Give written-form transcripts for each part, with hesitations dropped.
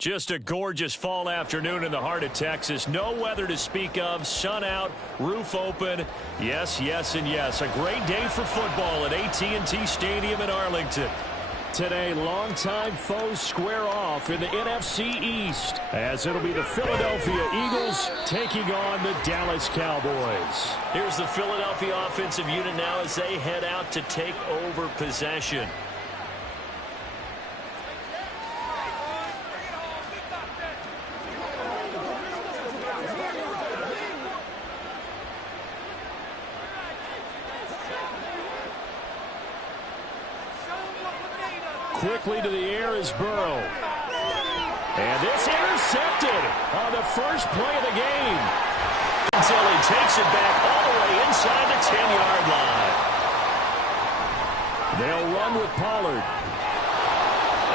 Just a gorgeous fall afternoon in the heart of Texas. No weather to speak of. Sun out, roof open. Yes, yes, and yes. A great day for football at AT&T Stadium in Arlington. Today, longtime foes square off in the NFC East, as it'll be the Philadelphia Eagles taking on the Dallas Cowboys. Here's the Philadelphia offensive unit now as they head out to take over possession. Quickly to the air is Burrow. And this intercepted on the first play of the game. Until he takes it back all the way inside the 10-yard line. They'll run with Pollard.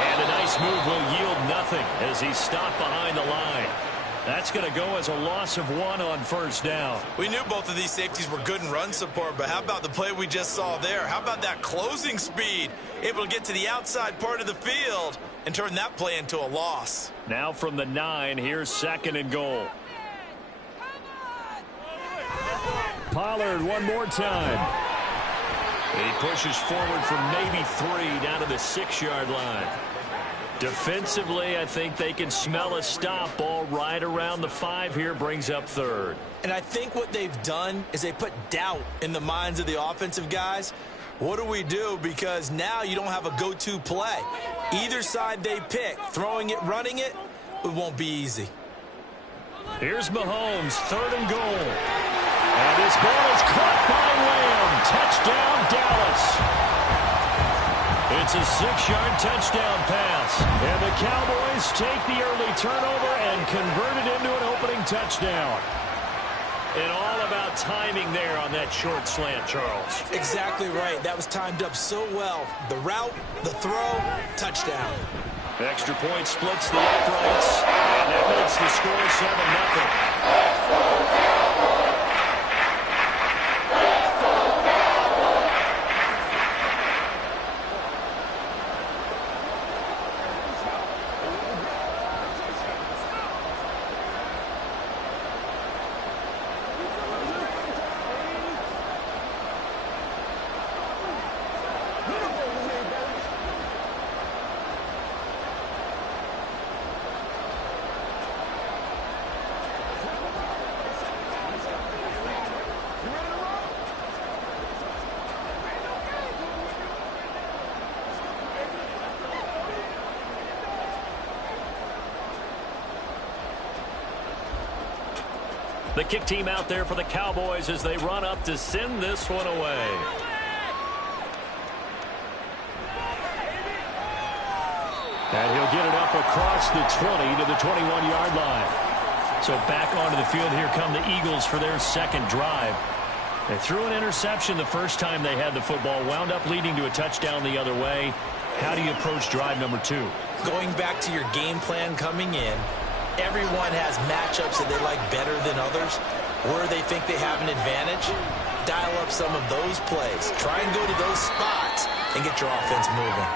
And a nice move will yield nothing as he's stopped behind the line. That's going to go as a loss of 1 on first down. We knew both of these safeties were good in run support, but how about the play we just saw there? How about that closing speed? Able to get to the outside part of the field and turn that play into a loss. Now from the 9, here's 2nd and goal. Pollard one more time. He pushes forward from maybe 3 down to the 6-yard line. Defensively, I think they can smell a stop. Ball right around the 5 here, brings up 3rd. And I think what they've done is they put doubt in the minds of the offensive guys. What do we do? Because now you don't have a go-to play. Either side they pick, throwing it, running it, it won't be easy. Here's Mahomes, 3rd and goal. And this ball is caught by Lamb. Touchdown, Dallas. It's a 6-yard touchdown pass. And the Cowboys take the early turnover and convert it into an opening touchdown. And all about timing there on that short slant, Charles. Exactly right. That was timed up so well. The route, the throw, touchdown. Extra point splits the uprights. And that makes the score 7-0. The kick team out there for the Cowboys as they run up to send this one away. And he'll get it up across the 20 to the 21-yard line. So back onto the field, here come the Eagles for their 2nd drive. They threw an interception the first time they had the football, wound up leading to a touchdown the other way. How do you approach drive number 2? Going back to your game plan coming in, everyone has matchups that they like better than others. Where they think they have an advantage, dial up some of those plays. Try and go to those spots and get your offense moving.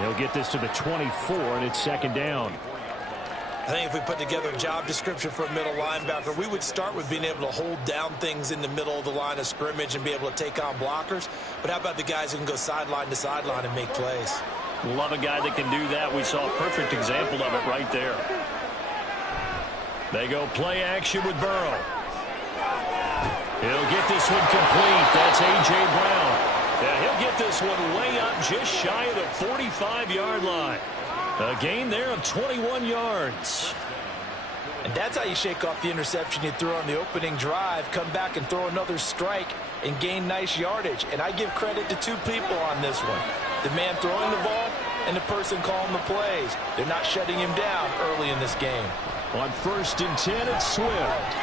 They'll get this to the 24, and it's 2nd down. I think if we put together a job description for a middle linebacker, we would start with being able to hold down things in the middle of the line of scrimmage and be able to take on blockers. But how about the guys who can go sideline to sideline and make plays? Love a guy that can do that. We saw a perfect example of it right there. They go play action with Burrow. He'll get this one complete. That's A.J. Brown. Yeah, he'll get this one way up just shy of the 45-yard line. A gain there of 21 yards. And that's how you shake off the interception you threw on the opening drive, come back and throw another strike and gain nice yardage. And I give credit to 2 people on this one. The man throwing the ball and the person calling the plays. They're not shutting him down early in this game. On 1st and 10, it's Swift.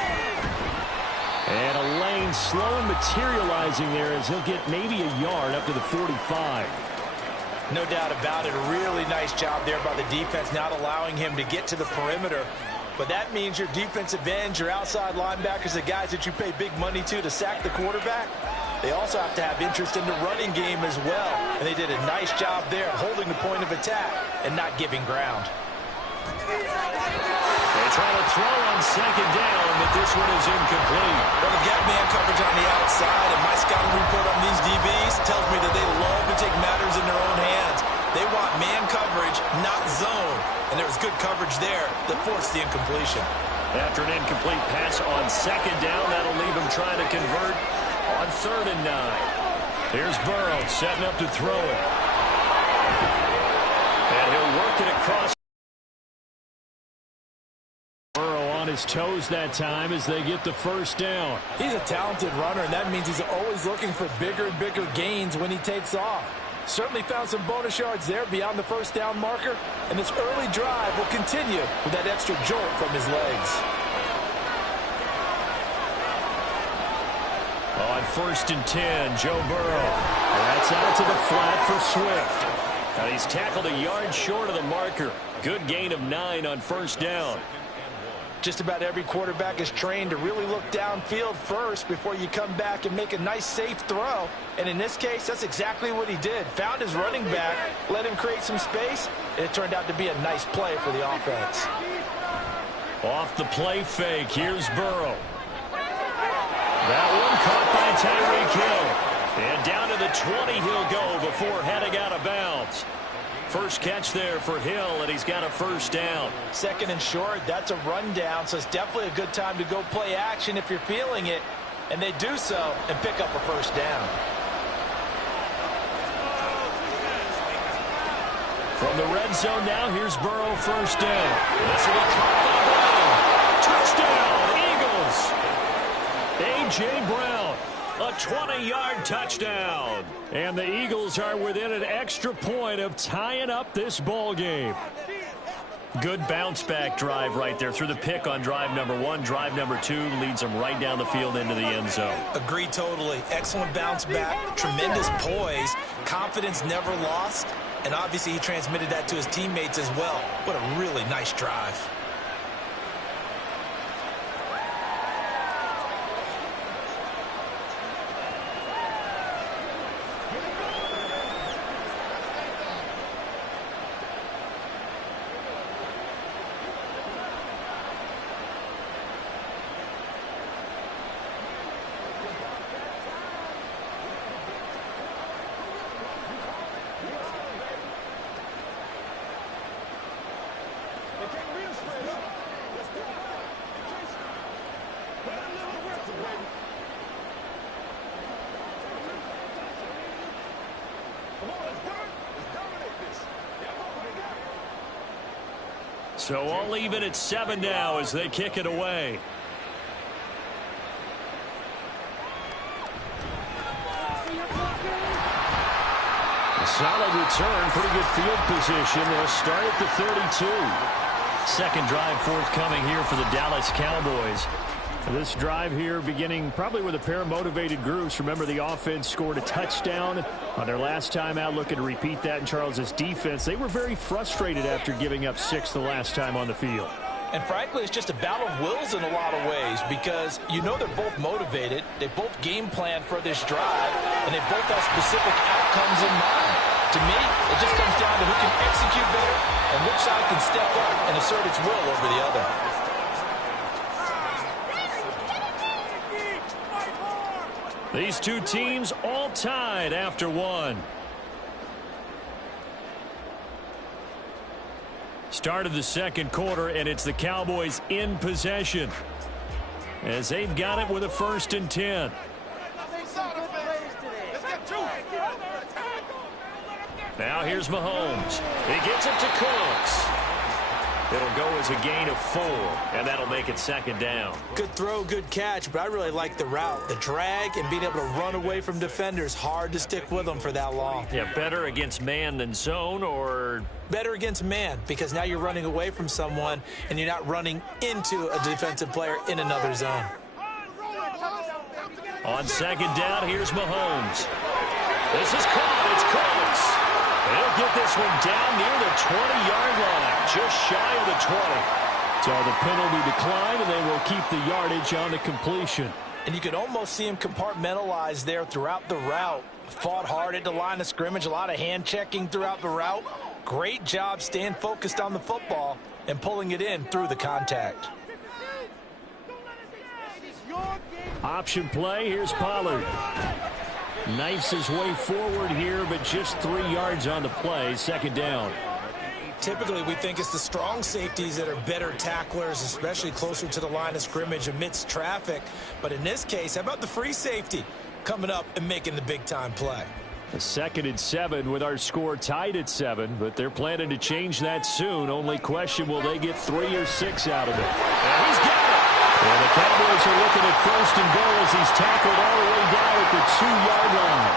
And a lane slow and materializing there as he'll get maybe a yard up to the 45. No doubt about it. A really nice job there by the defense, not allowing him to get to the perimeter. But that means your defensive ends, your outside linebackers, the guys that you pay big money to sack the quarterback, they also have to have interest in the running game as well. And they did a nice job there holding the point of attack and not giving ground. They try to throw on second down, but this one is incomplete. Well, they've got man coverage on the outside, and my scouting report on these DBs tells me that they love to take matters in their own hands. They want man coverage, not zone. And there was good coverage there that forced the incompletion. After an incomplete pass on second down, that'll leave him trying to convert on 3rd and 9. Here's Burrow setting up to throw it. And he'll work it across. Burrow on his toes that time as they get the first down. He's a talented runner, and that means he's always looking for bigger and bigger gains when he takes off. Certainly found some bonus yards there beyond the first down marker, and this early drive will continue with that extra jolt from his legs. On 1st and 10, Joe Burrow. That's out to the flat for Swift. And he's tackled a yard short of the marker. Good gain of 9 on 1st down. Just about every quarterback is trained to really look downfield first before you come back and make a nice, safe throw. And in this case, that's exactly what he did. Found his running back, let him create some space, and it turned out to be a nice play for the offense. Off the play fake, here's Burrow. That one caught by Tyreek Hill. And down to the 20 he'll go before heading out of bounds. First catch there for Hill, and he's got a first down. 2nd and short, that's a rundown, so it's definitely a good time to go play action if you're feeling it. And they do so and pick up a first down. From the red zone now, here's Burrow, first down. This will be caught by Brown. Touchdown, Eagles. A.J. Brown. A 20-yard touchdown. And the Eagles are within an extra point of tying up this ball game. Good bounce-back drive right there through the pick on drive number 1. Drive number 2 leads them right down the field into the end zone. Agreed totally. Excellent bounce back, tremendous poise, confidence never lost, and obviously he transmitted that to his teammates as well. What a really nice drive. So all even at 7 now as they kick it away. A solid return, pretty good field position. They'll start at the 32. Second drive forthcoming here for the Dallas Cowboys. This drive here beginning probably with a pair of motivated groups. Remember, the offense scored a touchdown on their last time out. Looking to repeat that in Charles's defense. They were very frustrated after giving up 6 the last time on the field. And frankly, it's just a battle of wills in a lot of ways because you know they're both motivated. They both game plan for this drive, and they both have specific outcomes in mind. To me, it just comes down to who can execute better and which side can step up and assert its will over the other. These two teams all tied after 1. Start of the second quarter, and it's the Cowboys in possession as they've got it with a 1st and 10. Now here's Mahomes. He gets it to Cooks. It'll go as a gain of 4, and that'll make it 2nd down. Good throw, good catch, but I really like the route. The drag and being able to run away from defenders, hard to stick with them for that long. Yeah, better against man than zone, or? Better against man, because now you're running away from someone, and you're not running into a defensive player in another zone. On 2nd down, here's Mahomes. This is caught. It's Cooks. They'll get this one down near the 20-yard line, just shy of the 20. So the penalty decline, and they will keep the yardage on the completion. And you could almost see him compartmentalize there throughout the route. Fought hard at the line of scrimmage, a lot of hand checking throughout the route. Great job staying focused on the football and pulling it in through the contact. Option play. Here's Pollard. Knifes his way forward here, but just 3 yards on the play. Second down. Typically, we think it's the strong safeties that are better tacklers, especially closer to the line of scrimmage amidst traffic. But in this case, how about the free safety coming up and making the big-time play? A 2nd and 7 with our score tied at 7, but they're planning to change that soon. Only question, will they get 3 or 6 out of it? And he's got it! And the Cowboys are looking at 1st and goal as he's tackled all the way down at the 2-yard line.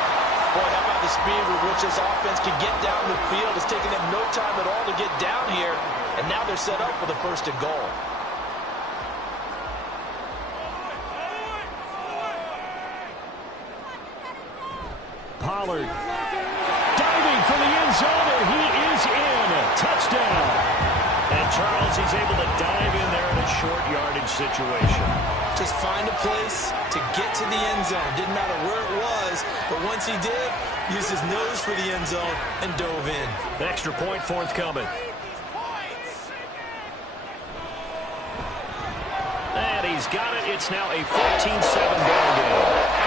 Boy, how about the speed with which this offense can get down the field? It's taken them no time at all to get down here, and now they're set up for the 1st and goal. Pollard diving for the end zone, and he is in. Touchdown. And Charles, he's able to dive in there in a short yardage situation. Just find a place to get to the end zone. Didn't matter where it was, but once he did, used his nose for the end zone and dove in. Extra point forthcoming. And he's got it. It's now a 14-7 ball game.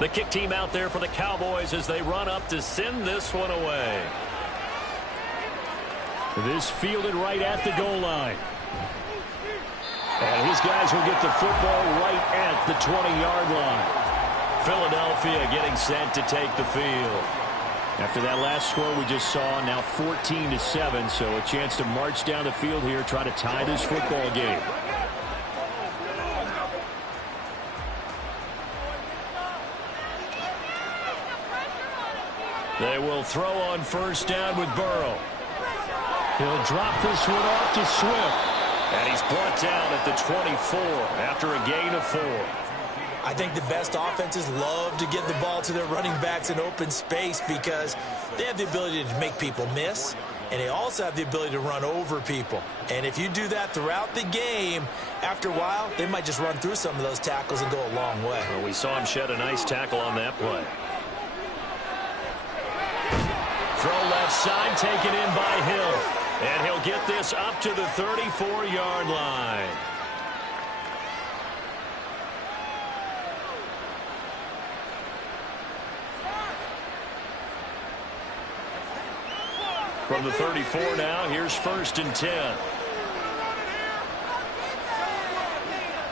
The kick team out there for the Cowboys as they run up to send this one away. This fielded right at the goal line. And his guys will get the football right at the 20-yard line. Philadelphia getting set to take the field. After that last score we just saw, now 14-7, so a chance to march down the field here, try to tie this football game. They will throw on 1st down with Burrow. He'll drop this one off to Swift. And he's brought down at the 24 after a gain of 4. I think the best offenses love to get the ball to their running backs in open space because they have the ability to make people miss, and they also have the ability to run over people. And if you do that throughout the game, after a while, they might just run through some of those tackles and go a long way. Well, we saw him shed a nice tackle on that play. Throw left side, taken in by Hill. And he'll get this up to the 34-yard line. From the 34 now, here's 1st and 10.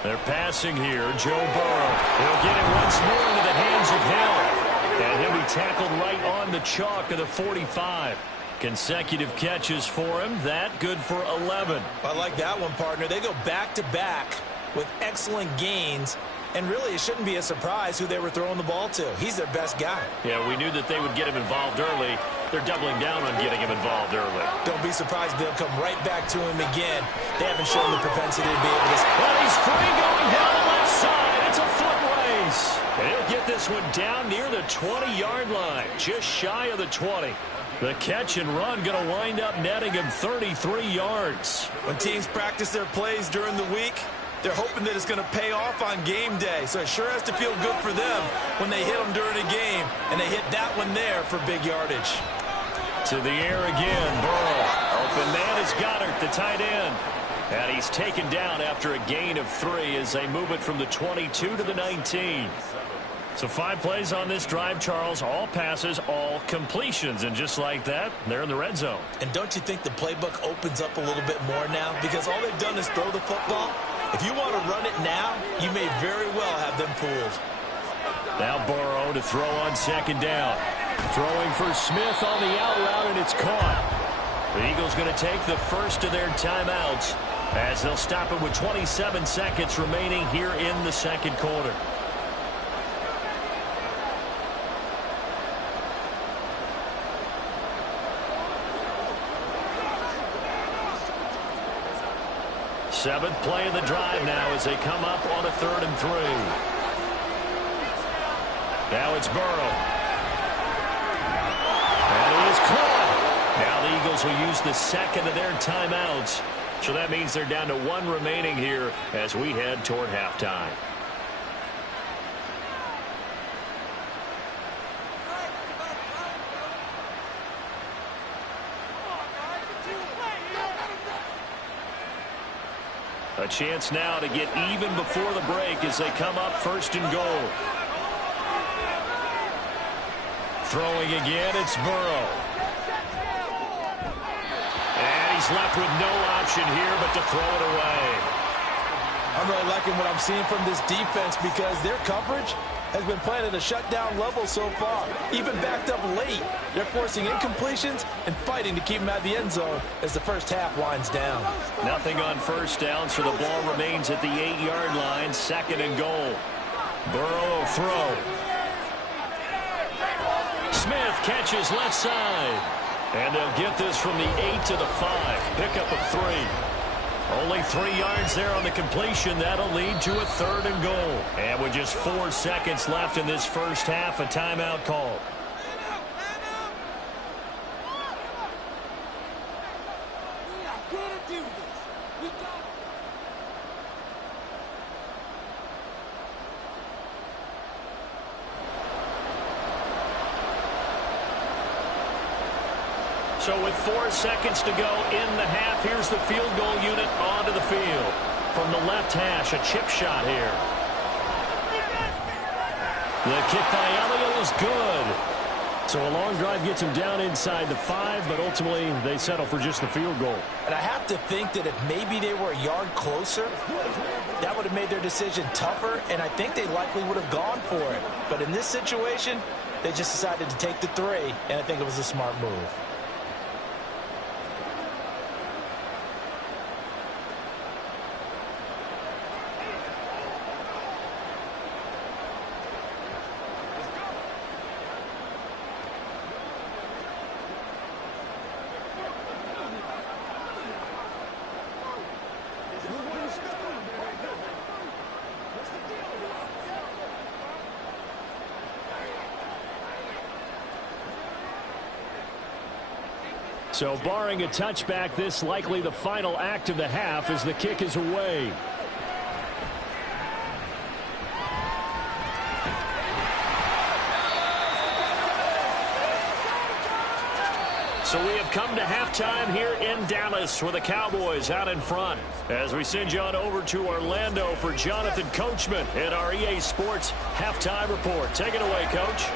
They're passing here. Joe Burrow. He'll get it once more into the hands of Hill. And he'll be tackled right on the chalk of the 45. Consecutive catches for him. That good for 11. I like that one, partner. They go back-to-back with excellent gains. And really, it shouldn't be a surprise who they were throwing the ball to. He's their best guy. Yeah, we knew that they would get him involved early. They're doubling down on getting him involved early. Don't be surprised they'll come right back to him again. They haven't shown the propensity to be able to... Well, he's free going down the left side. It's a foot race. And he'll get this one down near the 20-yard line, just shy of the 20. The catch and run going to wind up netting him 33 yards. When teams practice their plays during the week, they're hoping that it's going to pay off on game day. So it sure has to feel good for them when they hit them during a game. And they hit that one there for big yardage. To the air again, Burrow. Open man is Goddard, the tight end. And he's taken down after a gain of 3 as they move it from the 22 to the 19. So 5 plays on this drive, Charles. All passes, all completions. And just like that, they're in the red zone. And don't you think the playbook opens up a little bit more now? Because all they've done is throw the football. If you want to run it now, you may very well have them fooled. Now Burrow to throw on 2nd down. Throwing for Smith on the out route, and it's caught. The Eagles going to take the first of their timeouts as they'll stop it with 27 seconds remaining here in the second quarter. Seventh play of the drive now as they come up on a 3rd and 3. Now it's Burrow. And he is caught. Now the Eagles will use the second of their timeouts. So that means they're down to 1 remaining here as we head toward halftime. A chance now to get even before the break as they come up 1st and goal. Throwing again, it's Burrow. And he's left with no option here but to throw it away. I'm really liking what I'm seeing from this defense because their coverage has been playing at a shutdown level so far. Even backed up late, they're forcing incompletions and fighting to keep them out of the end zone as the first half winds down. Nothing on first down, so the ball remains at the 8-yard line. 2nd and goal. Burrow will throw. Smith catches left side. And they'll get this from the 8 to the 5. Pickup of 3. Only 3 yards there on the completion. That'll lead to a 3rd and goal. And with just 4 seconds left in this first half, a timeout call. So with 4 seconds to go in the half, here's the field goal unit onto the field. From the left hash, a chip shot here. The kick by Elliott is good. So a long drive gets him down inside the 5, but ultimately they settle for just the field goal. And I have to think that if maybe they were a yard closer, that would have made their decision tougher, and I think they likely would have gone for it. But in this situation, they just decided to take the 3, and I think it was a smart move. So barring a touchback, this likely the final act of the half as the kick is away. So we have come to halftime here in Dallas with the Cowboys out in front. As we send you on over to Orlando for Jonathan Coachman in our EA Sports Halftime Report. Take it away, Coach.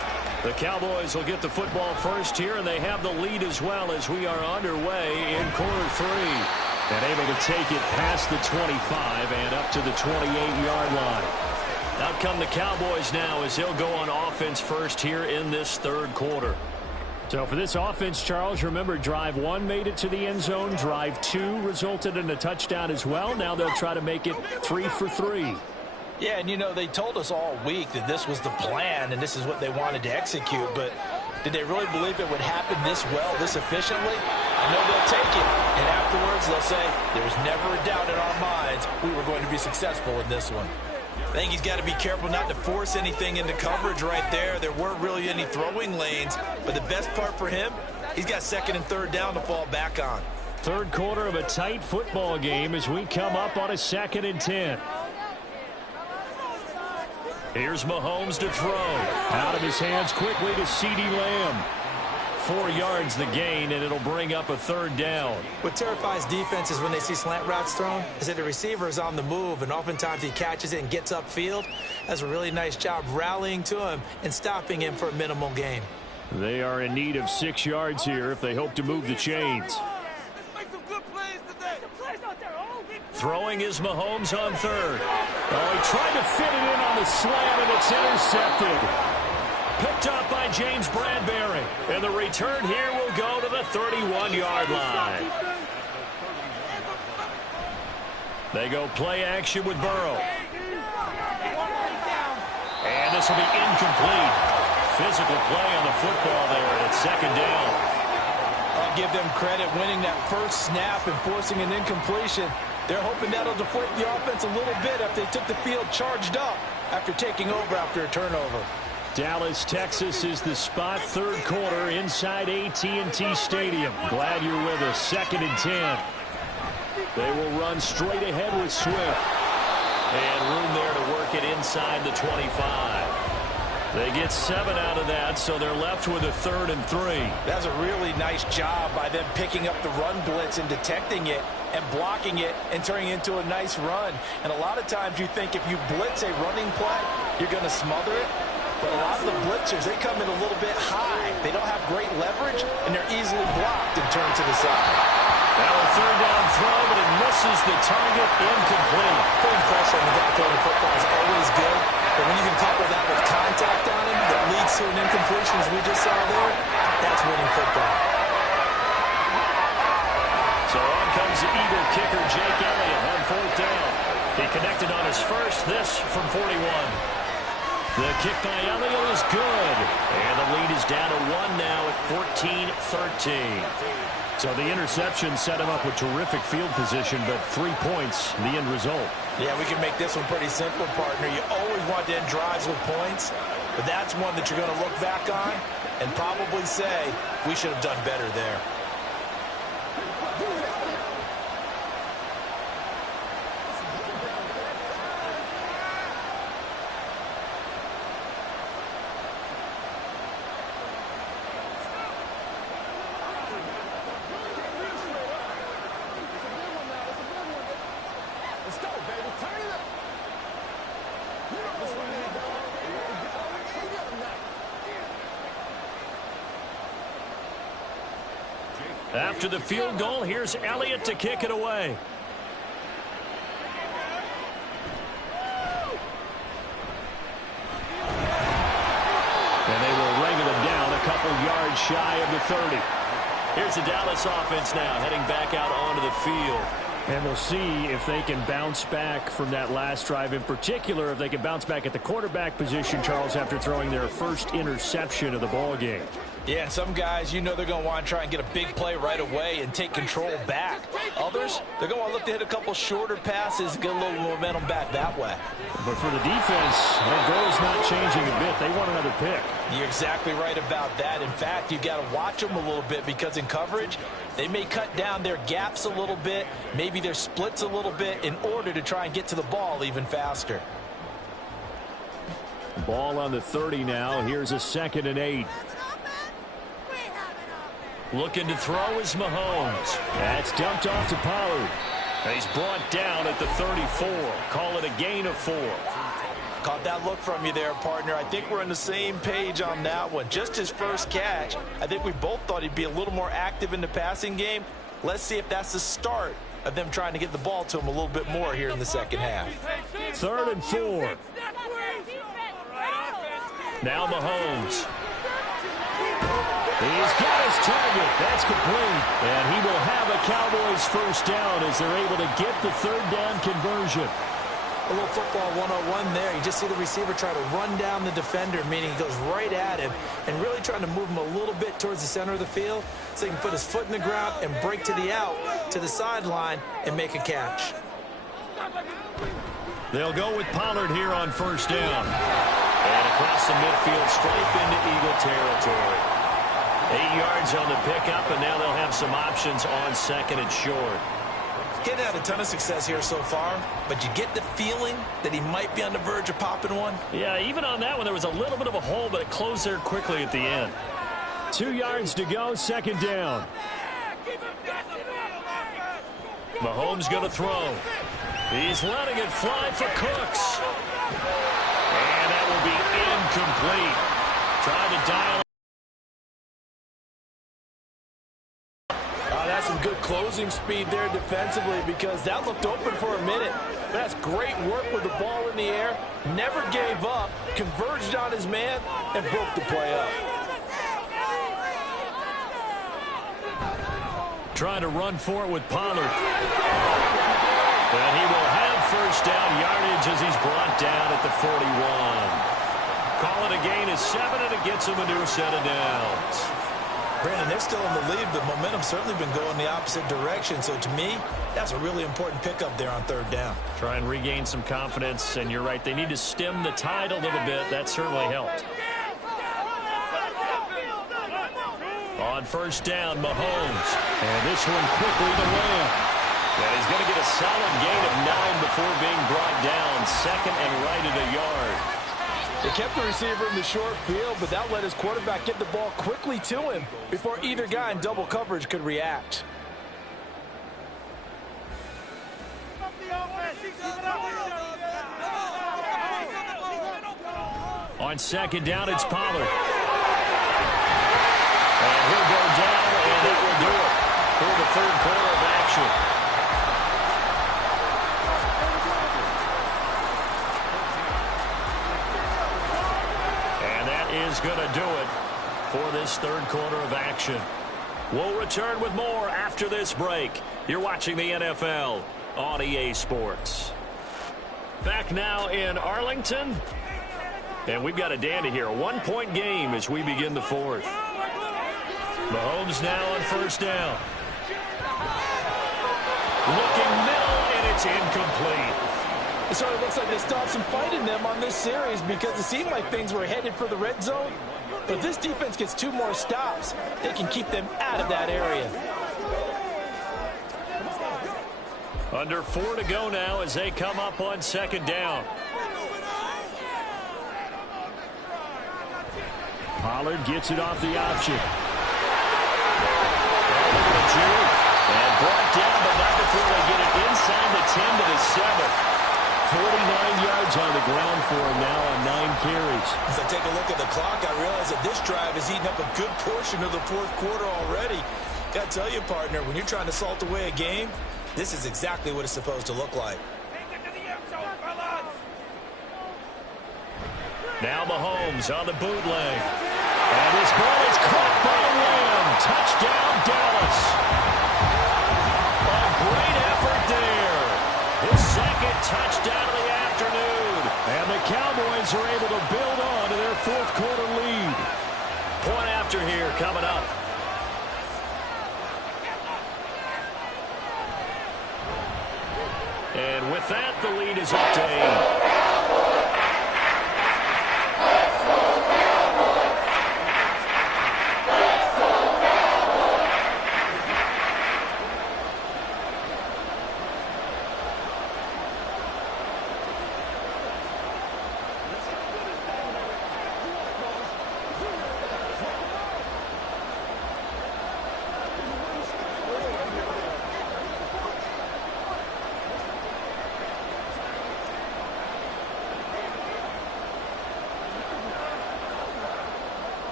The Cowboys will get the football first here, and they have the lead as well as we are underway in quarter 3. And able to take it past the 25 and up to the 28-yard line. Out come the Cowboys now as they'll go on offense first here in this 3rd quarter. So for this offense, Charles, remember drive 1 made it to the end zone. Drive 2 resulted in a touchdown as well. Now they'll try to make it 3 for 3. Yeah, and you know, they told us all week that this was the plan and this is what they wanted to execute, but did they really believe it would happen this well, this efficiently? I know they'll take it, and afterwards they'll say, there's never a doubt in our minds we were going to be successful in this one. I think he's got to be careful not to force anything into coverage right there. There weren't really any throwing lanes, but the best part for him, he's got 2nd and 3rd down to fall back on. 3rd quarter of a tight football game as we come up on a 2nd and 10. Here's Mahomes to throw. Out of his hands quickly to CeeDee Lamb. 4 yards the gain, and it'll bring up a 3rd down. What terrifies defenses when they see slant routes thrown is that the receiver is on the move, and oftentimes he catches it and gets upfield. Does a really nice job rallying to him and stopping him for a minimal gain. They are in need of 6 yards here if they hope to move the chains. Throwing is Mahomes on 3rd. Oh, he tried to fit it in on the slant, and it's intercepted. Picked up by James Bradbury. And the return here will go to the 31-yard line. They go play action with Burrow. And this will be incomplete. Physical play on the football there, and it's second down. I'll give them credit winning that first snap and forcing an incompletion. They're hoping that'll deflate the offense a little bit if they took the field charged up after taking over after a turnover. Dallas, Texas is the spot, third quarter inside AT&T Stadium. Glad you're with us. 2nd and 10. They will run straight ahead with Swift. And room there to work it inside the 25. They get 7 out of that, so they're left with a 3rd and 3. That's a really nice job by them picking up the run blitz and detecting it and blocking it and turning it into a nice run. And a lot of times you think if you blitz a running play, you're going to smother it. But a lot of the blitzers, they come in a little bit high. They don't have great leverage, and they're easily blocked and turned to the side. Now a 3rd down throw, but it misses the target, incomplete. Putting pressure on the guy throwing the football is always good, but when you can couple that with contact on him that leads to an incompletion, as we just saw there, that's winning football. So on comes the Eagle kicker, Jake Elliott, on 4th down. He connected on his first, this from 41. The kick by Elliott is good. And the lead is down to 1 now at 14-13. So the interception set him up with terrific field position, but 3 points, the end result. Yeah, we can make this one pretty simple, partner. You always want to end drives with points, but that's one that you're going to look back on and probably say, we should have done better there. After the field goal, here's Elliott to kick it away. And they will wrangle him down a couple yards shy of the 30. Here's the Dallas offense now heading back out onto the field. And we'll see if they can bounce back from that last drive. In particular, if they can bounce back at the quarterback position, Charles, after throwing their first interception of the ball game. Yeah, some guys, you know they're going to want to try and get a big play right away and take control back. Others, they're going to want to look to hit a couple shorter passes, get a little momentum back that way. But for the defense, their goal is not changing a bit. They want another pick. You're exactly right about that. In fact, you've got to watch them a little bit because in coverage, they may cut down their gaps a little bit, maybe their splits a little bit in order to try and get to the ball even faster. Ball on the 30 now. Here's a 2nd and 8. Looking to throw is Mahomes. That's dumped off to Pollard. He's brought down at the 34. Call it a gain of 4. Caught that look from you there, partner. I think we're on the same page on that one. Just his first catch. I think we both thought he'd be a little more active in the passing game. Let's see if that's the start of them trying to get the ball to him a little bit more here in the second half. 3rd and 4. Now Mahomes. He's got his target. That's complete. And he will have a Cowboys first down as they're able to get the 3rd down conversion. A little football 101 there. You just see the receiver try to run down the defender, meaning he goes right at him and really trying to move him a little bit towards the center of the field so he can put his foot in the ground and break to the out, to the sideline, and make a catch. They'll go with Pollard here on first down. And across the midfield, stripe into Eagle territory. 8 yards on the pickup, and now they'll have some options on 2nd and short. He's had a ton of success here so far, but you get the feeling that he might be on the verge of popping one. Yeah, even on that one, there was a little bit of a hole, but it closed there quickly at the end. 2 yards to go, 2nd down. Mahomes going to throw. He's letting it fly for Cooks. And that will be incomplete. Trying to dial. That's some good closing losing speed there defensively because that looked open for a minute. That's great work with the ball in the air. Never gave up, converged on his man, and broke the play up. Trying to run for it with Pollard. And he will have first down yardage as he's brought down at the 41. Call it a gain of 7, and it gets him a new set of downs. Brandon, they're still in the lead, but momentum's certainly been going the opposite direction. So to me, that's a really important pickup there on third down. Try and regain some confidence, and you're right. They need to stem the tide a little bit. That certainly helped. On first down, Mahomes. And this one quickly to Lamb. And he's going to get a solid gain of 9 before being brought down. Second and right at a yard. They kept the receiver in the short field, but that let his quarterback get the ball quickly to him before either guy in double coverage could react. On second down, it's Pollard. And he'll go down, and that will do it for the third quarter of action. Is going to do it for this third quarter of action. We'll return with more after this break. You're watching the NFL on EA Sports. Back now in Arlington. And we've got a dandy here. A one-point game as we begin the fourth. Mahomes now on first down. Looking middle, and it's incomplete. So it looks like they stopped some fight in them on this series because it seemed like things were headed for the red zone. But this defense gets 2 more stops. They can keep them out of that area. Under 4 to go now as they come up on second down. Pollard gets it off the option. And brought down, but not before they get it inside the 10 to the 7. 49 yards on the ground for him now on 9 carries. As I take a look at the clock, I realize that this drive has eaten up a good portion of the fourth quarter already. Got to tell you, partner, when you're trying to salt away a game, this is exactly what it's supposed to look like. Now Mahomes on the bootleg. And this ball is caught by Lamb. Touchdown, Dallas. A great effort there. His second touchdown of the afternoon. And the Cowboys are able to build on to their fourth quarter lead. Point after here coming up. And with that, the lead is up to 8.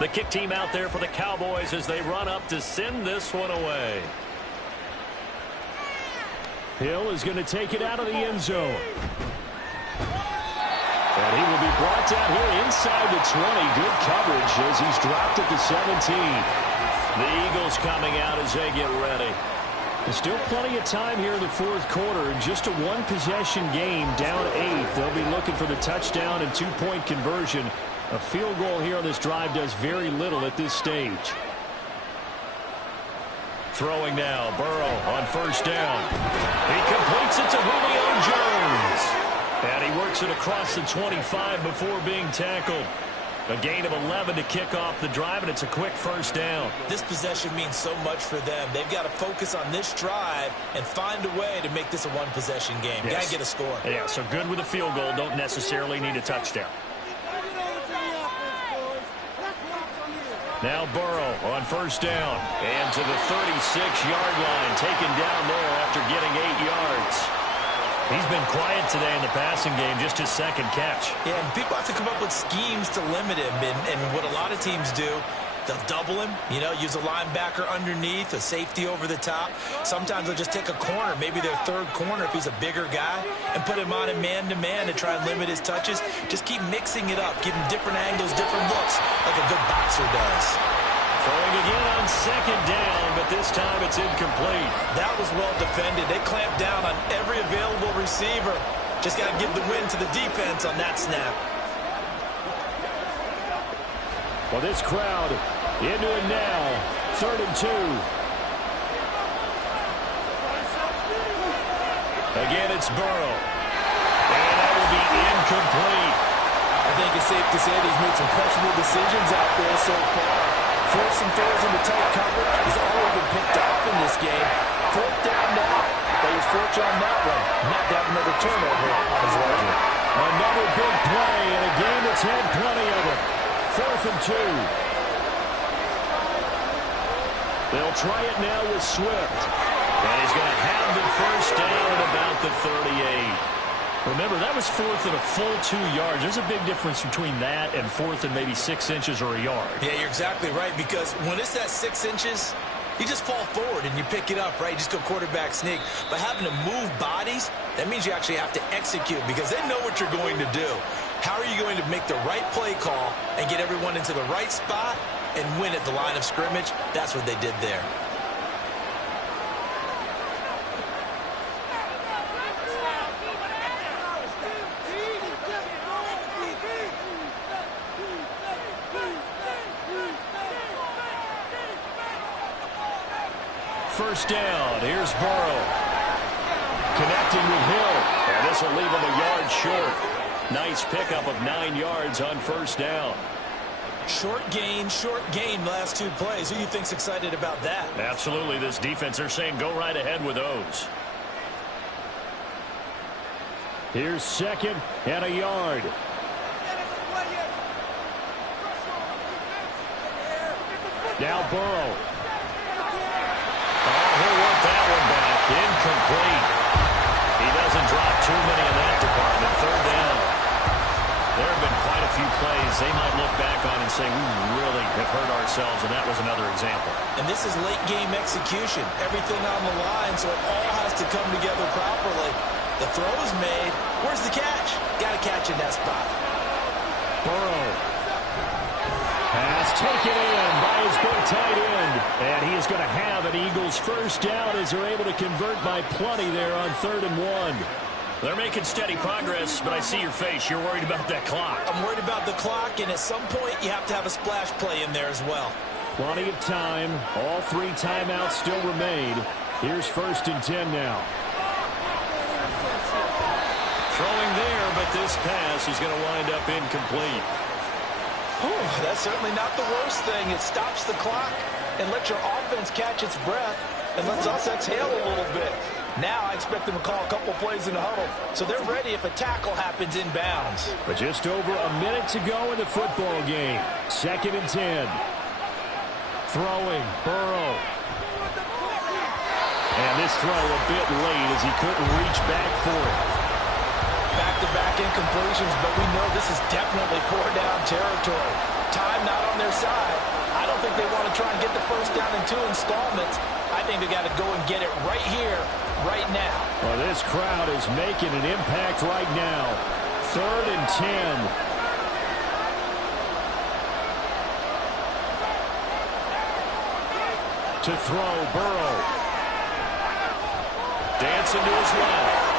The kick team out there for the Cowboys as they run up to send this one away. Hill is going to take it out of the end zone. And he will be brought down here inside the 20. Good coverage as he's dropped at the 17. The Eagles coming out as they get ready. There's still plenty of time here in the fourth quarter. Just a one-possession game, down 8. They'll be looking for the touchdown and two-point conversion. A field goal here on this drive does very little at this stage. Throwing now, Burrow on first down. He completes it to Julio Jones. And he works it across the 25 before being tackled. A gain of 11 to kick off the drive, and it's a quick first down. This possession means so much for them. They've got to focus on this drive and find a way to make this a one-possession game. Yes. Got to get a score. Yeah, so good with a field goal. Don't necessarily need a touchdown. Now Burrow on first down. And to the 36-yard line, taken down there after getting 8 yards. He's been quiet today in the passing game, just his second catch. Yeah, and people have to come up with schemes to limit him. And what a lot of teams do, they'll double him, use a linebacker underneath, a safety over the top. Sometimes they'll just take a corner, maybe their third corner if he's a bigger guy, and put him on a man-to-man to try and limit his touches. Just keep mixing it up, give him different angles, different looks, like a good boxer does. Throwing again on second down, but this time it's incomplete. That was well defended. They clamped down on every available receiver. Just got to give the win to the defense on that snap. Well, this crowd into it now. 3rd and 2. Again, it's Burrow. And that will be incomplete. I think it's safe to say that he's made some questionable decisions out there so far. Forcing throws into tight coverage. He's already been picked off in this game. 4th down now. But he's fortunate on that one. Not to have another turnover on his ledger. Another big play in a game that's had plenty of it. 4th and 2. They'll try it now with Swift. And he's going to have the first down at about the 38. Remember, that was 4th and a full 2 yards. There's a big difference between that and 4th and maybe 6 inches or a yard. Yeah, you're exactly right, because when it's that 6 inches, you just fall forward and you pick it up, right? You just go quarterback sneak. But having to move bodies, that means you actually have to execute because they know what you're going to do. How are you going to make the right play call and get everyone into the right spot and win at the line of scrimmage? That's what they did there. First down, here's Burrow. Connecting with Hill. And this will leave him a yard short. Nice pickup of 9 yards on first down. Short gain, last 2 plays. Who do you think's excited about that? Absolutely, this defense, they're saying go right ahead with those. Here's 2nd and a yard. Now Burrow. He'll work that one back. Incomplete. He doesn't drop too many in that department. 3rd down. There have been quite a few plays they might look back on and say, we really have hurt ourselves, and that was another example. And this is late game execution. Everything on the line, so it all has to come together properly. The throw is made. Where's the catch? Got to catch in that spot. Burrow. Pass taken in by his big tight end. And he is going to have an Eagles first down as they're able to convert by plenty there on 3rd and 1. They're making steady progress, but I see your face. You're worried about that clock. I'm worried about the clock, and at some point you have to have a splash play in there as well. Plenty of time. All 3 timeouts still remain. Here's 1st and 10 now. Throwing there, but this pass is going to wind up incomplete. That's certainly not the worst thing. It stops the clock and lets your offense catch its breath and lets us exhale a little bit. Now I expect them to call a couple plays in the huddle, so they're ready if a tackle happens inbounds. But just over a minute to go in the football game. 2nd and 10. Throwing, Burrow. And this throw a bit late as he couldn't reach back for it. Back-to-back incompletions, but we know this is definitely 4-down territory. Time not on their side. I don't think they want to try and get the first down in 2 installments. I think they got to go and get it right here, right now. Well, this crowd is making an impact right now. 3rd and 10. To throw, Burrow. Dancing to his left.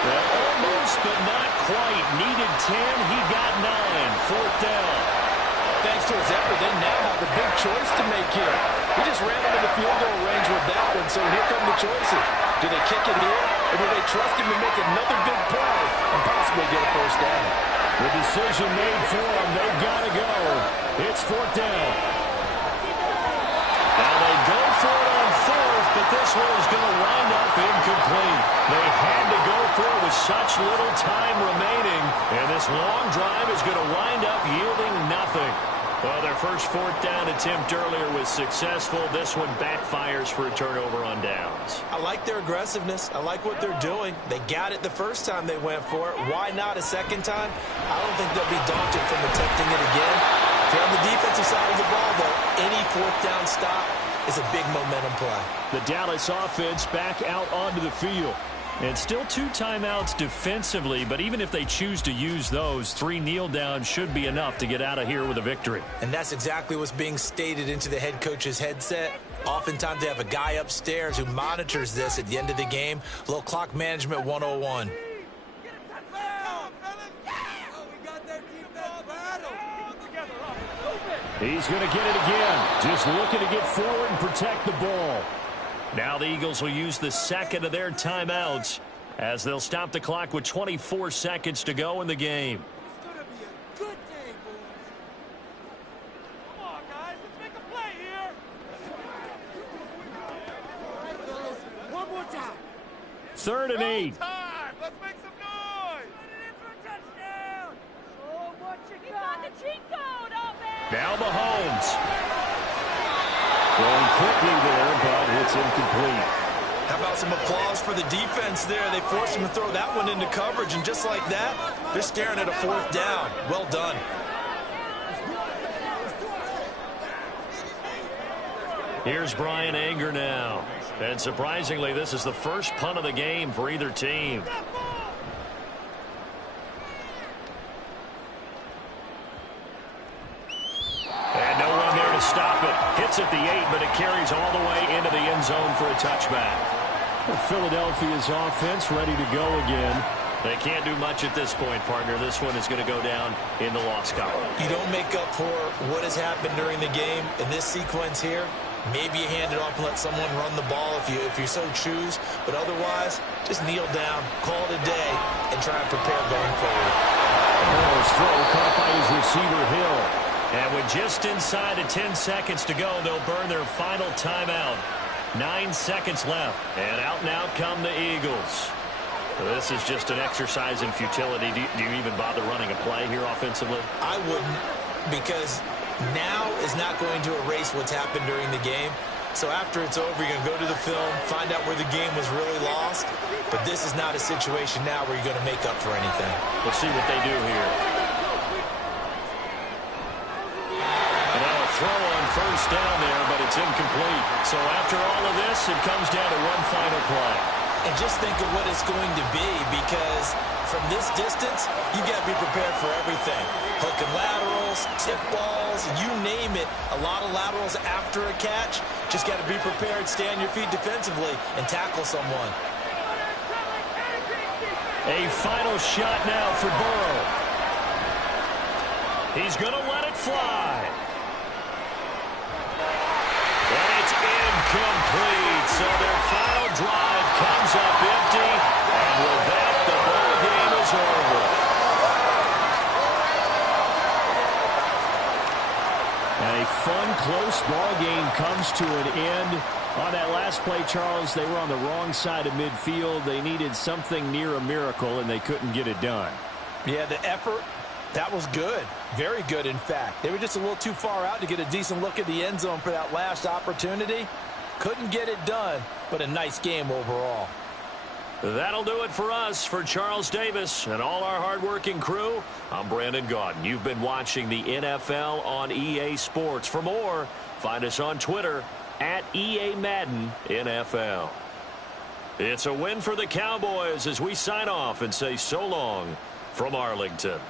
Well, almost, but not quite. Needed 10. He got 9. 4th down. Thanks to his effort, they now have a big choice to make here. He just ran into the field goal range with that one, so here come the choices. Do they kick it here, or do they trust him to make another big play and possibly get a first down? The decision made for them. They've got to go. It's 4th down. Now they go for it on 4th, but this one is going to wind up incomplete. They had to go for it with such little time remaining, and this long drive is going to wind up yielding nothing. Well, their first fourth down attempt earlier was successful. This one backfires for a turnover on downs. I like their aggressiveness. I like what they're doing. They got it the first time they went for it. Why not a second time? I don't think they'll be daunted from attempting it again. If you're on the defensive side of the ball, though, any fourth down stop is a big momentum play. The Dallas offense back out onto the field. And still 2 timeouts defensively, but even if they choose to use those, 3 kneel downs should be enough to get out of here with a victory. And that's exactly what's being stated into the head coach's headset. Oftentimes they have a guy upstairs who monitors this at the end of the game. A little clock management 101. He's going to get it again. Just looking to get forward and protect the ball. Now the Eagles will use the second of their timeouts as they'll stop the clock with 24 seconds to go in the game. It's going to be a good day, boys. Come on, guys. Let's make a play here. All right, fellas. One more time. 3rd and 8. Time. Let's make some noise. Put it in for a touchdown. Oh, what you got? The cheat code, Open! Now Mahomes. Throwing quickly there, but it's incomplete. How about some applause for the defense there? They forced him to throw that one into coverage, and just like that, they're staring at a fourth down. Well done. Here's Brian Anger now. And surprisingly, this is the first punt of the game for either team. And no one there to stop it. Hits at the 8, but it carries all the way into the end zone for a touchback. Philadelphia's offense ready to go again. They can't do much at this point, partner. This one is going to go down in the loss column. You don't make up for what has happened during the game in this sequence here. Maybe you hand it off and let someone run the ball if you so choose. But otherwise, just kneel down, call it a day, and try and prepare going forward. Burrow's throw caught by his receiver, Hill. And with just inside of 10 seconds to go, they'll burn their final timeout. 9 seconds left. And out come the Eagles. This is just an exercise in futility. Do you even bother running a play here offensively? I wouldn't, because now is not going to erase what's happened during the game. So after it's over, you're going to go to the film, find out where the game was really lost. But this is not a situation now where you're going to make up for anything. We'll see what they do here. And now a throw on first down there, but it's incomplete. So after all of this, it comes down to one final play. And just think of what it's going to be, because from this distance, you got to be prepared for everything. Hook and laterals, tip balls, you name it. A lot of laterals after a catch. Just got to be prepared, stay on your feet defensively, and tackle someone. A final shot now for Burrow. He's going to let it fly. And it's incomplete. So their final drive comes up empty. And with that, the ball game is over. And a fun, close ball game comes to an end. On that last play, Charles, they were on the wrong side of midfield. They needed something near a miracle, and they couldn't get it done. Yeah, the effort, that was good. Very good, in fact. They were just a little too far out to get a decent look at the end zone for that last opportunity. Couldn't get it done, but a nice game overall. That'll do it for us. For Charles Davis and all our hardworking crew, I'm Brandon Gaudin. You've been watching the NFL on EA Sports. For more, find us on Twitter at EA Madden NFL. It's a win for the Cowboys as we sign off and say so long from Arlington.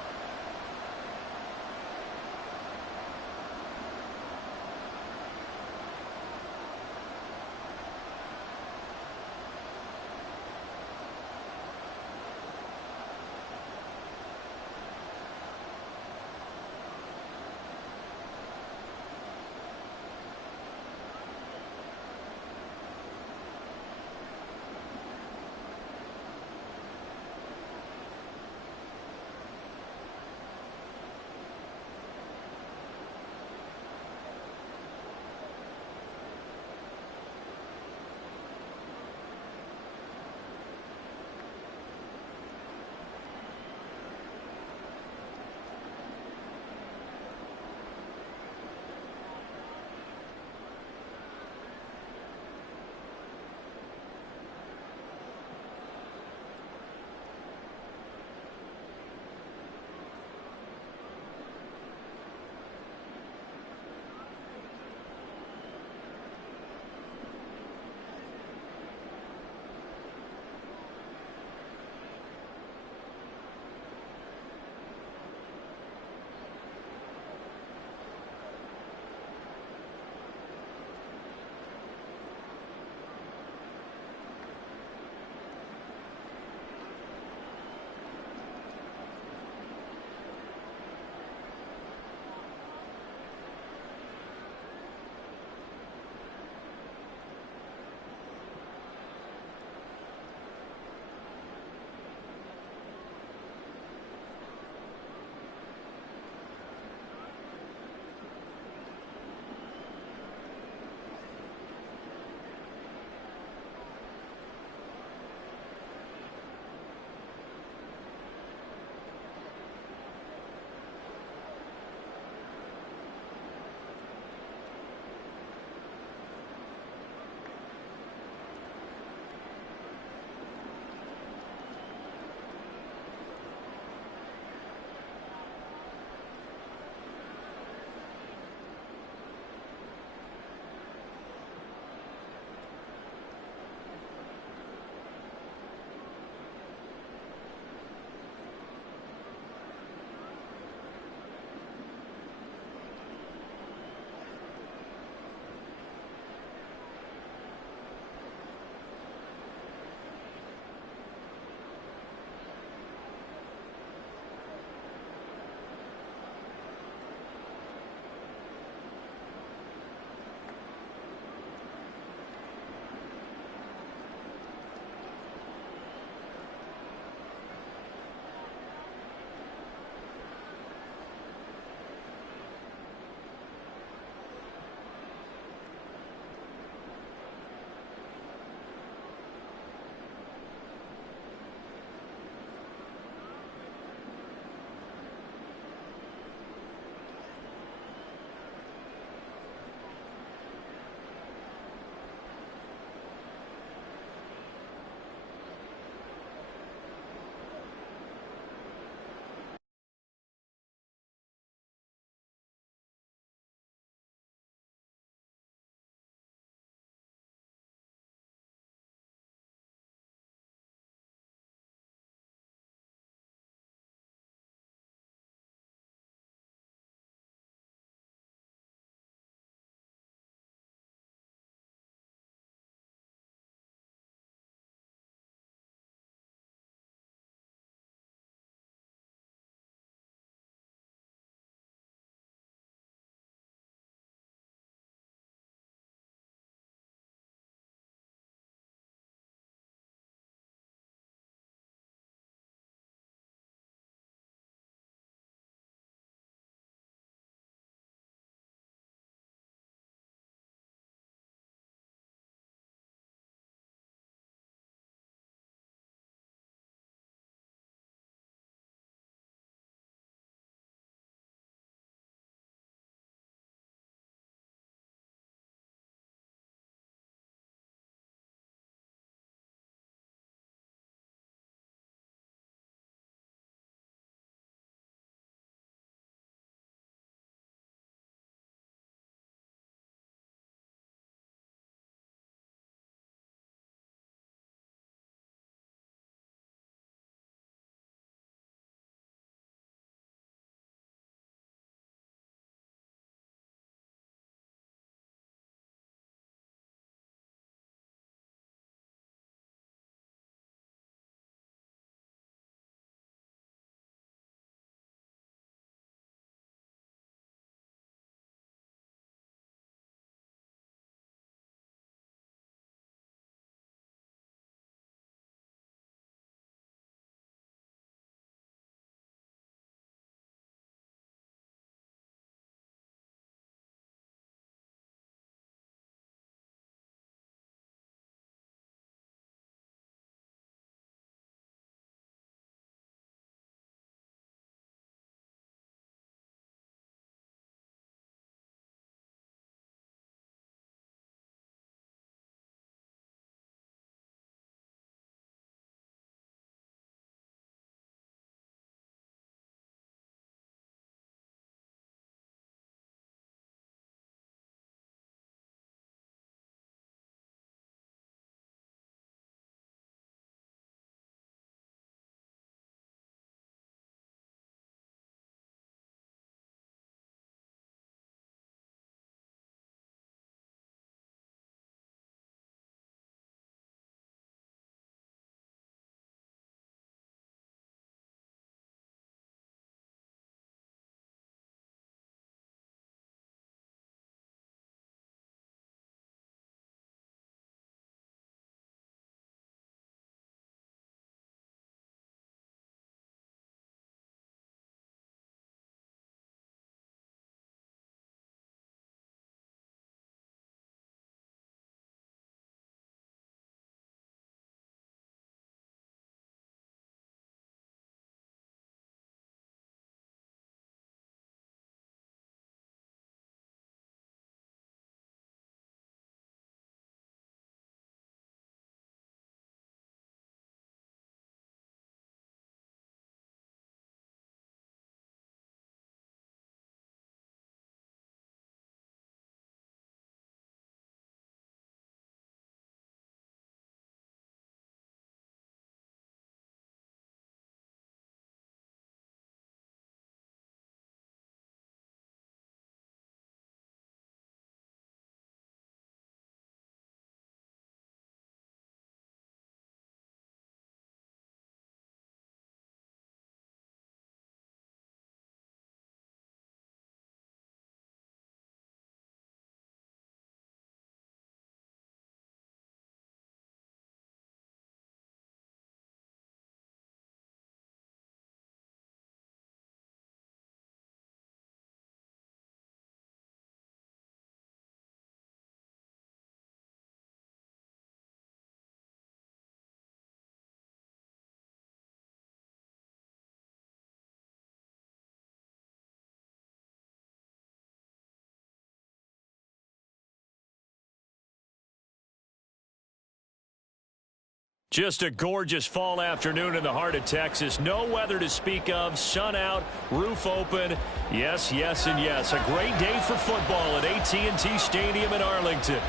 Just a gorgeous fall afternoon in the heart of Texas. No weather to speak of. Sun out, roof open. Yes, yes, and yes. A great day for football at AT&T Stadium in Arlington.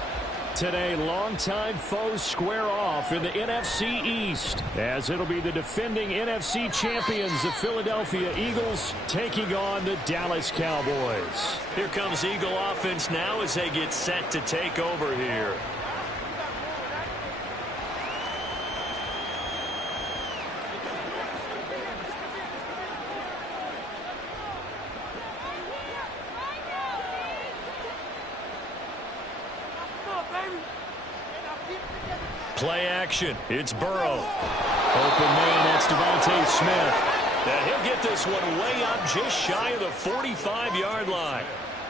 Today, longtime foes square off in the NFC East, as it'll be the defending NFC champions, the Philadelphia Eagles, taking on the Dallas Cowboys. Here comes Eagle offense now as they get set to take over here. Play action. It's Burrow. Open man, that's Devontae Smith. And he'll get this one way up just shy of the 45-yard line.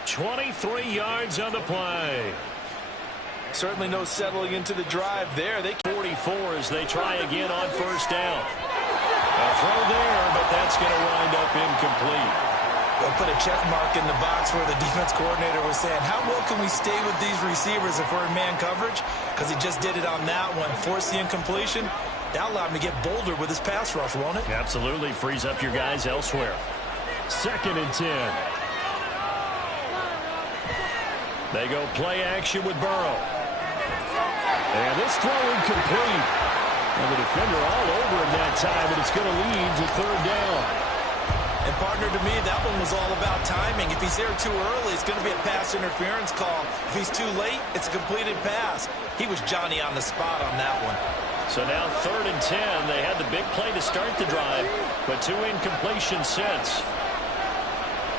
23 yards on the play. Certainly no settling into the drive there. They 44 as they try again on first down. A throw there, but that's going to wind up incomplete. They'll put a check mark in the box where the defense coordinator was saying, how well can we stay with these receivers if we're in man coverage? Because he just did it on that one. Force the incompletion. That allowed him to get bolder with his pass rush, won't it? Absolutely. Frees up your guys elsewhere. 2nd and 10. They go play action with Burrow. And this throw incomplete. And the defender all over him that time, and it's going to lead to 3rd down. And partner, to me, that one was all about timing. If he's there too early, it's going to be a pass interference call. If he's too late, it's a completed pass. He was Johnny on the spot on that one. So now 3rd and 10. They had the big play to start the drive, but 2 incompletions since.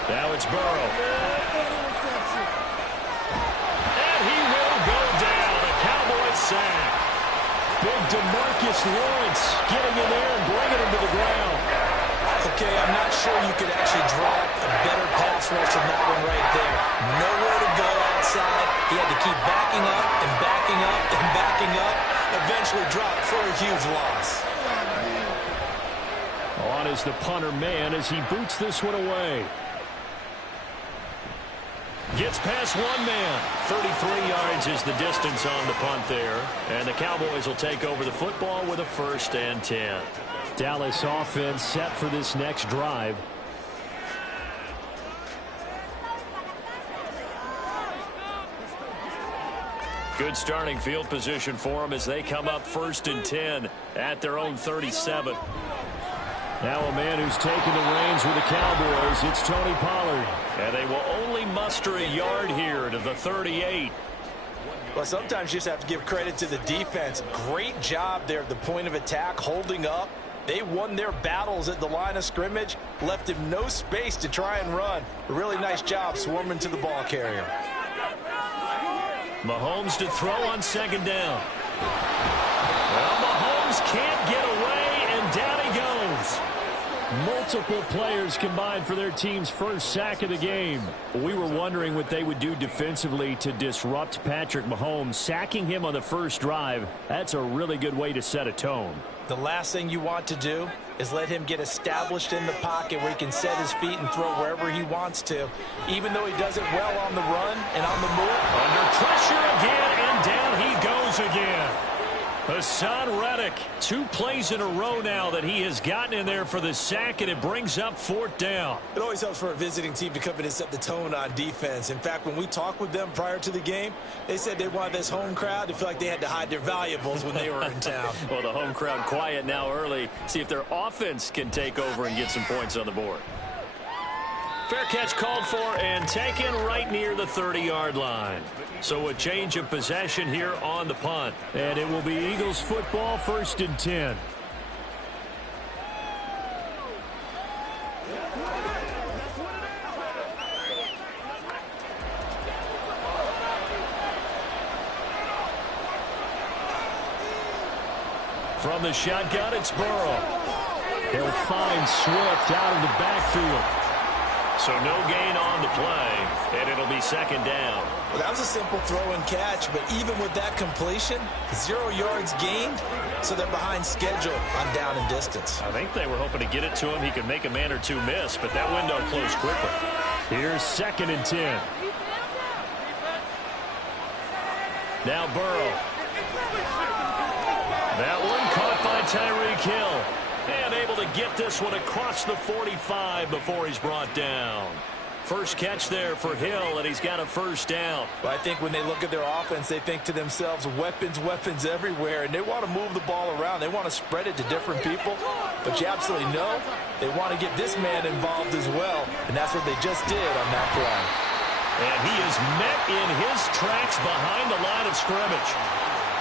Now it's Burrow. And he will go down. A Cowboys sack. Big DeMarcus Lawrence getting in there and bringing him to the ground. Okay, I'm not sure you could actually draw a better pass rush than that one right there. Nowhere to go outside. He had to keep backing up and backing up and backing up. Eventually dropped for a huge loss. On is the punter man as he boots this one away. Gets past one man. 33 yards is the distance on the punt there. And the Cowboys will take over the football with a 1st and 10. Dallas offense set for this next drive. Good starting field position for them as they come up 1st and 10 at their own 37. Now a man who's taken the reins with the Cowboys, it's Tony Pollard. And they will only muster a yard here to the 38. Well, sometimes you just have to give credit to the defense. Great job there at the point of attack, holding up. They won their battles at the line of scrimmage, left him no space to try and run. A really nice job swarming to the ball carrier. Mahomes to throw on 2nd down. Well, Mahomes can't get away, and down he goes. Multiple players combined for their team's 1st sack of the game. We were wondering what they would do defensively to disrupt Patrick Mahomes. Sacking him on the 1st drive, that's a really good way to set a tone. The last thing you want to do is let him get established in the pocket where he can set his feet and throw wherever he wants to. Even though he does it well on the run and on the move. Under pressure again, and down he goes again. Hassan Reddick, 2 plays in a row now that he has gotten in there for the sack, and it brings up 4th down. It always helps for a visiting team to come in and set the tone on defense. In fact, when we talked with them prior to the game, they said they wanted this home crowd to feel like they had to hide their valuables when they were in town. Well, the home crowd quiet now early. See if their offense can take over and get some points on the board. Fair catch called for and taken right near the 30-yard line. So a change of possession here on the punt. And it will be Eagles football, 1st and 10. From the shotgun, it's Burrow. He'll find Swift out of the backfield. So no gain on the play, and it'll be 2nd down. Well, that was a simple throw and catch, but even with that completion, 0 yards gained, so they're behind schedule on down and distance. I think they were hoping to get it to him. He could make a man or 2 miss, but that window closed quickly. Here's 2nd and 10. Now Burrow. That one caught by Tyreek Hill. And able to get this one across the 45 before he's brought down. First catch there for Hill, and he's got a first down. Well, I think when they look at their offense, they think to themselves, weapons, weapons everywhere, and they want to move the ball around. They want to spread it to different people, but you absolutely know they want to get this man involved as well, and that's what they just did on that play. And he is met in his tracks behind the line of scrimmage.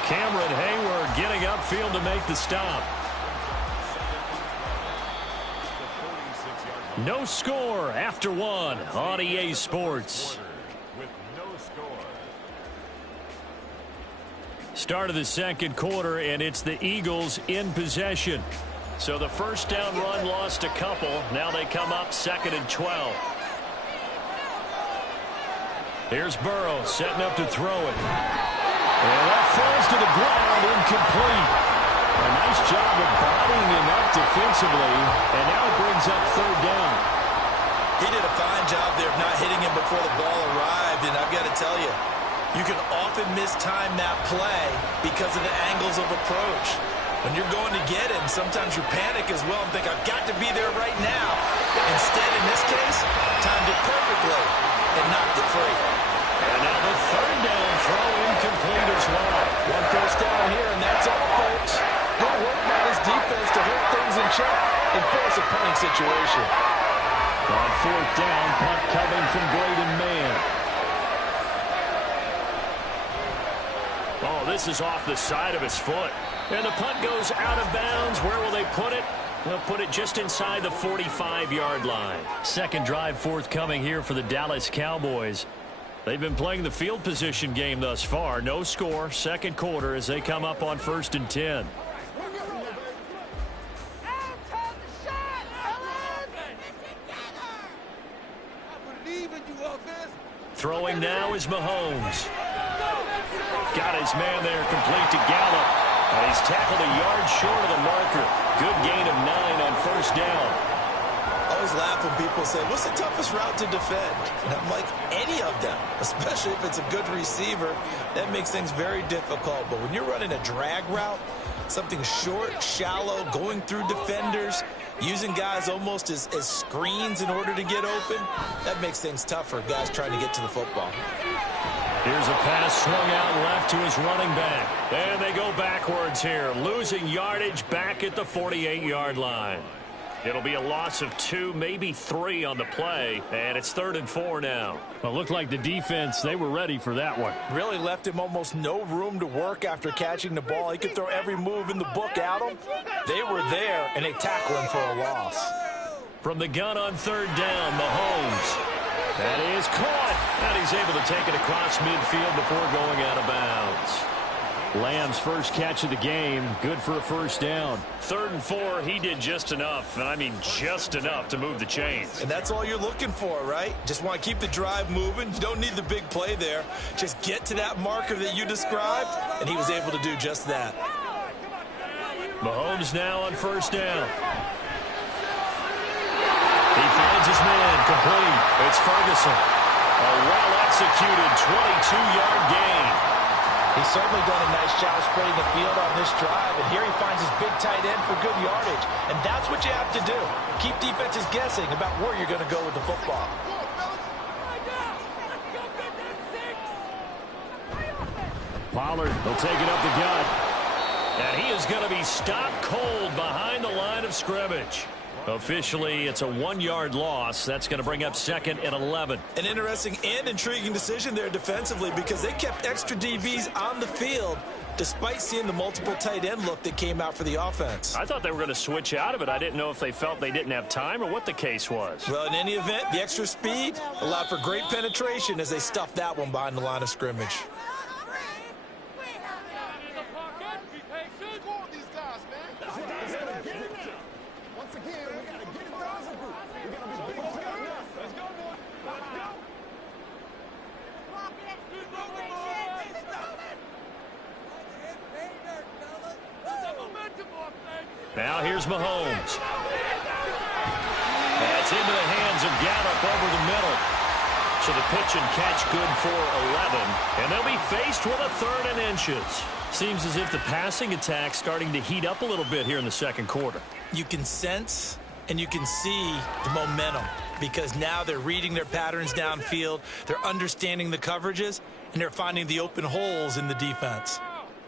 Cameron Hayward getting upfield to make the stop. No score after one on EA Sports. Start of the second quarter, and it's the Eagles in possession. So the first down run lost a couple. Now they come up 2nd and 12. Here's Burrow setting up to throw it. And that falls to the ground, incomplete. A nice job of bodying him up defensively, and now it brings up 3rd down. He did a fine job there of not hitting him before the ball arrived, and I've got to tell you, you can often mistime that play because of the angles of approach. When you're going to get him, sometimes you panic as well and think, I've got to be there right now. Instead, in this case, timed it perfectly and knocked it free. And now the 3rd down throw incomplete as well. One first down here, and that's all, folks. Good work by this defense to hold things in check and force a punting situation. On 4th down, punt coming from Braden Mann. Oh, this is off the side of his foot. And the punt goes out of bounds. Where will they put it? They'll put it just inside the 45-yard line. Second drive forthcoming here for the Dallas Cowboys. They've been playing the field position game thus far. No score, second quarter as they come up on 1st and 10. Throwing now is Mahomes. Got his man there, complete to Gallup. And he's tackled a yard short of the marker. Good gain of 9 on 1st down. I always laugh when people say, what's the toughest route to defend? And I'm like, any of them, especially if it's a good receiver. That makes things very difficult. But when you're running a drag route, something short, shallow, going through defenders, using guys almost as screens in order to get open, that makes things tough for guys trying to get to the football. Here's a pass swung out left to his running back. And they go backwards here, losing yardage back at the 48-yard line. It'll be a loss of 2, maybe 3 on the play, and it's 3rd and 4 now. Well, it looked like the defense, they were ready for that one. Really left him almost no room to work after catching the ball. He could throw every move in the book at him. They were there, and they tackled him for a loss. From the gun on 3rd down, Mahomes. That is caught, and he's able to take it across midfield before going out of bounds. Lamb's first catch of the game, good for a first down. 3rd and 4, he did just enough, and I mean just enough to move the chains. And that's all you're looking for, right? Just want to keep the drive moving. You don't need the big play there. Just get to that marker that you described, and he was able to do just that. Mahomes now on 1st down. He finds his man, complete. It's Ferguson. A well-executed 22-yard gain. He's certainly done a nice job spreading the field on this drive, and here he finds his big tight end for good yardage. And that's what you have to do. Keep defenses guessing about where you're going to go with the football. Pollard will take it up the gut. And he is going to be stopped cold behind the line of scrimmage. Officially, it's a 1-yard loss. That's going to bring up 2nd and 11. An interesting and intriguing decision there defensively because they kept extra DBs on the field despite seeing the multiple tight end look that came out for the offense. I thought they were going to switch out of it. I didn't know if they felt they didn't have time or what the case was. Well, in any event, the extra speed allowed for great penetration as they stuffed that one behind the line of scrimmage. Now here's Mahomes. That's into the hands of Gallup over the middle. So the pitch and catch good for 11. And they'll be faced with a 3rd and inches. Seems as if the passing attack's starting to heat up a little bit here in the second quarter. You can sense and you can see the momentum because now they're reading their patterns downfield, they're understanding the coverages, and they're finding the open holes in the defense.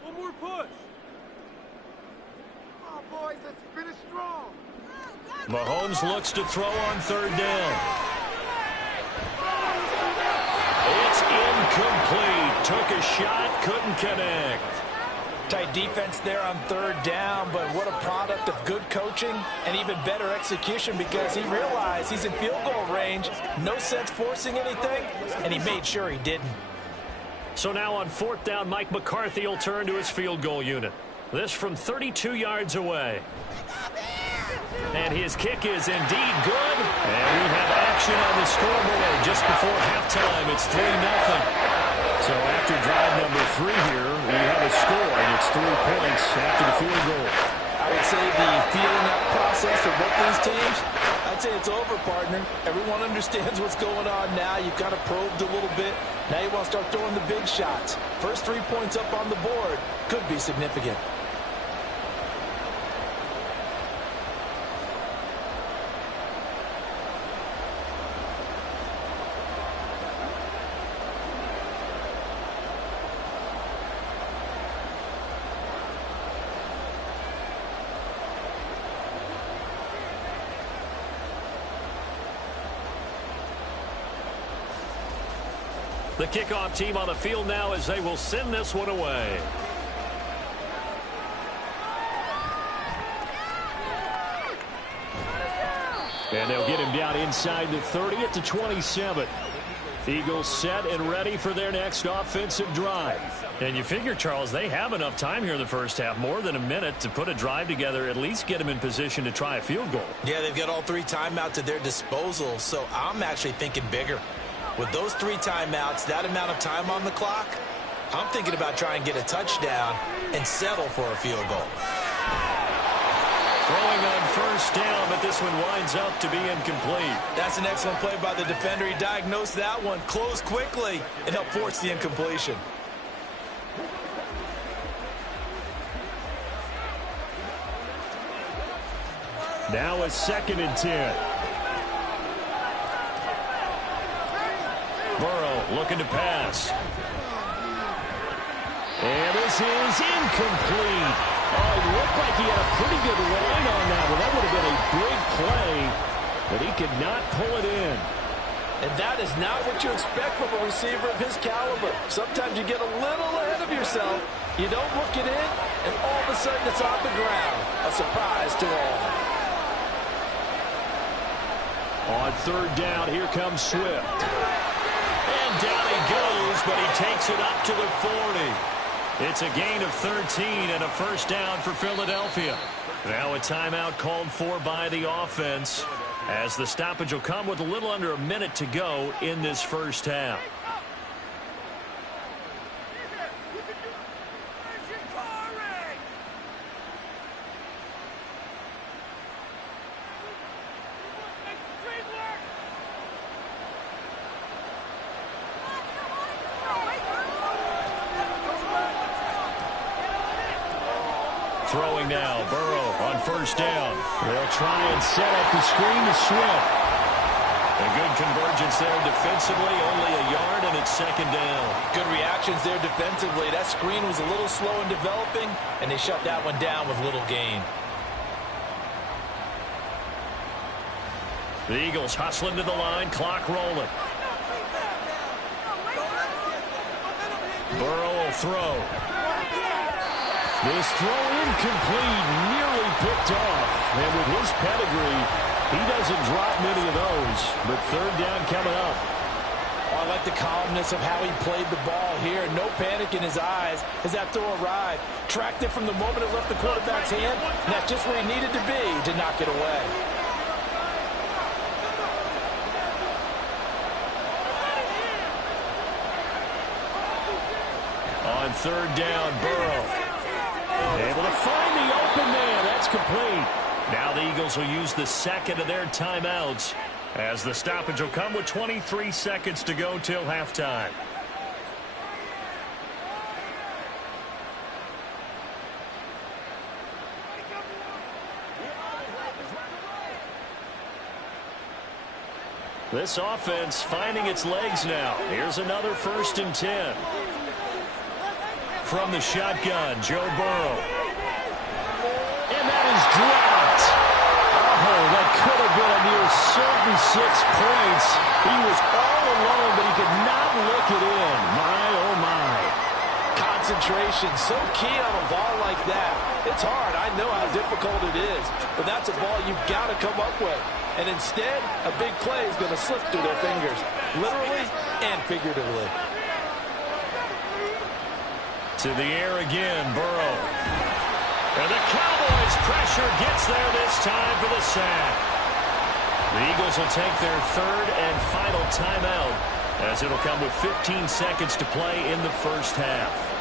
One more push. Come on, boys, let's finish strong. Mahomes looks to throw on 3rd down. It's incomplete. Took a shot, couldn't connect. Tight defense there on 3rd down, but what a product of good coaching and even better execution because he realized he's in field goal range. No sense forcing anything, and he made sure he didn't. So now on 4th down, Mike McCarthy will turn to his field goal unit. This from 32 yards away. And his kick is indeed good. And we have action on the scoreboard just before halftime. It's 3-0. So after drive number 3 here, we have a score, and it's 3 points after the field goal. I would say the feeling out process for both these teams, I'd say it's over, partner. Everyone understands what's going on now. You've kind of probed a little bit. Now you want to start throwing the big shots. First 3 points up on the board could be significant. The kickoff team on the field now as they will send this one away. And they'll get him down inside the 30 at the 27. Eagles set and ready for their next offensive drive. And you figure, Charles, they have enough time here in the first half, more than a minute, to put a drive together, at least get them in position to try a field goal. Yeah, they've got all 3 timeouts at their disposal, so I'm actually thinking bigger. With those 3 timeouts, that amount of time on the clock, I'm thinking about trying to get a touchdown and settle for a field goal. Throwing on 1st down, but this one winds up to be incomplete. That's an excellent play by the defender. He diagnosed that one, closed quickly, and helped force the incompletion. Now a 2nd and 10. Burrow looking to pass. And this is incomplete. Oh, it looked like he had a pretty good line on that one. That would have been a big play, but he could not pull it in. And that is not what you expect from a receiver of his caliber. Sometimes you get a little ahead of yourself. You don't look it in, and all of a sudden it's off the ground. A surprise to all. On 3rd down, here comes Swift. And down he goes, but he takes it up to the 40. It's a gain of 13 and a 1st down for Philadelphia. Now a timeout called for by the offense as the stoppage will come with a little under a minute to go in this first half. Throwing now, Burrow on 1st down. They'll try and set up the screen to Swift. A good convergence there defensively, only a yard, and it's 2nd down. Good reactions there defensively. That screen was a little slow in developing, and they shut that one down with little gain. The Eagles hustling to the line, clock rolling. Burrow will throw. This throw incomplete, nearly picked off. And with his pedigree, he doesn't drop many of those. But 3rd down coming up. Oh, I like the calmness of how he played the ball here. No panic in his eyes as that throw arrived. Tracked it from the moment it left the quarterback's hand. And that's just where he needed to be to knock it away. On 3rd down, Burrow. Able to find the open man. That's complete. Now the Eagles will use the 2nd of their timeouts As the stoppage will come with 23 seconds to go till halftime. This offense finding its legs now. Here's another 1st and 10. From the shotgun, Joe Burrow. And that is dropped. Oh, that could have been a near certain 6 points. He was all alone, but he could not look it in. My, oh, my. Concentration, so key on a ball like that. It's hard. I know how difficult it is, but that's a ball you've got to come up with. And instead, a big play is going to slip through their fingers, literally and figuratively. To the air again, Burrow. And the Cowboys' pressure gets there this time for the sack. The Eagles will take their 3rd and final timeout, as it'll come with 15 seconds to play in the first half.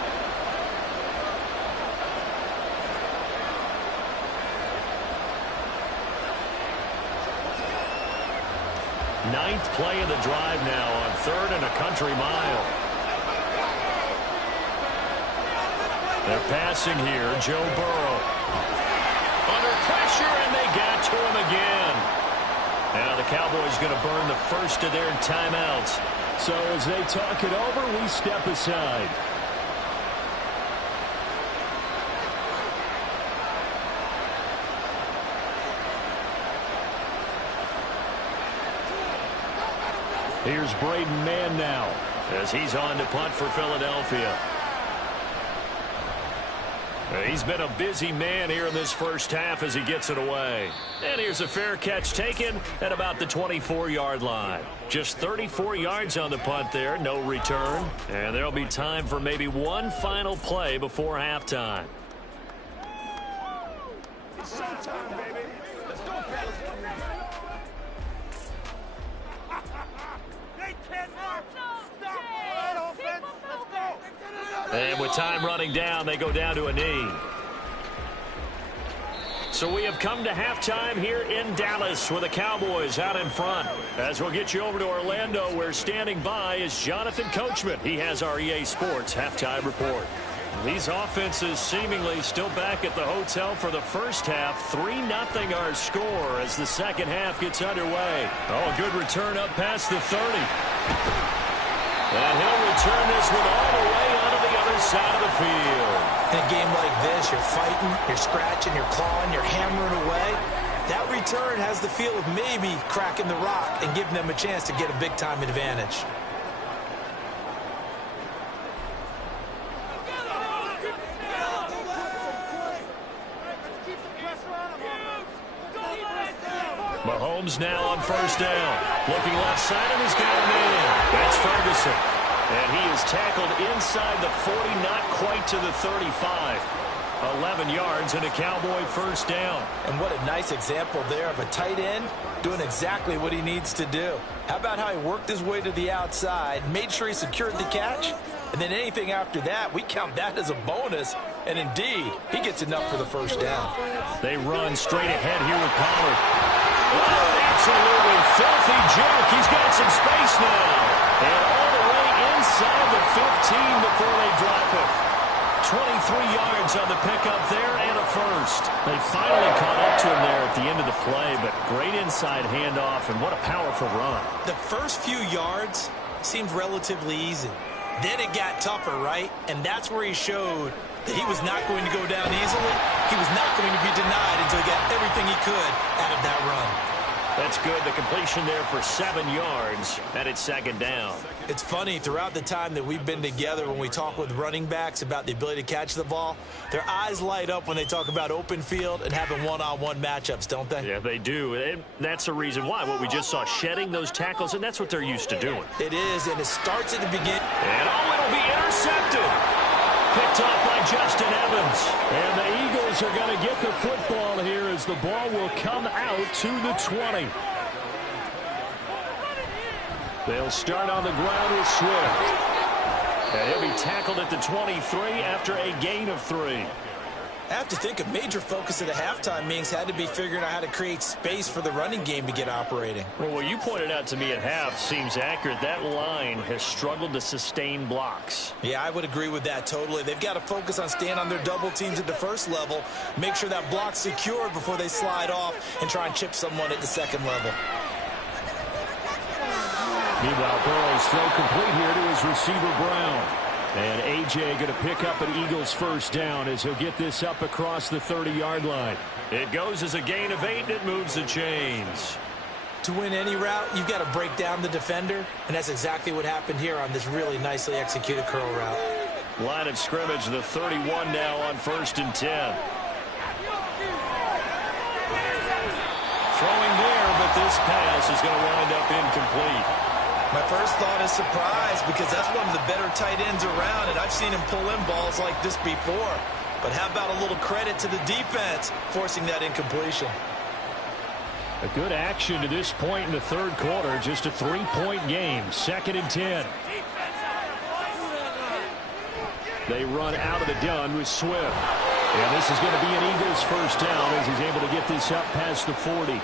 9th play of the drive now on 3rd and a country mile. They're passing here, Joe Burrow. Under pressure, and they got to him again. Now the Cowboys going to burn the first of their timeouts. So as they talk it over, we step aside. Here's Braden Mann now as he's on to punt for Philadelphia. He's been a busy man here in this first half as he gets it away. And here's a fair catch taken at about the 24-yard line. Just 34 yards on the punt there, no return. And there'll be time for maybe one final play before halftime. It's showtime, baby. Let's go, fellas. They cannot stop. All right, offense. Let's go. And with time running down, they go down to a knee. So we have come to halftime here in Dallas with the Cowboys out in front. As we'll get you over to Orlando, where standing by is Jonathan Coachman. He has our EA Sports halftime report. These offenses seemingly still back at the hotel for the first half. 3-0 our score as the second half gets underway. Oh, a good return up past the 30. And he'll return this one all the way onto the other side of the field. In a game like this, you're fighting, you're scratching, you're clawing, you're hammering away. That return has the feel of maybe cracking the rock and giving them a chance to get a big-time advantage. Mahomes now on first down. Looking left side, and he's got a man. That's Ferguson. And he is tackled inside the 40, not quite to the 35. 11 yards and a Cowboy first down. And what a nice example there of a tight end doing exactly what he needs to do. How about how he worked his way to the outside, made sure he secured the catch, and then anything after that, we count that as a bonus. And indeed, he gets enough for the first down. They run straight ahead here with Pollard. Oh, absolutely filthy joke. He's got some space now. And all the way inside the 15 before they drop it. 23 yards on the pickup there and a first. They finally caught up to him there at the end of the play, but great inside handoff, and what a powerful run. The first few yards seemed relatively easy. Then it got tougher, right? And that's where he showed that he was not going to go down easily. He was not going to be denied until he got everything he could out of that run. That's good. The completion there for 7 yards, and it's second down. It's funny, throughout the time that we've been together, when we talk with running backs about the ability to catch the ball, their eyes light up when they talk about open field and having one-on-one matchups, don't they? Yeah, they do. And that's the reason why. What we just saw, shedding those tackles, and that's what they're used to doing. It is, and it starts at the beginning. And it'll be intercepted. Picked off by Justin Evans. And the Eagles are going to get the football here as the ball will come out to the 20. They'll start on the ground with Swift. And he'll be tackled at the 23 after a gain of 3. I have to think a major focus of the halftime meetings had to be figuring out how to create space for the running game to get operating. Well, what you pointed out to me at half seems accurate. That line has struggled to sustain blocks. Yeah, I would agree with that totally. They've got to focus on staying on their double teams at the first level, make sure that block's secured before they slide off and try and chip someone at the second level. Meanwhile, Burrow's throw complete here to his receiver, Brown. And A.J. going to pick up an Eagles first down as he'll get this up across the 30-yard line. It goes as a gain of 8, and it moves the chains. To win any route, you've got to break down the defender, and that's exactly what happened here on this really nicely executed curl route. Line of scrimmage, the 31 now on 1st and 10. Throwing there, but this pass is going to wind up incomplete. My first thought is surprise because that's one of the better tight ends around, and I've seen him pull in balls like this before. But how about a little credit to the defense forcing that incompletion? A good action to this point in the third quarter. Just a 3-point game. 2nd and 10. They run out of the gun with Swift. And this is going to be an Eagles first down as he's able to get this up past the 40.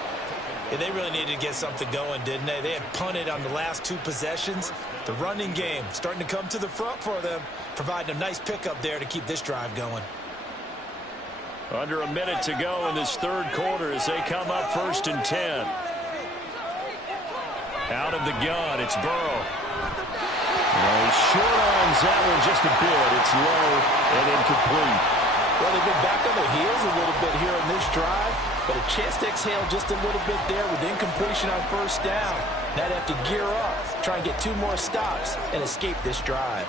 Yeah, they really needed to get something going, didn't they? They had punted on the last 2 possessions. The running game starting to come to the front for them, providing a nice pickup there to keep this drive going. Under a minute to go in this third quarter as they come up 1st and 10. Out of the gun, it's Burrow. He short arms that one just a bit. It's low and incomplete. Well, they've been back on their heels a little bit here on this drive, but a chance to exhale just a little bit there with incompletion on first down. Now they have to gear up, try and get 2 more stops, and escape this drive.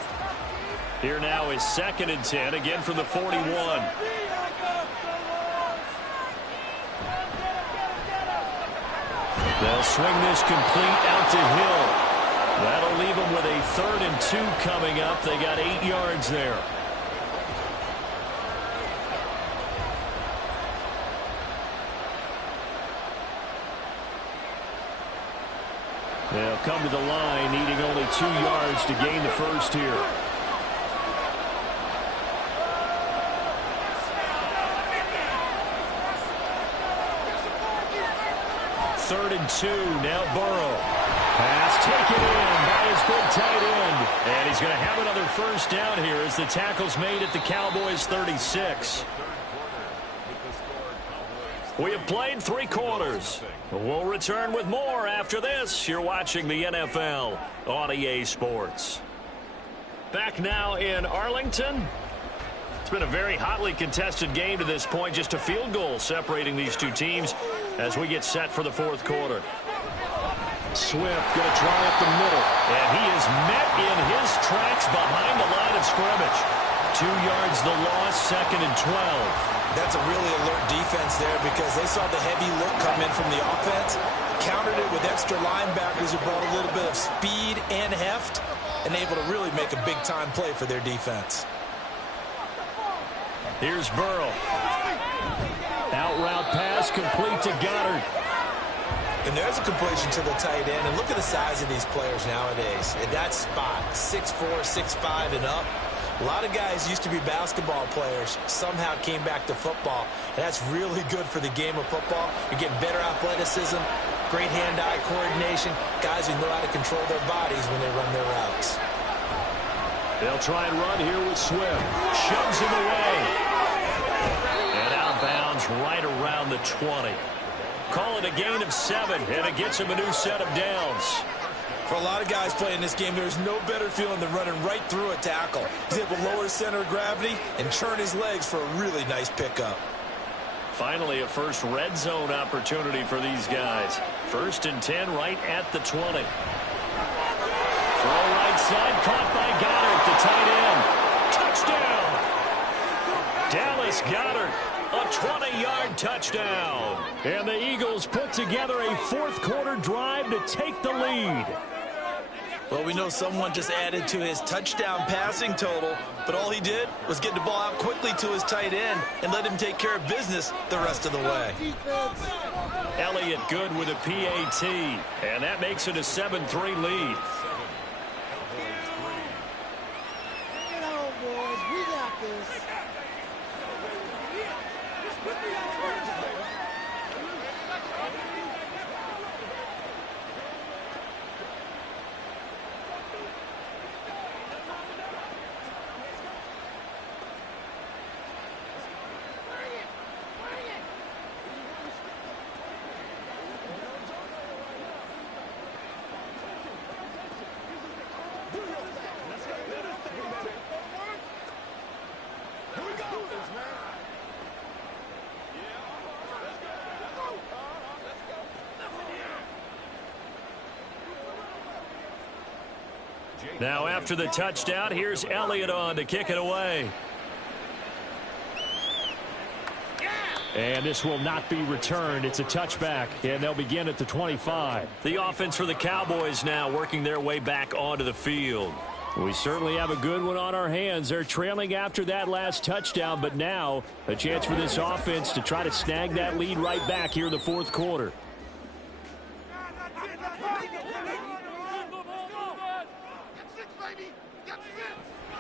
Here now is 2nd and 10, again from the 41. They'll swing this complete out to Hill. That'll leave them with a 3rd and 2 coming up. They got 8 yards there. They'll come to the line, needing only 2 yards to gain the first here. Third and 2, now Burrow. Pass taken in by his big tight end. And he's going to have another first down here as the tackle's made at the Cowboys' 36. We have played 3 quarters. We'll return with more after this. You're watching the NFL on EA Sports. Back now in Arlington. It's been a very hotly contested game to this point. Just a field goal separating these 2 teams as we get set for the 4th quarter. Swift going to try up the middle. And he is met in his tracks behind the line of scrimmage. 2 yards the loss, 2nd and 12. That's a really alert defense there because they saw the heavy look come in from the offense, countered it with extra linebackers who brought a little bit of speed and heft, and able to really make a big-time play for their defense. Here's Burrow. Out route pass complete to Goddard. And there's a completion to the tight end. And look at the size of these players nowadays. In that spot, 6'4", 6'5", and up. A lot of guys used to be basketball players, somehow came back to football, and that's really good for the game of football. You're getting better athleticism, great hand-eye coordination, guys who know how to control their bodies when they run their routes. They'll try and run here with Swift. Shoves him away. And outbounds right around the 20. Call it a gain of 7, and it gets him a new set of downs. For a lot of guys playing this game, there's no better feeling than running right through a tackle. He's able to lower his center of gravity and churn his legs for a really nice pickup. Finally, a first red zone opportunity for these guys. 1st and 10 right at the 20. Throw right side, caught by Goddard. The tight end. Touchdown! Dallas Goddard, a 20-yard touchdown. And the Eagles put together a 4th quarter drive to take the lead. Well, we know someone just added to his touchdown passing total, but all he did was get the ball out quickly to his tight end and let him take care of business the rest of the way. Elliott good with a PAT, and that makes it a 7-3 lead. Get on, boys. We got this. Now after the touchdown, here's Elliott on to kick it away. And this will not be returned. It's a touchback, and they'll begin at the 25. The offense for the Cowboys now working their way back onto the field. We certainly have a good one on our hands. They're trailing after that last touchdown, but now a chance for this offense to try to snag that lead right back here in the fourth quarter.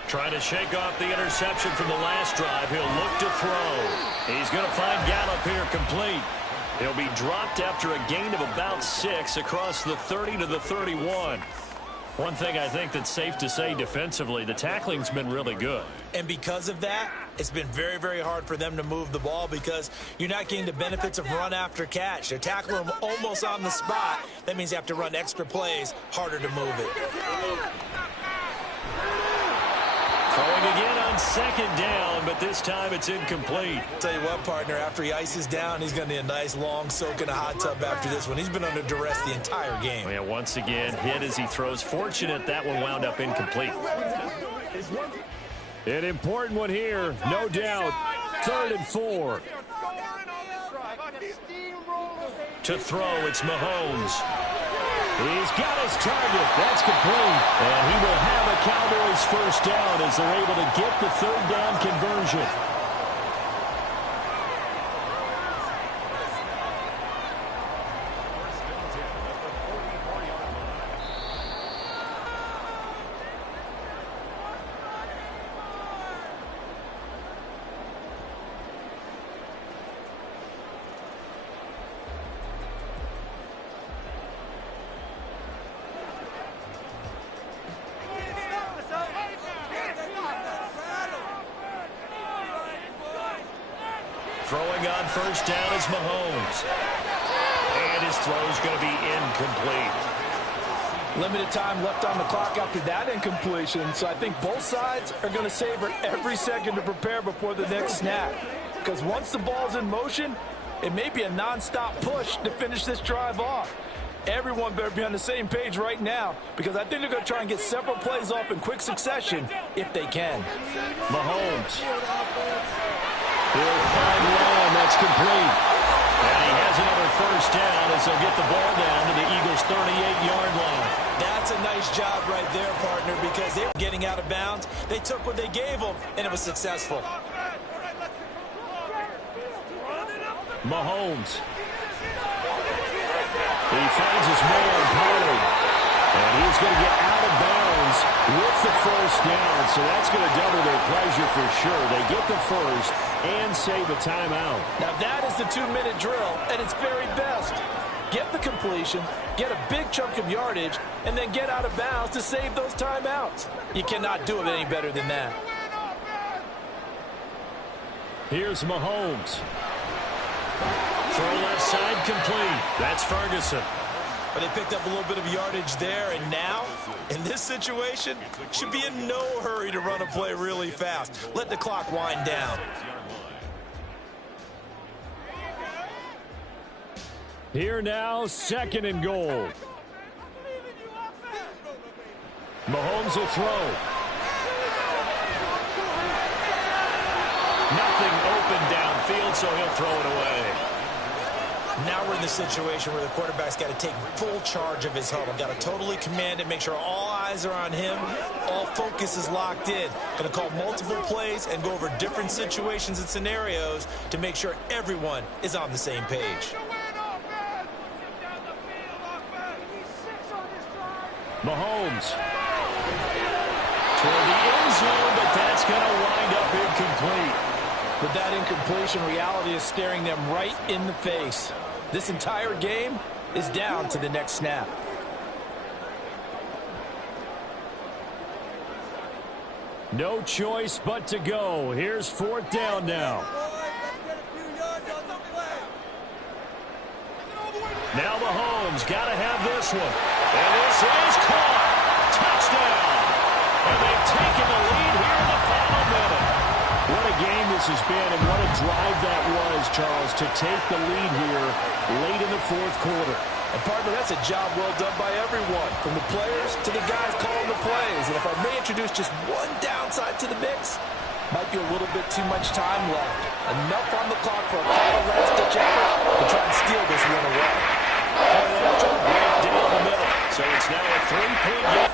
Trying to shake off the interception from the last drive. He'll look to throw. He's going to find Gallup here complete. He'll be dropped after a gain of about 6 across the 30 to the 31. One thing I think that's safe to say defensively, the tackling's been really good. And because of that, it's been very, very hard for them to move the ball because you're not getting the benefits of run after catch. They're tackling them almost on the spot. That means you have to run extra plays, harder to move it. Throwing again on second down, but this time it's incomplete. Tell you what, partner, after he ices down, he's going to need a nice long soak in a hot tub after this one. He's been under duress the entire game. Yeah, once again, hit as he throws. Fortunate that one wound up incomplete. An important one here, no doubt. 3rd and 4. To throw, it's Mahomes. He's got his target. That's complete. And he will have a Cowboys first down as they're able to get the 3rd down conversion. Throwing on first down is Mahomes. And his throw's going to be incomplete. Limited time left on the clock after that incompletion, so I think both sides are going to savor every second to prepare before the next snap. Because once the ball's in motion, it may be a nonstop push to finish this drive off. Everyone better be on the same page right now because I think they're going to try and get several plays off in quick succession if they can. Mahomes. He'll find Lamb. That's complete. And he has another first down as they'll get the ball down to the Eagles' 38-yard line. That's a nice job right there, partner, because they were getting out of bounds. They took what they gave them, and it was successful. Mahomes. He finds his man, Pollard. And he's going to get out of bounds with the first down. So that's going to double their pleasure for sure. They get the first and save a timeout. Now that is the 2-minute drill at its very best. Get the completion, get a big chunk of yardage, and then get out of bounds to save those timeouts. You cannot do it any better than that. Here's Mahomes. Throw left side complete. That's Ferguson. But they picked up a little bit of yardage there, and now, in this situation, should be in no hurry to run a play really fast. Let the clock wind down. Here now, 2nd and goal. Mahomes will throw. Nothing open downfield, so he'll throw it away. Now we're in the situation where the quarterback's got to take full charge of his huddle. Got to totally command it, make sure all eyes are on him. All focus is locked in. Going to call multiple plays and go over different situations and scenarios to make sure everyone is on the same page. Mahomes. Toward the end zone, but that's going to wind up incomplete. But that incompletion reality is staring them right in the face. This entire game is down to the next snap. No choice but to go. Here's 4th down now. Now Mahomes got to have this one. And this is caught. Touchdown. And they've taken the lead here in the final minute. What a game this has been, and what a drive that was, Charles, to take the lead here late in the 4th quarter. And, partner, that's a job well done by everyone, from the players to the guys calling the plays. And if I may introduce just one downside to the mix, might be a little bit too much time left. Enough on the clock for a final last-ditch effort to try and steal this win away. Point after, right down the middle. So it's now a 3-point game.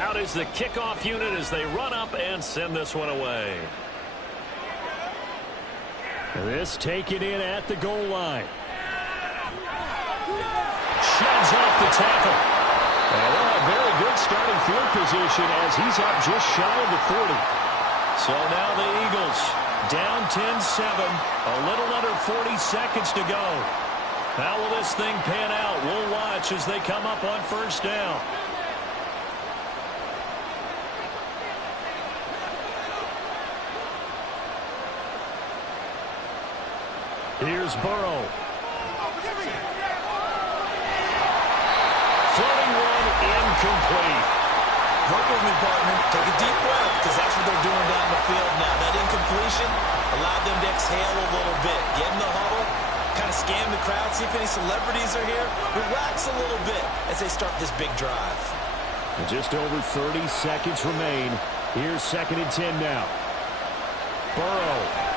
Out is the kickoff unit as they run up and send this one away. This taken in at the goal line. Sheds off the tackle. And they'll have very good starting field position as he's up just shy of the 40. So now the Eagles down 10-7. A little under 40 seconds to go. How will this thing pan out? We'll watch as they come up on 1st down. Here's Burrow. Floating one, incomplete. Work with me, partner. Take a deep breath, because that's what they're doing down the field now. That incompletion allowed them to exhale a little bit. Get in the huddle, kind of scan the crowd, see if any celebrities are here. Relax a little bit as they start this big drive. And just over 30 seconds remain. Here's 2nd and 10 now. Burrow.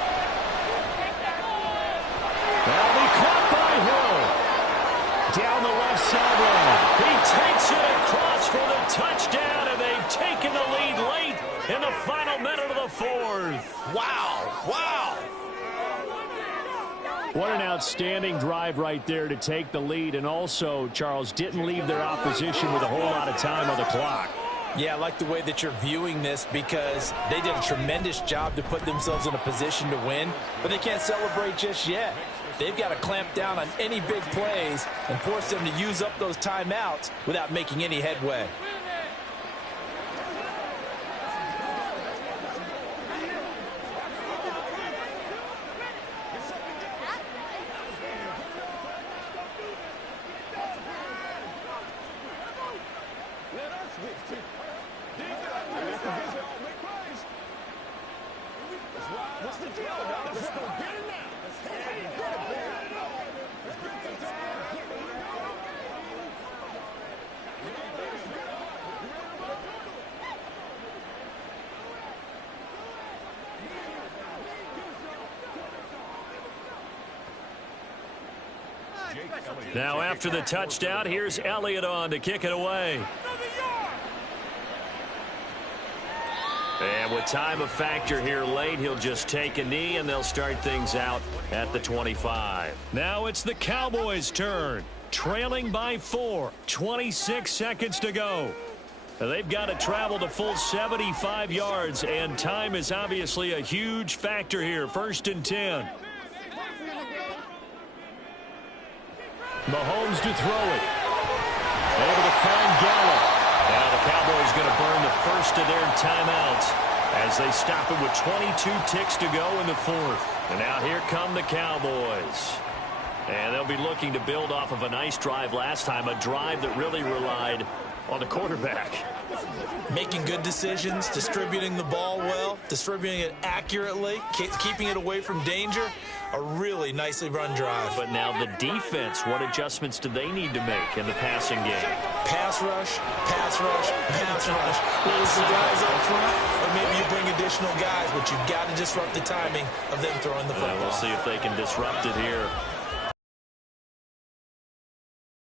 That'll be caught by Hill. Down the left sideline. He takes it across for the touchdown, and they've taken the lead late in the final minute of the 4th. Wow. Wow. What an outstanding drive right there to take the lead, and also, Charles, didn't leave their opposition with a whole lot of time on the clock. Yeah, I like the way that you're viewing this, because they did a tremendous job to put themselves in a position to win, but they can't celebrate just yet. They've got to clamp down on any big plays and force them to use up those timeouts without making any headway. Now after the touchdown, here's Elliott on to kick it away. And with time a factor here late, he'll just take a knee and they'll start things out at the 25. Now it's the Cowboys' turn. Trailing by 4. 26 seconds to go. They've got to travel the full 75 yards, and time is obviously a huge factor here. 1st and 10. Mahomes to throw it. Able to find Gallup. Now the Cowboys going to burn the first of their timeouts as they stop it with 22 ticks to go in the 4th. And now here come the Cowboys. And they'll be looking to build off of a nice drive last time, a drive that really relied on the quarterback. Making good decisions, distributing the ball well, distributing it accurately, keeping it away from danger. A really nicely run drive. But now the defense, what adjustments do they need to make in the passing game? Pass rush, pass rush, pass rush. Lose the guys up front, or maybe you bring additional guys, but you've got to disrupt the timing of them throwing the football. We'll see if they can disrupt it here.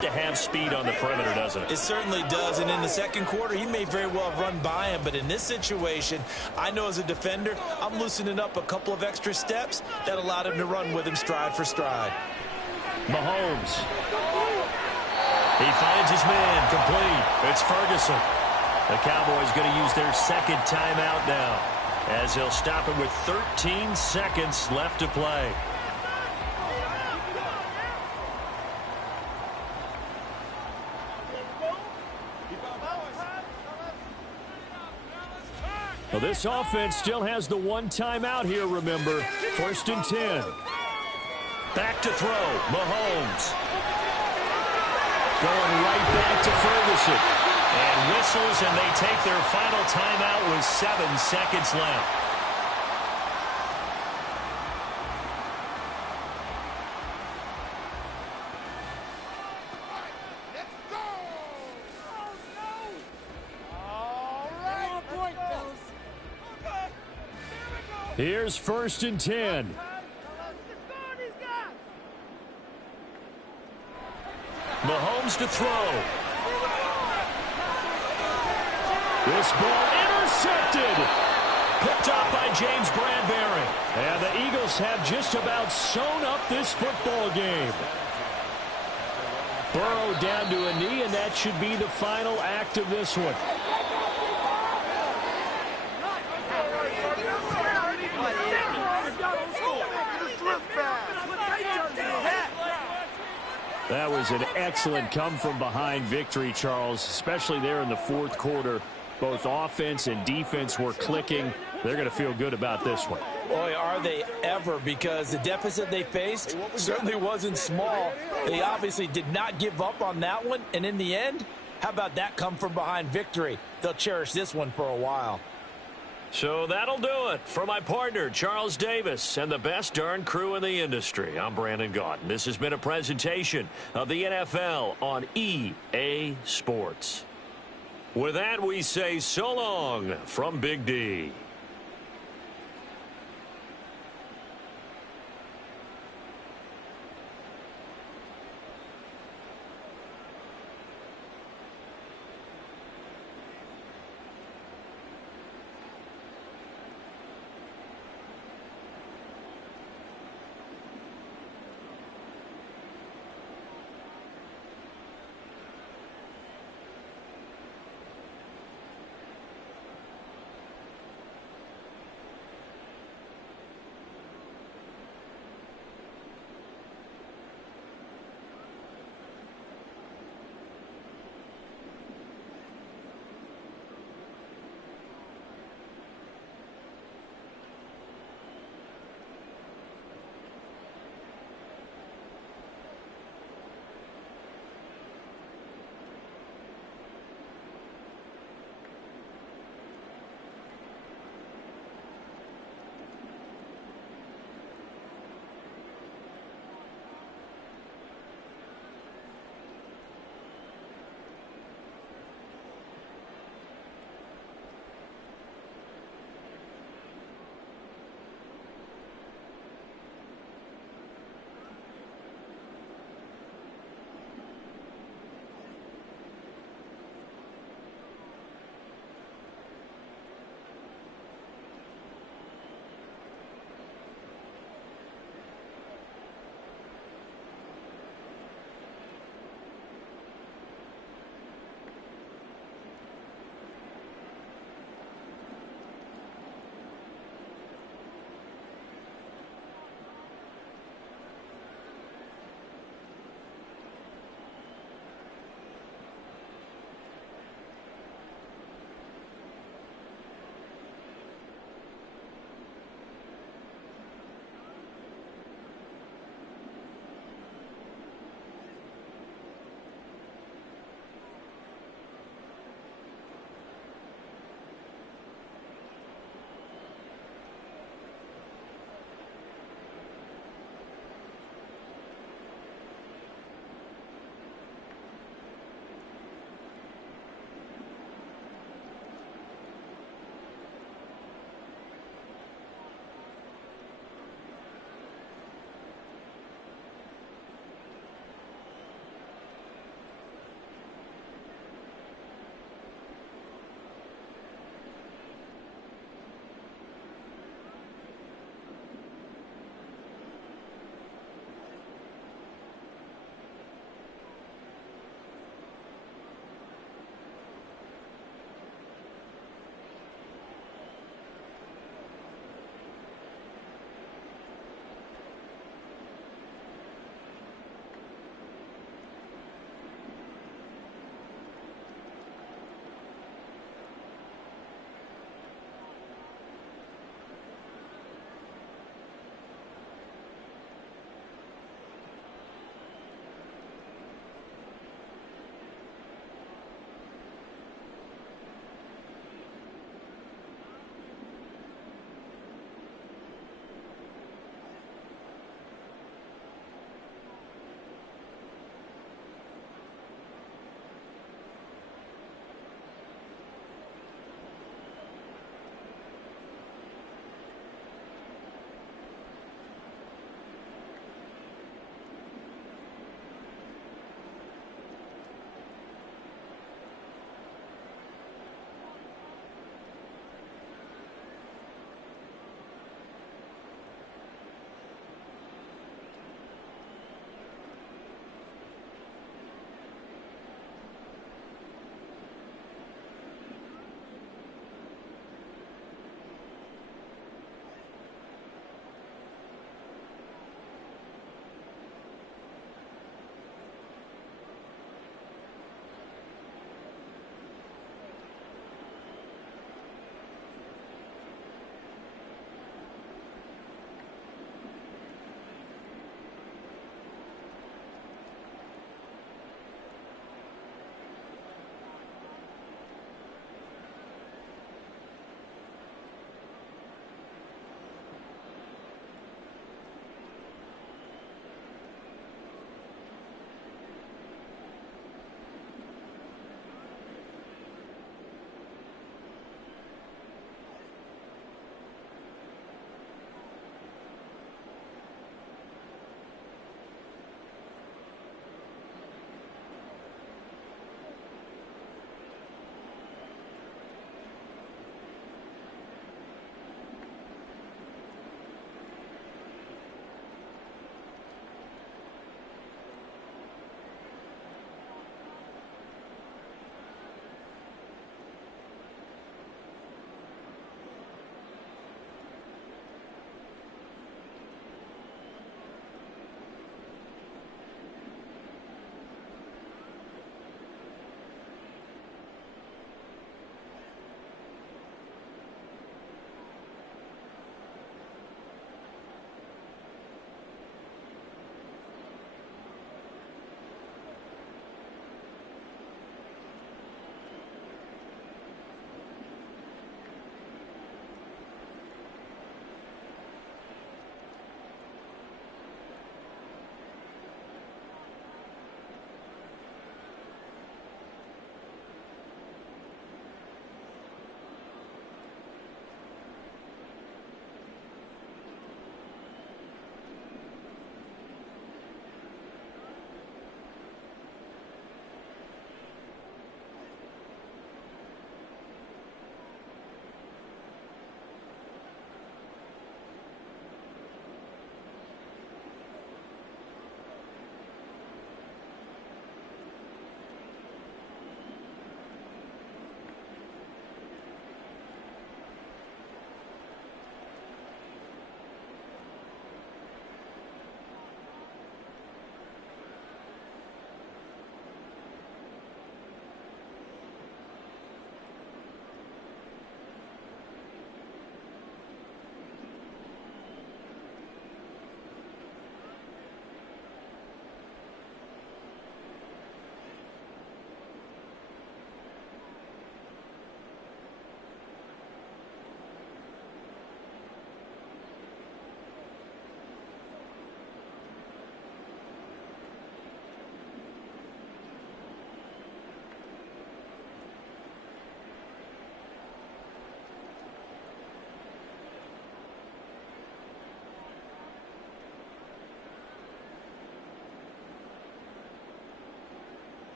To have speed on the perimeter, doesn't it? It certainly does, and in the second quarter, he may very well have run by him, but in this situation, I know as a defender, I'm loosening up a couple of extra steps that allowed him to run with him stride for stride. Mahomes. He finds his man, complete. It's Ferguson. The Cowboys going to use their second timeout now, as they'll stop it with 13 seconds left to play. Well, this offense still has the one timeout here, remember. 1st and 10. Back to throw. Mahomes. Going right back to Ferguson. And whistles, and they take their final timeout with 7 seconds left. Here's 1st and 10. Mahomes to throw. This ball intercepted. Picked up by James Bradbury. And the Eagles have just about sewn up this football game. Burrow down to a knee, and that should be the final act of this one. That was an excellent come-from-behind victory, Charles, especially there in the fourth quarter. Both offense and defense were clicking. They're going to feel good about this one. Boy, are they ever, because the deficit they faced certainly wasn't small. They obviously did not give up on that one, and in the end, how about that come-from-behind victory? They'll cherish this one for a while. So that'll do it for my partner, Charles Davis, and the best darn crew in the industry. I'm Brandon Gaudin. This has been a presentation of the NFL on EA Sports. With that, we say so long from Big D.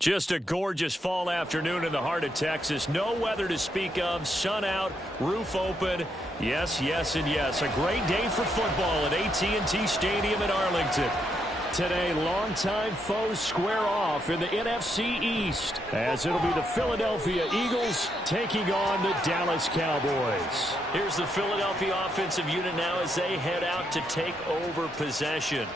Just a gorgeous fall afternoon in the heart of Texas. No weather to speak of. Sun out, roof open. Yes, yes, and yes. A great day for football at AT&T Stadium in Arlington. Today, longtime foes square off in the NFC East, as it'll be the Philadelphia Eagles taking on the Dallas Cowboys. Here's the Philadelphia offensive unit now as they head out to take over possession.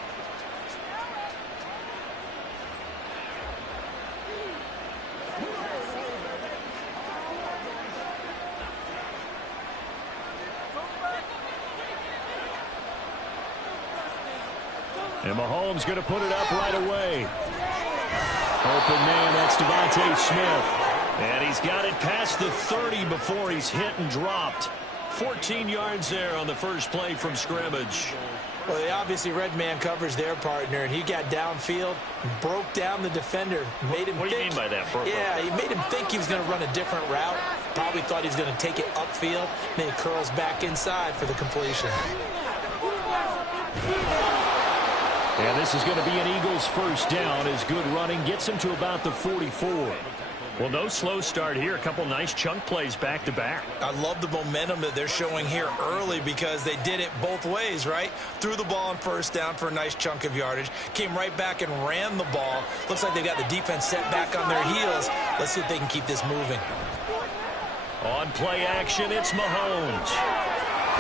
And Mahomes going to put it up right away. Open man, that's Devontae Smith. And he's got it past the 30 before he's hit and dropped. 14 yards there on the first play from scrimmage. Well, they obviously red man covers their partner, and he got downfield, broke down the defender, made him What do you mean by that, Burko? Yeah, he made him think he was going to run a different route. Probably thought he was going to take it upfield. Then he curls back inside for the completion. And this is going to be an Eagles first down as good running gets him to about the 44. Well, no slow start here. A couple nice chunk plays back-to-back. I love the momentum that they're showing here early because they did it both ways, right? Threw the ball on first down for a nice chunk of yardage. Came right back and ran the ball. Looks like they've got the defense set back on their heels. Let's see if they can keep this moving. On play action, it's Mahomes.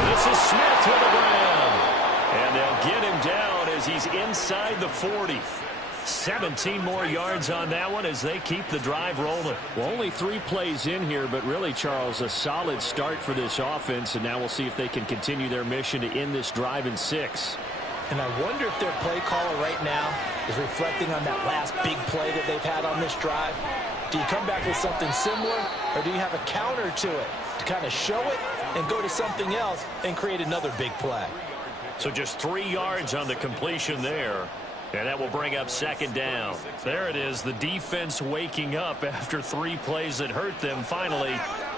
This is Smith to the ground. And they'll get him down as he's inside the 40. 17 more yards on that one as they keep the drive rolling. Well, only 3 plays in here, but really, Charles, a solid start for this offense. And now we'll see if they can continue their mission to end this drive in 6. And I wonder if their play caller right now is reflecting on that last big play that they've had on this drive. Do you come back with something similar, or do you have a counter to it to kind of show it and go to something else and create another big play? So just 3 yards on the completion there. And that will bring up second down. There it is, the defense waking up after 3 plays that hurt them. Finally,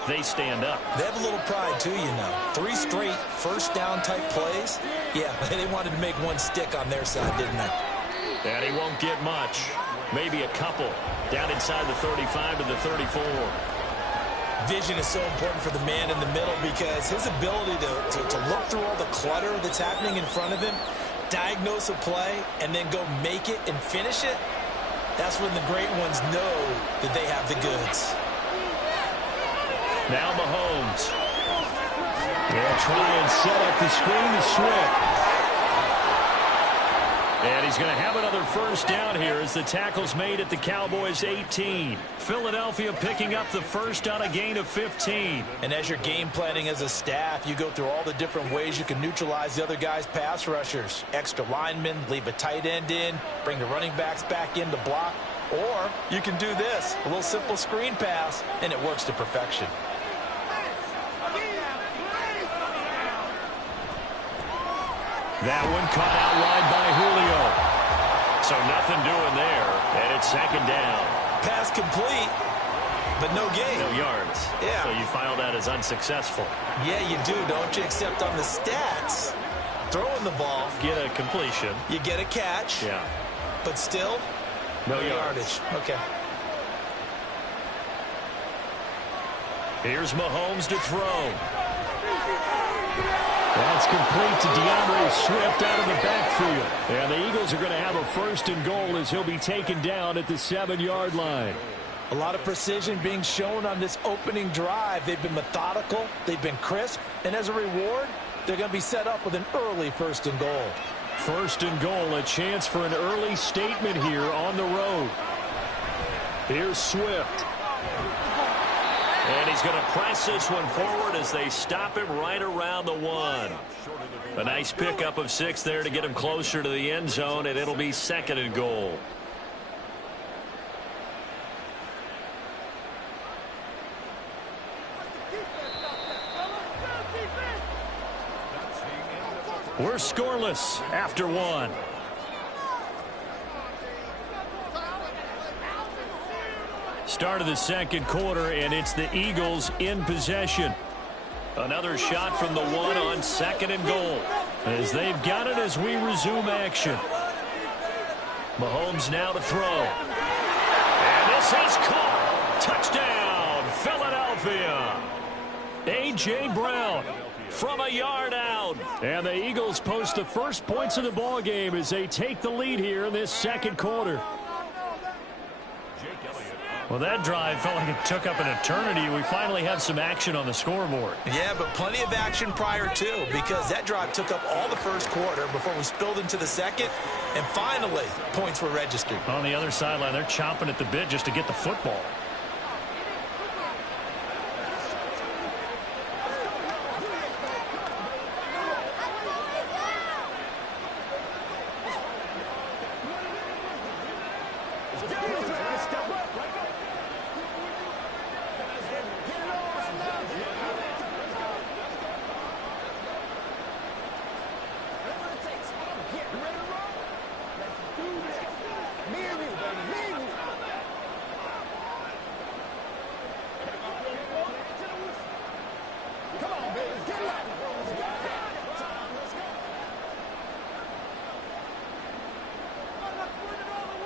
they stand up. They have a little pride, too, you know. 3 straight first down type plays. Yeah, they wanted to make one stick on their side, didn't they? And he won't get much. Maybe a couple. Down inside the 35 to the 34. Vision is so important for the man in the middle because his ability to look through all the clutter that's happening in front of him, diagnose a play, and then go make it and finish it, that's when the great ones know that they have the goods. Now Mahomes. They'll try and set up the screen to Swift. And he's going to have another first down here as the tackle's made at the Cowboys' 18. Philadelphia picking up the first on a gain of 15. And as you're game planning as a staff, you go through all the different ways you can neutralize the other guy's pass rushers. Extra linemen, leave a tight end in, bring the running backs back in to block. Or you can do this, a little simple screen pass, and it works to perfection. That one caught out wide by Julio. So nothing doing there. And it's second down. Pass complete, but no gain. No yards. Yeah. So you file that as unsuccessful. Yeah, you do, don't you? Except on the stats, throwing the ball, Get a completion. you get a catch, Yeah. but still, No yardage. Okay. Here's Mahomes to throw. That's complete to DeAndre Swift out of the backfield. And the Eagles are going to have a first and goal as he'll be taken down at the 7-yard line. A lot of precision being shown on this opening drive. They've been methodical, they've been crisp, and as a reward, they're going to be set up with an early first and goal. First and goal, a chance for an early statement here on the road. Here's Swift. And he's going to press this one forward as they stop him right around the 1. A nice pickup of 6 there to get him closer to the end zone, and it'll be second and goal. We're scoreless after 1. Start of the second quarter, and it's the Eagles in possession. Another shot from the 1 on second and goal. As they've got it as we resume action. Mahomes now to throw. And this This is caught. Touchdown, Philadelphia. A.J. Brown from a yard out. And the Eagles post the first points of the ball game as they take the lead here in this second quarter. Well, that drive felt like it took up an eternity. We finally have some action on the scoreboard. Yeah, but plenty of action prior to, because that drive took up all the first quarter before we spilled into the second, and finally, points were registered. On the other sideline, they're chomping at the bit just to get the football.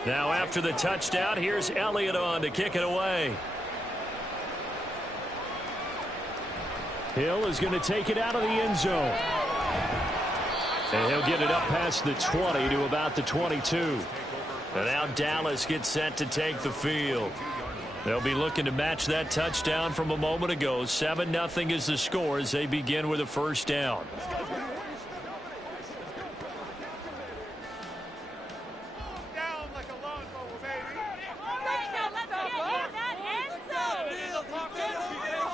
Now after the touchdown, here's Elliott on to kick it away. Hill is going to take it out of the end zone. And he'll get it up past the 20 to about the 22. And now Dallas gets set to take the field. They'll be looking to match that touchdown from a moment ago. 7-0 is the score as they begin with a first down.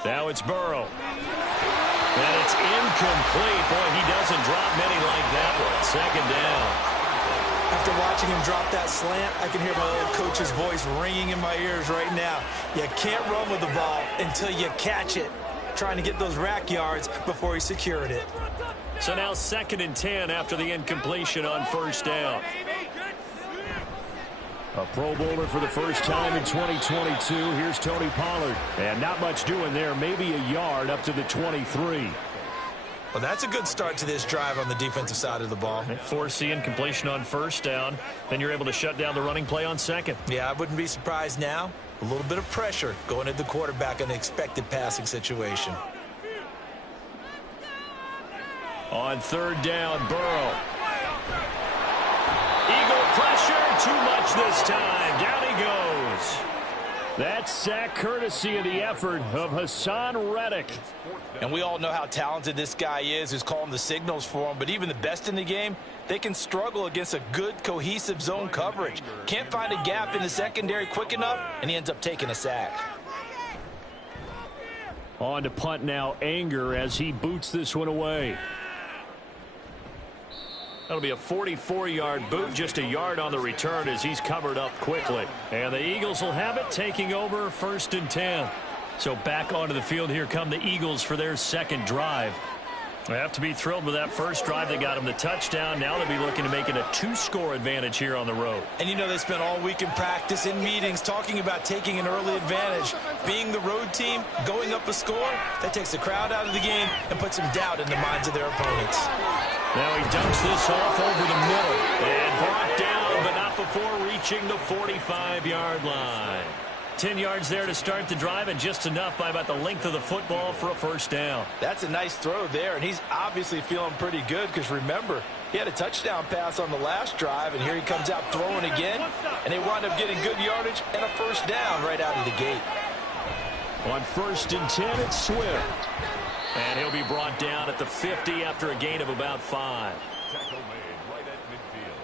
Now it's Burrow. And it's incomplete. Boy, he doesn't drop many like that one. Second down. After watching him drop that slant, I can hear my old coach's voice ringing in my ears right now. You can't run with the ball until you catch it. Trying to get those rack yards before he secured it. So now 2nd and 10 after the incompletion on first down. A Pro Bowler for the first time in 2022. Here's Tony Pollard. And not much doing there. Maybe a yard up to the 23. Well, that's a good start to this drive on the defensive side of the ball. Force the incompletion on first down. Then you're able to shut down the running play on second. Yeah, I wouldn't be surprised now. A little bit of pressure going at the quarterback in an expected passing situation. On third down, Burrow. Eagle pressure, too much this time. Down he goes. That sack courtesy of the effort of Hassan Reddick. And we all know how talented this guy is, who's calling the signals for him. But even the best in the game, they can struggle against a good, cohesive zone coverage. Can't find a gap in the secondary quick enough, and he ends up taking a sack. On to punt now, Anger, as he boots this one away. That'll be a 44-yard boot, just a yard on the return as he's covered up quickly. And the Eagles will have it, taking over 1st and 10. So back onto the field, here come the Eagles for their second drive. They have to be thrilled with that first drive. They got them the touchdown. Now they'll be looking to make it a 2-score advantage here on the road. And you know they spent all week in practice, in meetings, talking about taking an early advantage. Being the road team, going up a score, that takes the crowd out of the game and puts some doubt in the minds of their opponents. Now he dumps this off over the middle. And brought down, but not before reaching the 45-yard line. 10 yards there to start the drive, and just enough by about the length of the football for a first down. That's a nice throw there, and he's obviously feeling pretty good because, remember, he had a touchdown pass on the last drive, and here he comes out throwing again, and they wind up getting good yardage and a first down right out of the gate. On 1st and 10, it's Swift. And he'll be brought down at the 50 after a gain of about 5. Tackle made right at midfield.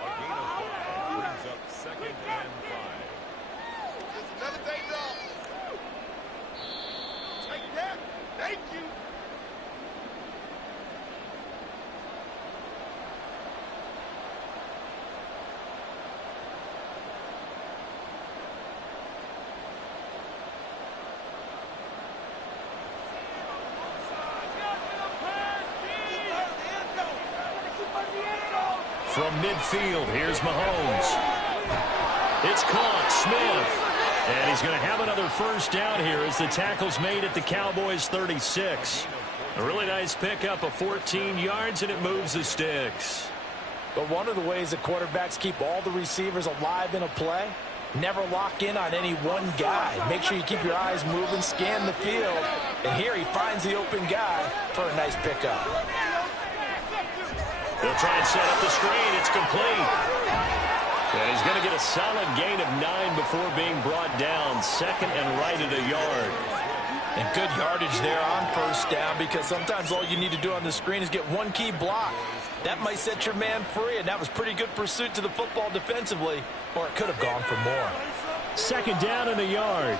A gain of 5 brings up 2nd and 5. Another day off. Take that. Thank you. From midfield, here's Mahomes. It's caught, Smith. And he's going to have another first down here as the tackle's made at the Cowboys' 36. A really nice pickup of 14 yards, and it moves the sticks. But one of the ways the quarterbacks keep all the receivers alive in a play Never lock in on any one guy. Make sure you keep your eyes moving, scan the field. And here he finds the open guy for a nice pickup. They'll try and set up the screen. It's complete. And he's going to get a solid gain of 9 before being brought down. Second and right at a yard. And good yardage there on first down, because sometimes all you need to do on the screen is get one key block. That might set your man free, and that was pretty good pursuit to the football defensively, or it could have gone for more. Second down and a yard.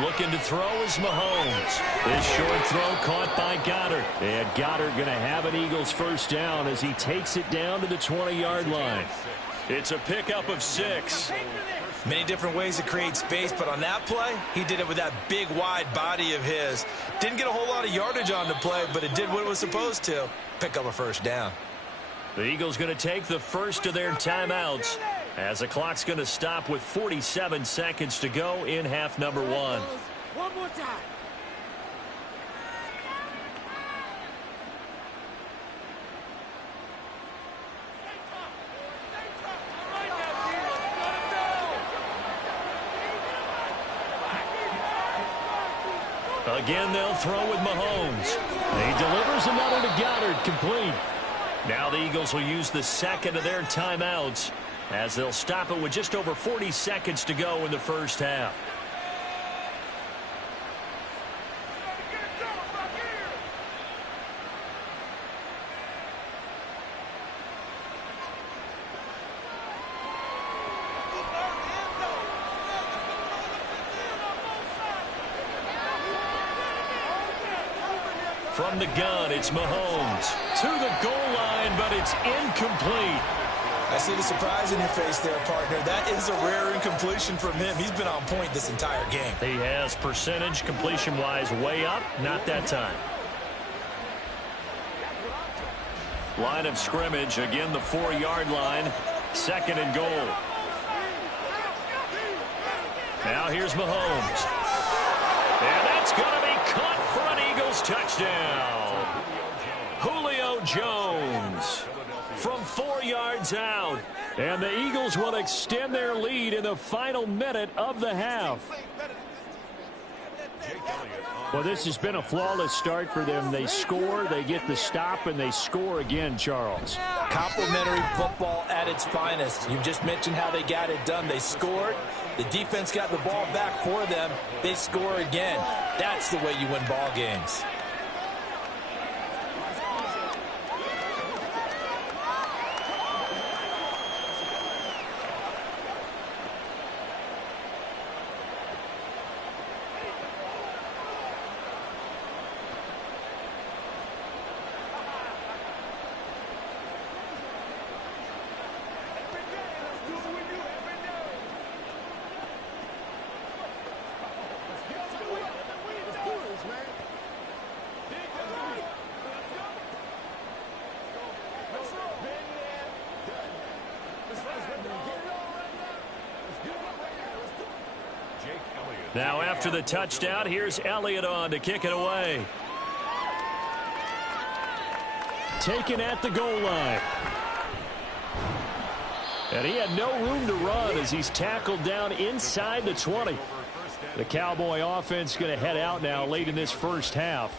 Looking to throw is Mahomes. This short throw caught by Goddard. And Goddard going to have an Eagles first down as he takes it down to the 20-yard line. It's a pickup of 6. Many different ways to create space, but on that play, he did it with that big, wide body of his. Didn't get a whole lot of yardage on the play, but it did what it was supposed to. Pick up a first down. The Eagles going to take the first of their timeouts as the clock's going to stop with 47 seconds to go in half number 1. One more time. Again, they'll throw with Mahomes. He delivers another to Goddard, complete. Now the Eagles will use the second of their timeouts as they'll stop it with just over 40 seconds to go in the first half. From the gun, it's Mahomes to the goal line, but it's incomplete. I see the surprise in your face there, partner. That is a rare incompletion from him. He's been on point this entire game. He has percentage completion-wise way up, not that time. Line of scrimmage, again the 4-yard line, second and goal. Now here's Mahomes. And that's going to be caught for an Eagles touchdown. Julio Jones from 4 yards out. And the Eagles will extend their lead in the final minute of the half. Well, this has been a flawless start for them. They score, they get the stop, and they score again, Charles. Complimentary football at its finest. You've just mentioned how they got it done. They scored. The defense got the ball back for them. They score again. That's the way you win ball games. Now after the touchdown, here's Elliott on to kick it away. Taken at the goal line. And he had no room to run as he's tackled down inside the 20. The Cowboy offense going to head out now late in this first half.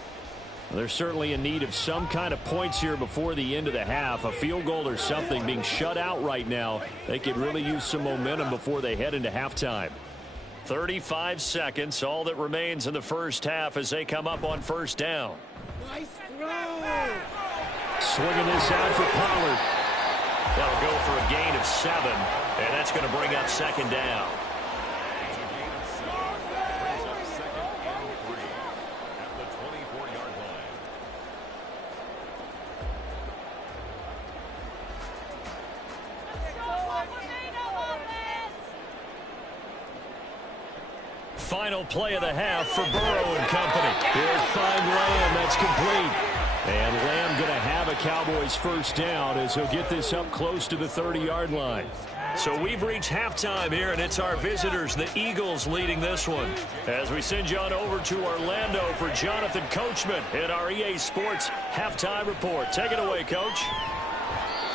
They're certainly in need of some kind of points here before the end of the half. A field goal or something, being shut out right now. They could really use some momentum before they head into halftime. 35 seconds, all that remains in the first half as they come up on first down. Nice throw. Swinging this out for Pollard. That'll go for a gain of 7, and that's going to bring up second down. Final play of the half for Burrow and company. Here's find Lamb. That's complete. And Lamb going to have a Cowboys first down as he'll get this up close to the 30-yard line. So we've reached halftime here, and it's our visitors, the Eagles, leading this one. As we send you on over to Orlando for Jonathan Coachman in our EA Sports Halftime Report. Take it away, Coach.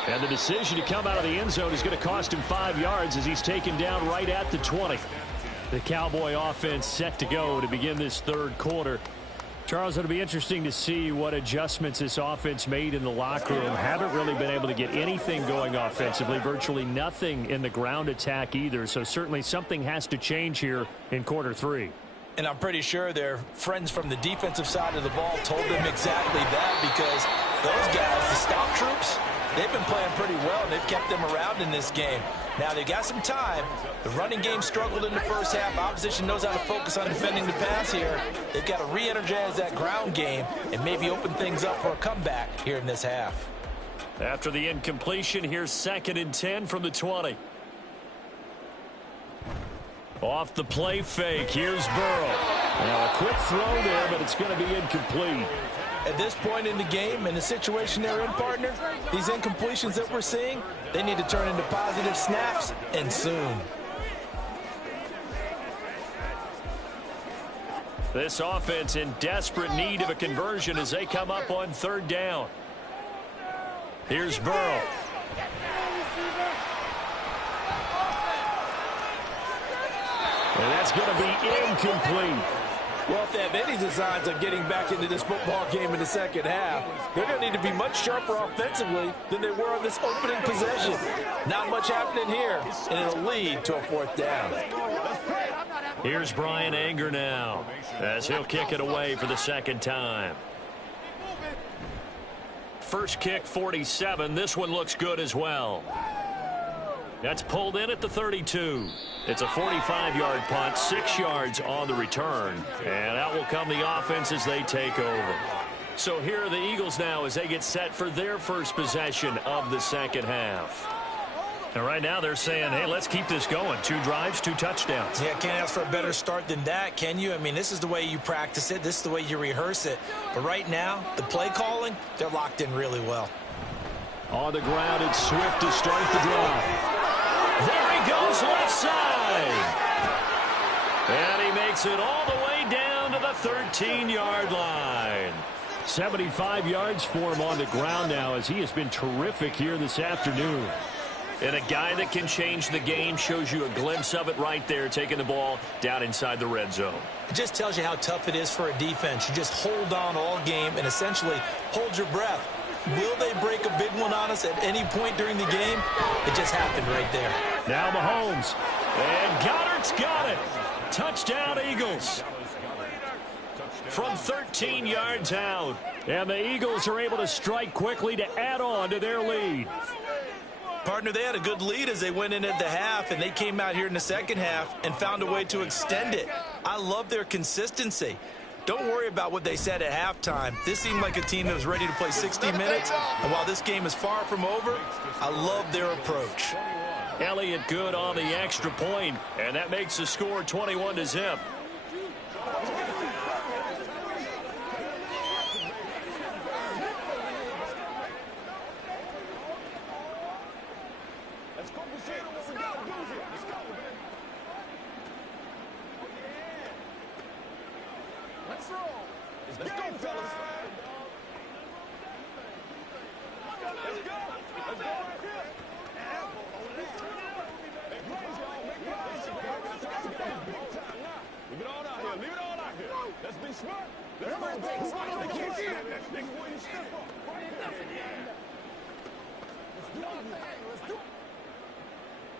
And the decision to come out of the end zone is going to cost him 5 yards as he's taken down right at the 20. The Cowboy offense set to go to begin this third quarter. Charles, it'll be interesting to see what adjustments this offense made in the locker room. Haven't really been able to get anything going offensively, virtually nothing in the ground attack either. So certainly something has to change here in quarter three. And I'm pretty sure their friends from the defensive side of the ball told them exactly that, because those guys, the stop troops, they've been playing pretty well, and they've kept them around in this game. Now, they got some time. The running game struggled in the first half. Opposition knows how to focus on defending the pass here. They've got to re-energize that ground game and maybe open things up for a comeback here in this half. After the incompletion, here's 2nd and 10 from the 20. Off the play fake, here's Burrow. Now a quick throw there, but it's going to be incomplete. At this point in the game, in the situation they're in, partner, these incompletions that we're seeing, they need to turn into positive snaps, and soon. This offense in desperate need of a conversion as they come up on 3rd down. Here's Burrow. And that's going to be incomplete. Well, if they have any designs of getting back into this football game in the second half, they're going to need to be much sharper offensively than they were on this opening possession. Not much happening here, and it'll lead to a 4th down. Here's Bryan Anger now as he'll kick it away for the 2nd time. First kick, 47. This one looks good as well. That's pulled in at the 32. It's a 45-yard punt, 6 yards on the return. And out will come the offense as they take over. So here are the Eagles now as they get set for their first possession of the second half. And right now they're saying, hey, let's keep this going. 2 drives, 2 touchdowns. Yeah, can't ask for a better start than that, can you? I mean, this is the way you practice it. This is the way you rehearse it. But right now, the play calling, they're locked in really well. On the ground, it's Swift to start the drive. There he goes, left side. And he makes it all the way down to the 13-yard line. 75 yards for him on the ground now as he has been terrific here this afternoon. And a guy that can change the game, shows you a glimpse of it right there, taking the ball down inside the red zone. It just tells you how tough it is for a defense. You just hold on all game and essentially hold your breath. Will they break a big one on us at any point during the game? It just happened right there. Now Mahomes. And Goddard's got it. Touchdown, Eagles. From 13 yards out. And the Eagles are able to strike quickly to add on to their lead. Partner, they had a good lead as they went in at the half, and they came out here in the second half and found a way to extend it. I love their consistency. Don't worry about what they said at halftime. This seemed like a team that was ready to play 60 minutes. And while this game is far from over, I love their approach. Elliott good on the extra point, and that makes the score 21-0.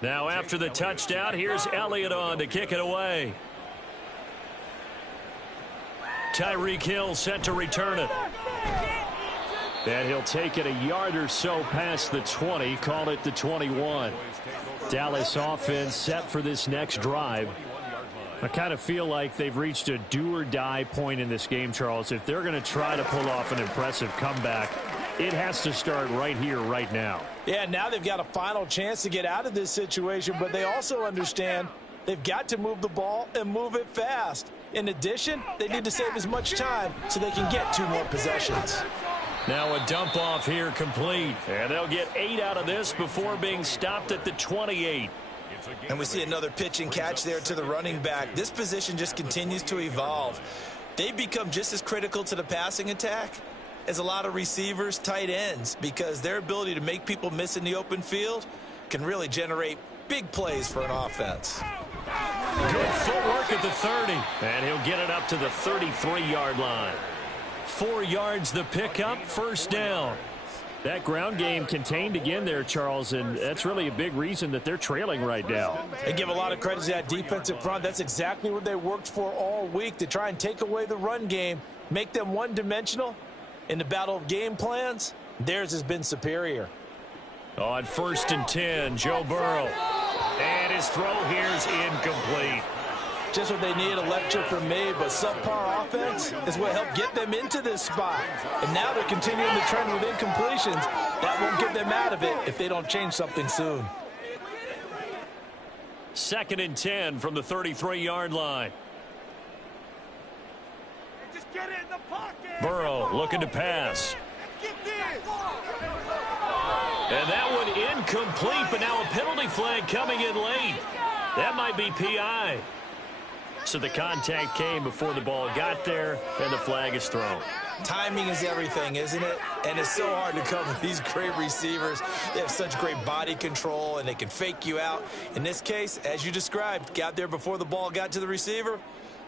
Now after the touchdown, here's Elliott on to kick it away. Tyreek Hill set to return it. And he'll take it a yard or so past the 20, call it the 21. Dallas offense set for this next drive. I kind of feel like they've reached a do-or-die point in this game, Charles. If they're going to try to pull off an impressive comeback, it has to start right here, right now. Yeah, now they've got a final chance to get out of this situation, but they also understand they've got to move the ball and move it fast. In addition, they need to save as much time so they can get 2 more possessions. Now a dump off here complete, and they'll get 8 out of this before being stopped at the 28. And we see another pitch and catch there to the running back. This position just continues to evolve. They become just as critical to the passing attack is a lot of receivers, tight ends, because their ability to make people miss in the open field can really generate big plays for an offense. Good footwork at the 30, and he'll get it up to the 33-yard line. 4 yards the pickup, first down. That ground game contained again there, Charles, and that's really a big reason that they're trailing right now. They give a lot of credit to that defensive front. That's exactly what they worked for all week, to try and take away the run game, make them one-dimensional. In the battle of game plans, theirs has been superior. On 1st and 10, Joe Burrow. And his throw here's incomplete. Just what they need, a lecture from me, but subpar offense is what helped get them into this spot. And now they're continuing the trend with incompletions. That won't get them out of it if they don't change something soon. 2nd and 10 from the 33-yard line. Just get it in the pocket. Burrow looking to pass. Get this. And that one incomplete, but now a penalty flag coming in late. That might be PI. So the contact came before the ball got there, and the flag is thrown. Timing is everything, isn't it? And it's so hard to cover these great receivers. They have such great body control, and they can fake you out. In this case, as you described, got there before the ball got to the receiver.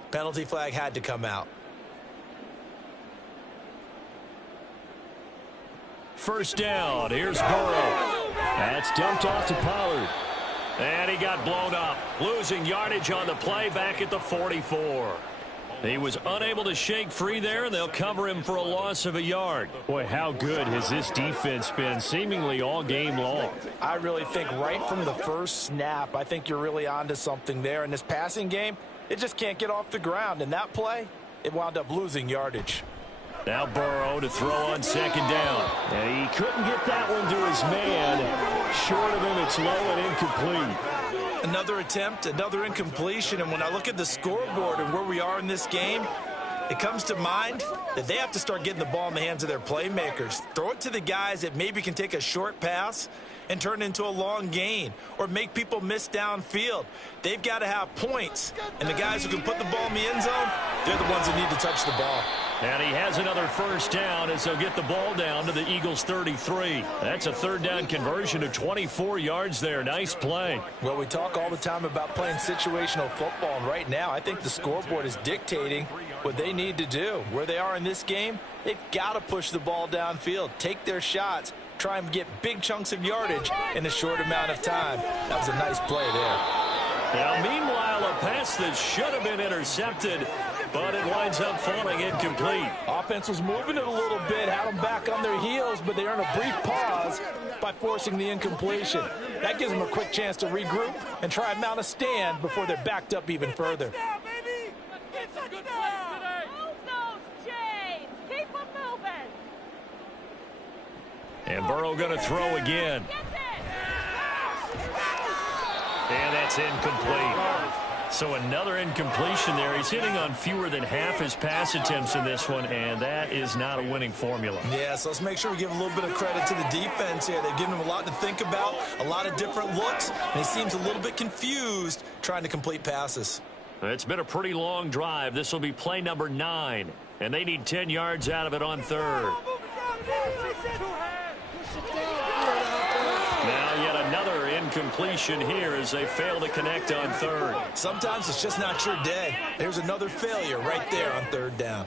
Penalty flag had to come out. First down, here's Burrow. That's dumped off to Pollard. And he got blown up, losing yardage on the play back at the 44. He was unable to shake free there, and they'll cover him for a loss of a yard. Boy, how good has this defense been seemingly all game long? I really think right from the first snap, I think you're really onto something there. In this passing game, it just can't get off the ground. In that play, it wound up losing yardage. Now Burrow to throw on 2nd down. And he couldn't get that one to his man. Short of him, it's low and incomplete. Another attempt, another incompletion, and when I look at the scoreboard and where we are in this game, it comes to mind that they have to start getting the ball in the hands of their playmakers. Throw it to the guys that maybe can take a short pass and turn it into a long gain or make people miss downfield. They've got to have points, and the guys who can put the ball in the end zone, they're the ones that need to touch the ball. And he has another first down as they'll get the ball down to the Eagles' 33. That's a 3rd down conversion of 24 yards there. Nice play. Well, we talk all the time about playing situational football, and right now I think the scoreboard is dictating what they need to do. Where they are in this game, they've got to push the ball downfield, take their shots, try and get big chunks of yardage in a short amount of time. That was a nice play there. Now, meanwhile, a pass that should have been intercepted, but it winds up falling incomplete. Offense was moving it a little bit, had them back on their heels, but they earned a brief pause by forcing the incompletion. That gives them a quick chance to regroup and try and mount a stand before they're backed up even further. Touchdown, baby. It's a touchdown. Move those chains. Keep them moving. And Burrow going to throw again. Get it. And that's incomplete. So another incompletion there. He's hitting on fewer than half his pass attempts in this one, and that is not a winning formula. Yeah, so let's make sure we give a little bit of credit to the defense here. They've given him a lot to think about, a lot of different looks, and he seems a little bit confused trying to complete passes. It's been a pretty long drive. This will be play number 9, and they need 10 yards out of it on 3rd. Now yet another incompletion here as they fail to connect on 3rd. Sometimes it's just not your day. There's another failure right there on 3rd down.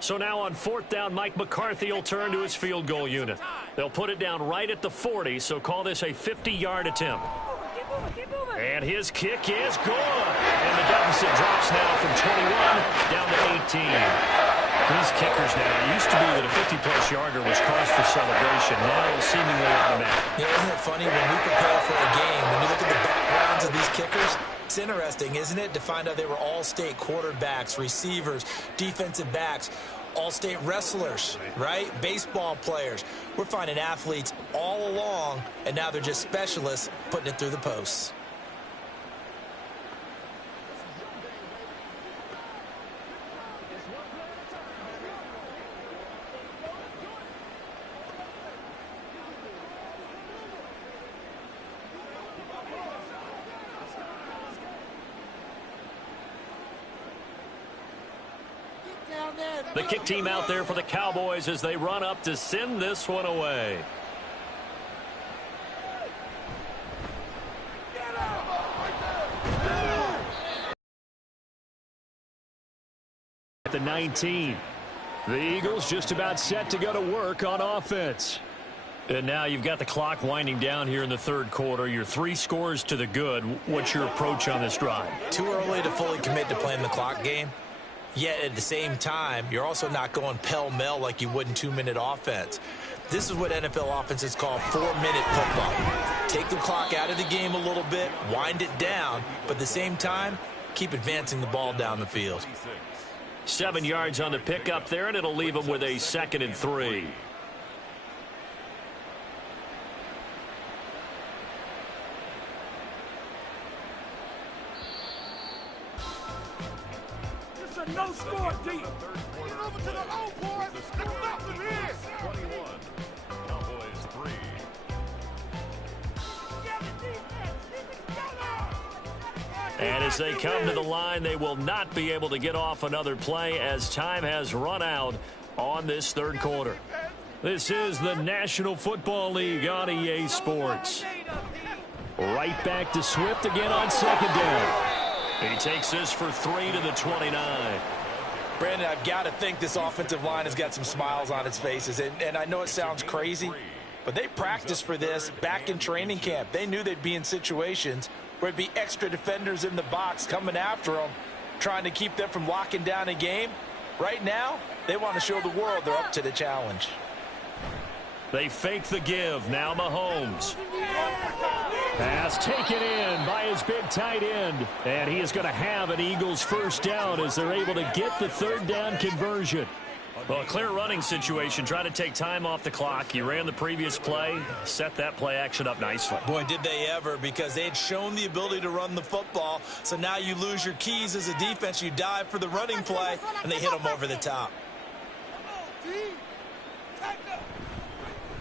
So now on 4th down, Mike McCarthy will turn to his field goal unit. They'll put it down right at the 40, so call this a 50-yard attempt. And his kick is good. And the deficit drops now from 21 down to 18. These kickers now, it used to be that a 50-plus yarder was cause for celebration. Now seemingly automatic. Yeah, isn't it funny when we prepare for a game, when you look at the backgrounds of these kickers, it's interesting, isn't it, to find out they were all-state quarterbacks, receivers, defensive backs, all-state wrestlers, right? Baseball players. We're finding athletes all along, and now they're just specialists putting it through the posts. The kick team out there for the Cowboys as they run up to send this one away. At the 19. The Eagles just about set to go to work on offense. And now you've got the clock winding down here in the third quarter. You're 3 scores to the good. What's your approach on this drive? Too early to fully commit to playing the clock game. Yet at the same time, you're also not going pell-mell like you would in 2-minute offense. This is what NFL offenses call 4-minute football. Take the clock out of the game a little bit, wind it down, but at the same time, keep advancing the ball down the field. 7 yards on the pickup there, and it'll leave them with a 2nd and 3. No score, deep. Get over to the low, boys. There's nothing here. 21. Cowboys 3. And as they come to the line, they will not be able to get off another play as time has run out on this third quarter. This is the National Football League on EA Sports. Right back to Swift again on 2nd down. He takes this for 3 to the 29. Brandon, I've got to think this offensive line has got some smiles on its faces. And I know it sounds crazy, but they practiced for this back in training camp. They knew they'd be in situations where there'd be extra defenders in the box coming after them, trying to keep them from locking down a game. Right now, they want to show the world they're up to the challenge. They fake the give. Now Mahomes. Pass taken in by his big tight end. And he is going to have an Eagles first down as they're able to get the 3rd down conversion. Well, a clear running situation. Try to take time off the clock. He ran the previous play, set that play action up nicely. Boy, did they ever, because they had shown the ability to run the football. So now you lose your keys as a defense. You dive for the running play, and they hit them over the top.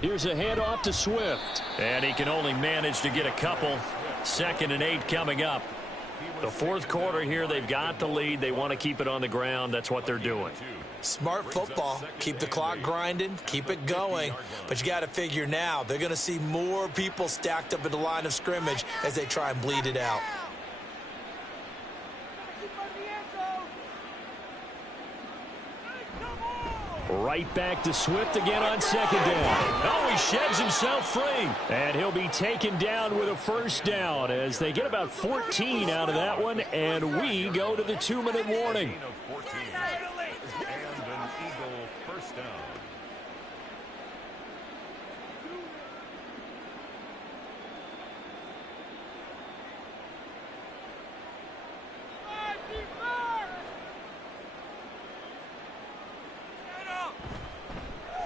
Here's a handoff to Swift. And he can only manage to get a couple. 2nd and 8 coming up. The fourth quarter here, they've got the lead. They want to keep it on the ground. That's what they're doing. Smart football. Keep the clock grinding. Keep it going. But you got to figure now, they're going to see more people stacked up at the line of scrimmage as they try and bleed it out. Right back to Swift again on 2nd down. Oh, he sheds himself free. And he'll be taken down with a first down as they get about 14 out of that one. And we go to the 2-minute warning. And an Eagle first down.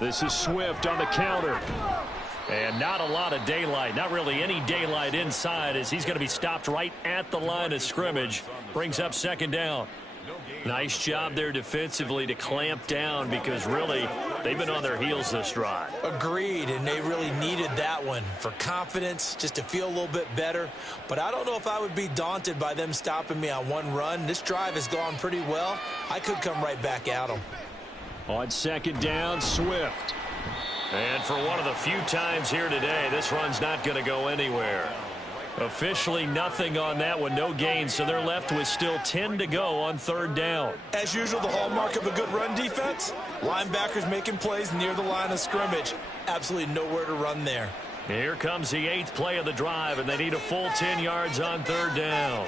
This is Swift on the counter. And not a lot of daylight, not really any daylight inside as he's going to be stopped right at the line of scrimmage. Brings up 2nd down. Nice job there defensively to clamp down because really they've been on their heels this drive. Agreed, and they really needed that one for confidence, just to feel a little bit better. But I don't know if I would be daunted by them stopping me on one run. This drive has gone pretty well. I could come right back at them. On 2nd down, Swift. And for one of the few times here today, this run's not going to go anywhere. Officially nothing on that one, no gain, so they're left with still 10 to go on 3rd down. As usual, the hallmark of a good run defense, linebackers making plays near the line of scrimmage. Absolutely nowhere to run there. Here comes the 8th play of the drive, and they need a full 10 yards on 3rd down.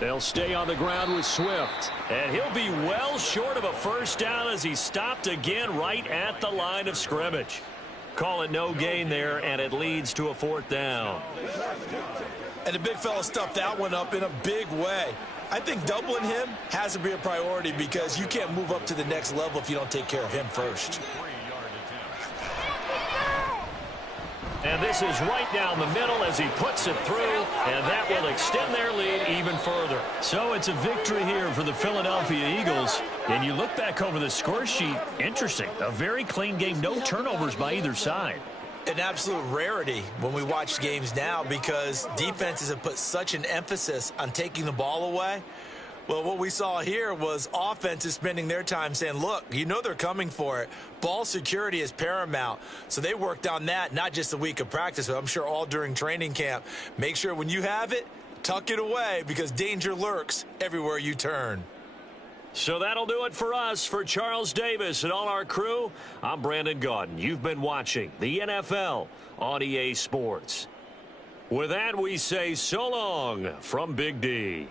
They'll stay on the ground with Swift. And he'll be well short of a first down as he's stopped again right at the line of scrimmage. Call it no gain there, and it leads to a 4th down. And the big fella stuffed that one up in a big way. I think doubling him has to be a priority because you can't move up to the next level if you don't take care of him first. And this is right down the middle as he puts it through, and that will extend their lead even further. So it's a victory here for the Philadelphia Eagles. And you look back over the score sheet, interesting. A very clean game, no turnovers by either side. An absolute rarity when we watch games now because defenses have put such an emphasis on taking the ball away. Well, what we saw here was offenses spending their time saying, look, you know they're coming for it. Ball security is paramount. So they worked on that, not just a week of practice, but I'm sure all during training camp. Make sure when you have it, tuck it away because danger lurks everywhere you turn. So that'll do it for us. For Charles Davis and all our crew, I'm Brandon Gaudin. You've been watching the NFL on EA Sports. With that, we say so long from Big D.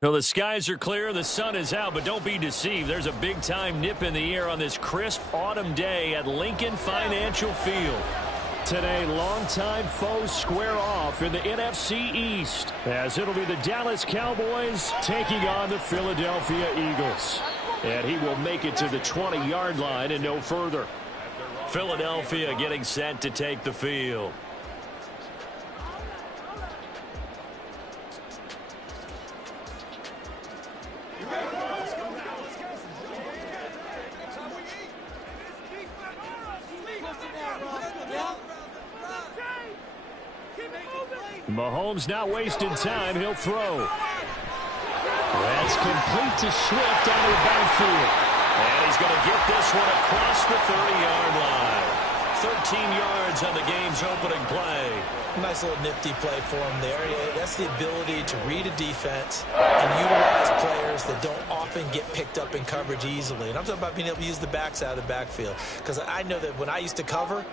So the skies are clear, the sun is out, but don't be deceived. There's a big-time nip in the air on this crisp autumn day at Lincoln Financial Field. Today, longtime foes square off in the NFC East, as it'll be the Dallas Cowboys taking on the Philadelphia Eagles. And he will make it to the 20-yard line and no further. Philadelphia getting set to take the field. Mahomes not wasting time. He'll throw. That's complete to Swift out of the backfield. And he's going to get this one across the 30-yard line. 13 yards on the game's opening play. Nice little nifty play for him there. That's the ability to read a defense and utilize players that don't often get picked up in coverage easily. And I'm talking about being able to use the backs out of the backfield. Because I know that when I used to cover,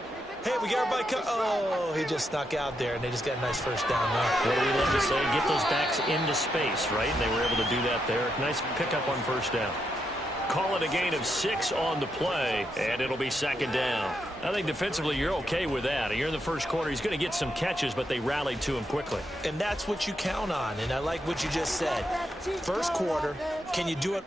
hey, we got everybody. Oh, he just snuck out there, and they just got a nice first down there. What do we love to say? Get those backs into space, right? And they were able to do that there. Nice pickup on first down. Call it a gain of 6 on the play, and it'll be second down. I think defensively you're okay with that. You're in the first quarter. He's going to get some catches, but they rallied to him quickly. And that's what you count on, and I like what you just said. First quarter, can you do it?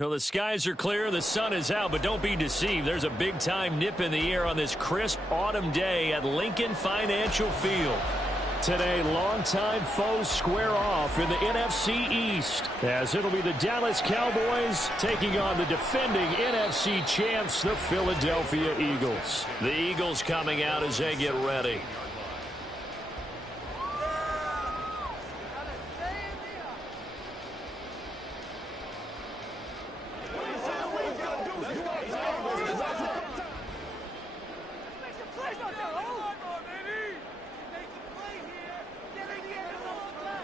So the skies are clear, the sun is out, but don't be deceived. There's a big-time nip in the air on this crisp autumn day at Lincoln Financial Field. Today, longtime foes square off in the NFC East, as it'll be the Dallas Cowboys taking on the defending NFC champs, the Philadelphia Eagles. The Eagles coming out as they get ready.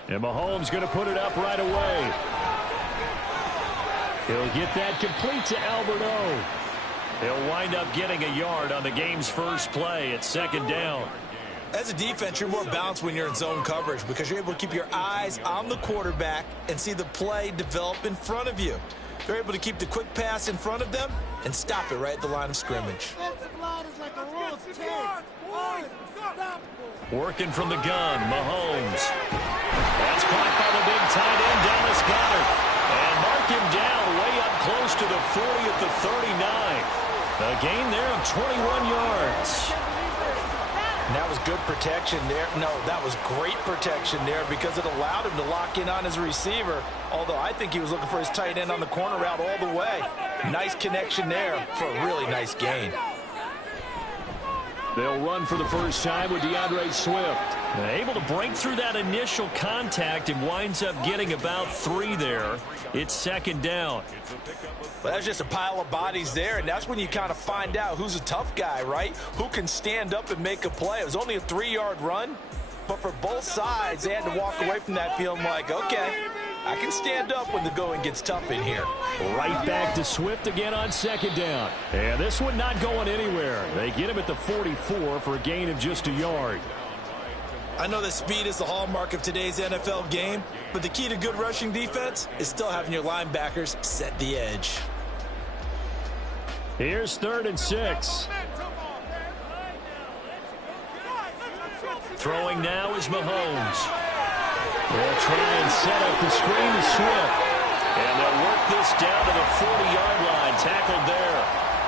And Mahomes going to put it up right away. He'll get that complete to Albert O. He'll wind up getting a yard on the game's first play at second down. As a defense, you're more balanced when you're in zone coverage because you're able to keep your eyes on the quarterback and see the play develop in front of you. They're able to keep the quick pass in front of them and stop it right at the line of scrimmage. Working from the gun, Mahomes. That's caught by the big tight end, Dallas Goedert. And mark him down way up close to the 40 at the 39. A gain there of 21 yards. And that was good protection there. No, that was great protection there because it allowed him to lock in on his receiver. Although I think he was looking for his tight end on the corner route all the way. Nice connection there for a really nice gain. They'll run for the first time with DeAndre Swift. Able to break through that initial contact and winds up getting about 3 there. It's second down. Well, that's just a pile of bodies there, and that's when you kind of find out who's a tough guy, right? Who can stand up and make a play. It was only a 3-yard run, but for both sides, they had to walk away from that feeling like, okay, I can stand up when the going gets tough in here. Right back to Swift again on second down. And this one not going anywhere. They get him at the 44 for a gain of just a yard. I know that speed is the hallmark of today's NFL game, but the key to good rushing defense is still having your linebackers set the edge. Here's 3rd and 6. Throwing now is Mahomes. They'll try and set up the screen to Swift. And they'll work this down to the 40-yard line. Tackled there.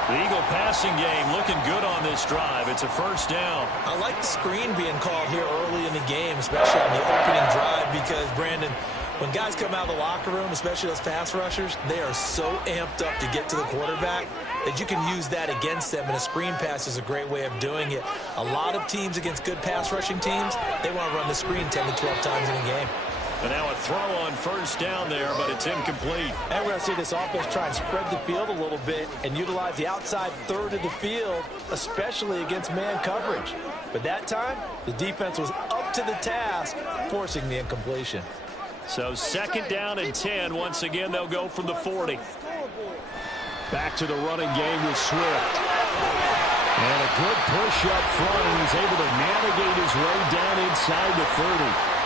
The Eagle passing game looking good on this drive. It's a first down. I like the screen being called here early in the game, especially on the opening drive, because, Brandon, when guys come out of the locker room, especially those pass rushers, they are so amped up to get to the quarterback that you can use that against them, and a screen pass is a great way of doing it. A lot of teams against good pass rushing teams, they want to run the screen 10 to 12 times in a game. And now a throw on first down there, but it's incomplete. And we're going to see this offense try and spread the field a little bit and utilize the outside third of the field, especially against man coverage. But that time, the defense was up to the task, forcing the incompletion. So 2nd down and 10. Once again, they'll go from the 40. Back to the running game with Swift. And a good push up front, and he's able to navigate his way down inside the 30.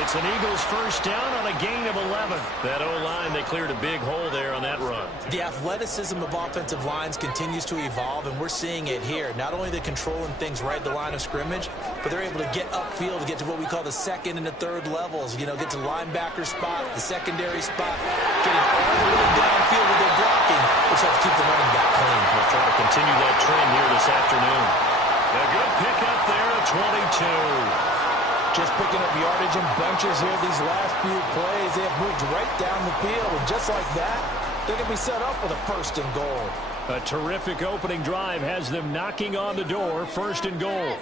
It's an Eagles first down on a gain of 11. That O-line, they cleared a big hole there on that run. The athleticism of offensive lines continues to evolve, and we're seeing it here. Not only they're controlling things right at the line of scrimmage, but they're able to get upfield to get to what we call the 2nd and the 3rd levels. You know, get to the linebacker spot, the secondary spot, getting all the way downfield with their blocking, which helps keep the running back clean. We'll try to continue that trend here this afternoon. A good pickup there at 22. Just picking up yardage in bunches here these last few plays. They have moved right down the field, and just like that, they're going to be set up with a 1st and goal. A terrific opening drive has them knocking on the door. 1st and goal.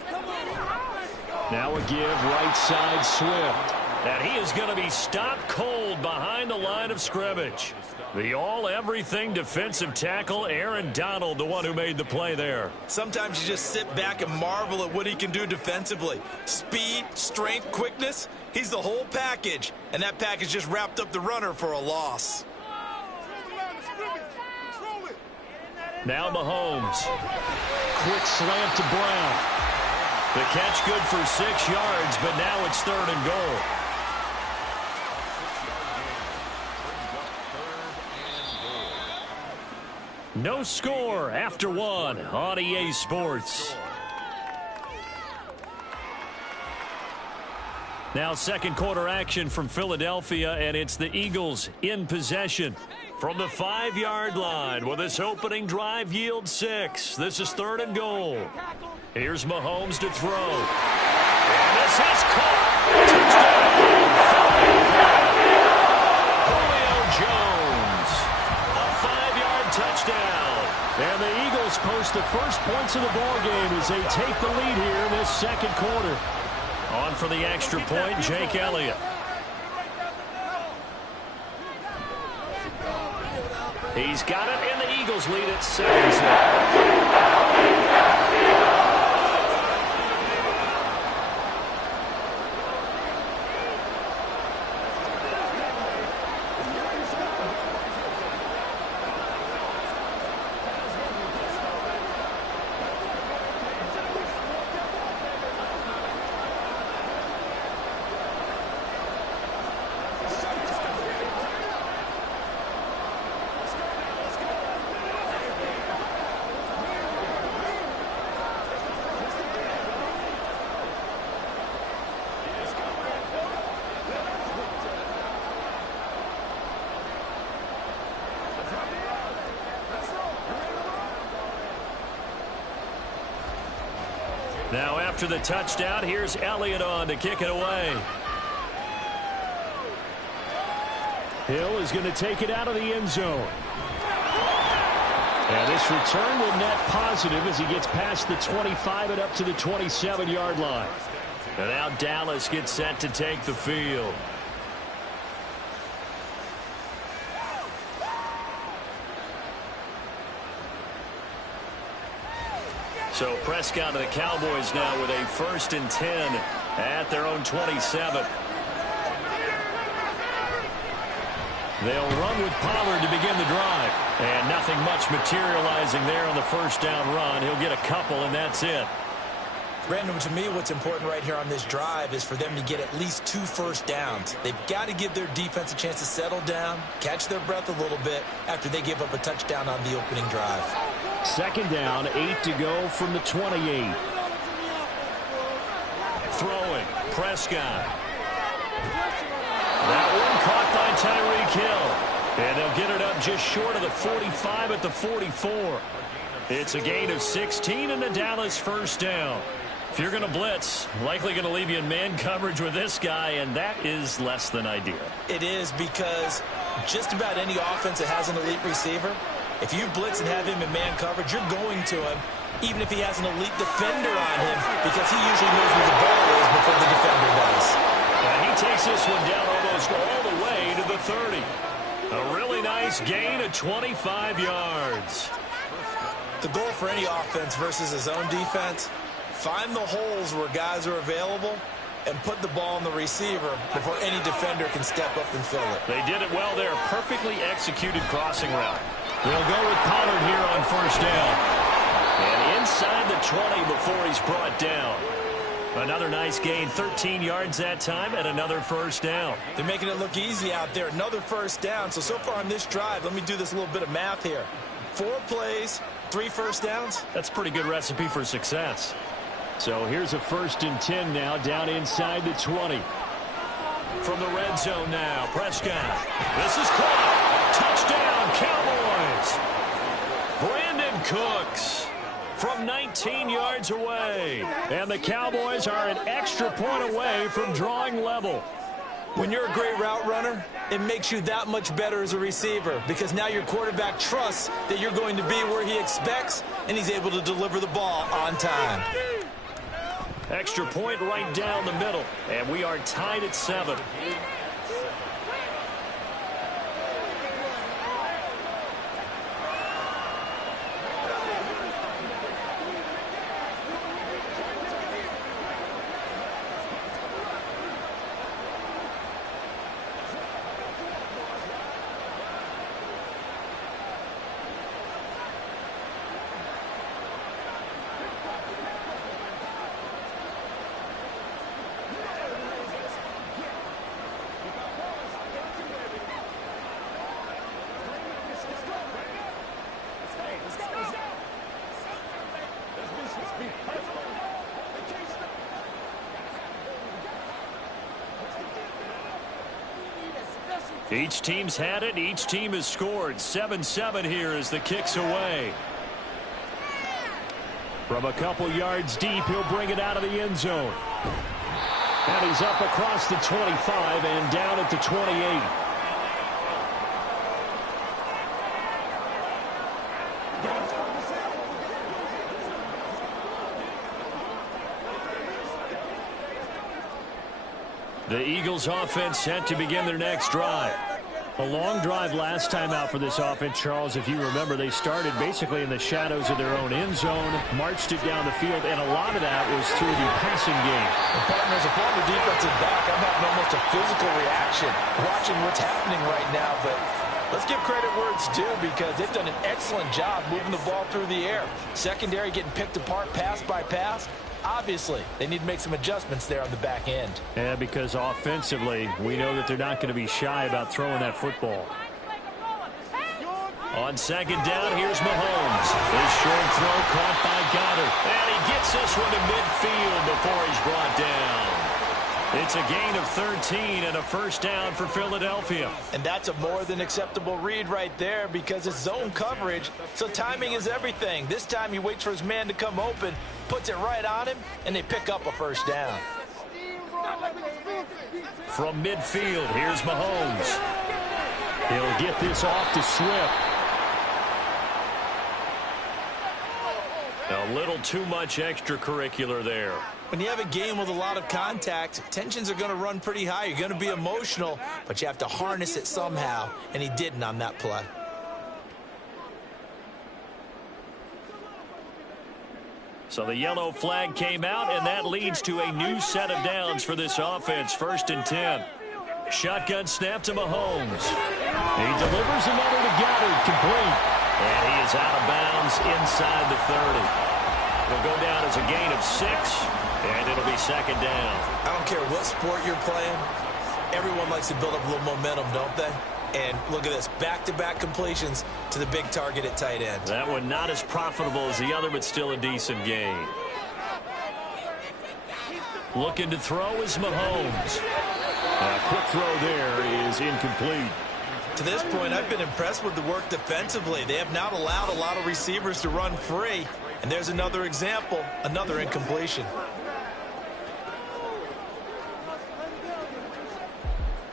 Now a give right side Swift. And he is going to be stopped cold behind the line of scrimmage. The all-everything defensive tackle, Aaron Donald, the one who made the play there. Sometimes you just sit back and marvel at what he can do defensively. Speed, strength, quickness, he's the whole package. And that package just wrapped up the runner for a loss. Now Mahomes. Quick slant to Brown. The catch good for 6 yards, but now it's 3rd and goal. No score after 1 on EA Sports. Now 2nd quarter action from Philadelphia, and it's the Eagles in possession from the 5-yard line. Will this opening drive yield 6? This is 3rd and goal. Here's Mahomes to throw. And this has caught. Touchdown. Julio Jones. A 5-yard touchdown. And the Eagles post the first points of the ball game as they take the lead here in this 2nd quarter. On for the extra point, Jake Elliott. He's got it, and the Eagles lead at 7-0. Now after the touchdown, here's Elliott on to kick it away. Hill is going to take it out of the end zone. And this return will net positive as he gets past the 25 and up to the 27-yard line. And now Dallas gets set to take the field. So Prescott and the Cowboys now with a 1st and 10 at their own 27. They'll run with Pollard to begin the drive. And nothing much materializing there on the first down run. He'll get a couple, and that's it. Brandon, to me, what's important right here on this drive is for them to get at least 2 first downs. They've got to give their defense a chance to settle down, catch their breath a little bit after they give up a touchdown on the opening drive. Second down, 8 to go from the 28. Throwing, Prescott. That one caught by Tyreek Hill. And they'll get it up just short of the 45 at the 44. It's a gain of 16 and a Dallas first down. If you're going to blitz, likely going to leave you in man coverage with this guy, and that is less than ideal. It is, because just about any offense that has an elite receiver, if you blitz and have him in man coverage, you're going to him, even if he has an elite defender on him, because he usually knows where the ball is before the defender does. And he takes this one down almost all the way to the 30. A really nice gain of 25 yards. The goal for any offense versus his own defense, find the holes where guys are available and put the ball on the receiver before any defender can step up and fill it. They did it well there. Perfectly executed crossing route. They'll go with Pollard here on first down. And inside the 20 before he's brought down. Another nice gain, 13 yards that time, and another first down. They're making it look easy out there. Another first down. So far on this drive, let me do this little bit of math here. 4 plays, 3 first downs. That's a pretty good recipe for success. So here's a 1st and 10 now, down inside the 20. From the red zone now, Prescott. This is caught. Touchdown, Cowboys. Brandon Cooks from 19 yards away. And the Cowboys are an extra point away from drawing level. When you're a great route runner, it makes you that much better as a receiver, because now your quarterback trusts that you're going to be where he expects, and he's able to deliver the ball on time. Extra point right down the middle, and we are tied at 7. Each team's had it. Each team has scored. 7-7 here as the kick's away. From a couple yards deep, he'll bring it out of the end zone. And he's up across the 25 and down at the 28. The Eagles offense set to begin their next drive. A long drive last time out for this offense, Charles. If you remember, they started basically in the shadows of their own end zone, marched it down the field, and a lot of that was through the passing game. And partner, as a former defensive back, I'm having almost a physical reaction watching what's happening right now. But let's give credit where it's due, because they've done an excellent job moving the ball through the air. Secondary getting picked apart pass by pass. Obviously, they need to make some adjustments there on the back end. Yeah, because offensively, we know that they're not going to be shy about throwing that football. On second down, here's Mahomes. His short throw caught by Goddard. And he gets this one to midfield before he's brought down. It's a gain of 13 and a first down for Philadelphia. And that's a more than acceptable read right there, because it's zone coverage, so timing is everything. This time he waits for his man to come open, puts it right on him, and they pick up a first down. From midfield, here's Mahomes. He'll get this off to Swift. A little too much extracurricular there. When you have a game with a lot of contact, tensions are going to run pretty high. You're going to be emotional, but you have to harness it somehow, and he didn't on that play. So the yellow flag came out, and that leads to a new set of downs for this offense. 1st and 10. Shotgun snap to Mahomes. He delivers another to Goddard, complete. And he is out of bounds inside the 30. It'll go down as a gain of 6, and it'll be second down. I don't care what sport you're playing. Everyone likes to build up a little momentum, don't they? And look at this, back-to-back completions to the big target at tight end. That one not as profitable as the other, but still a decent gain. Looking to throw is Mahomes. A quick throw there is incomplete. To this point, I've been impressed with the work defensively. They have not allowed a lot of receivers to run free. And there's another example, another incompletion.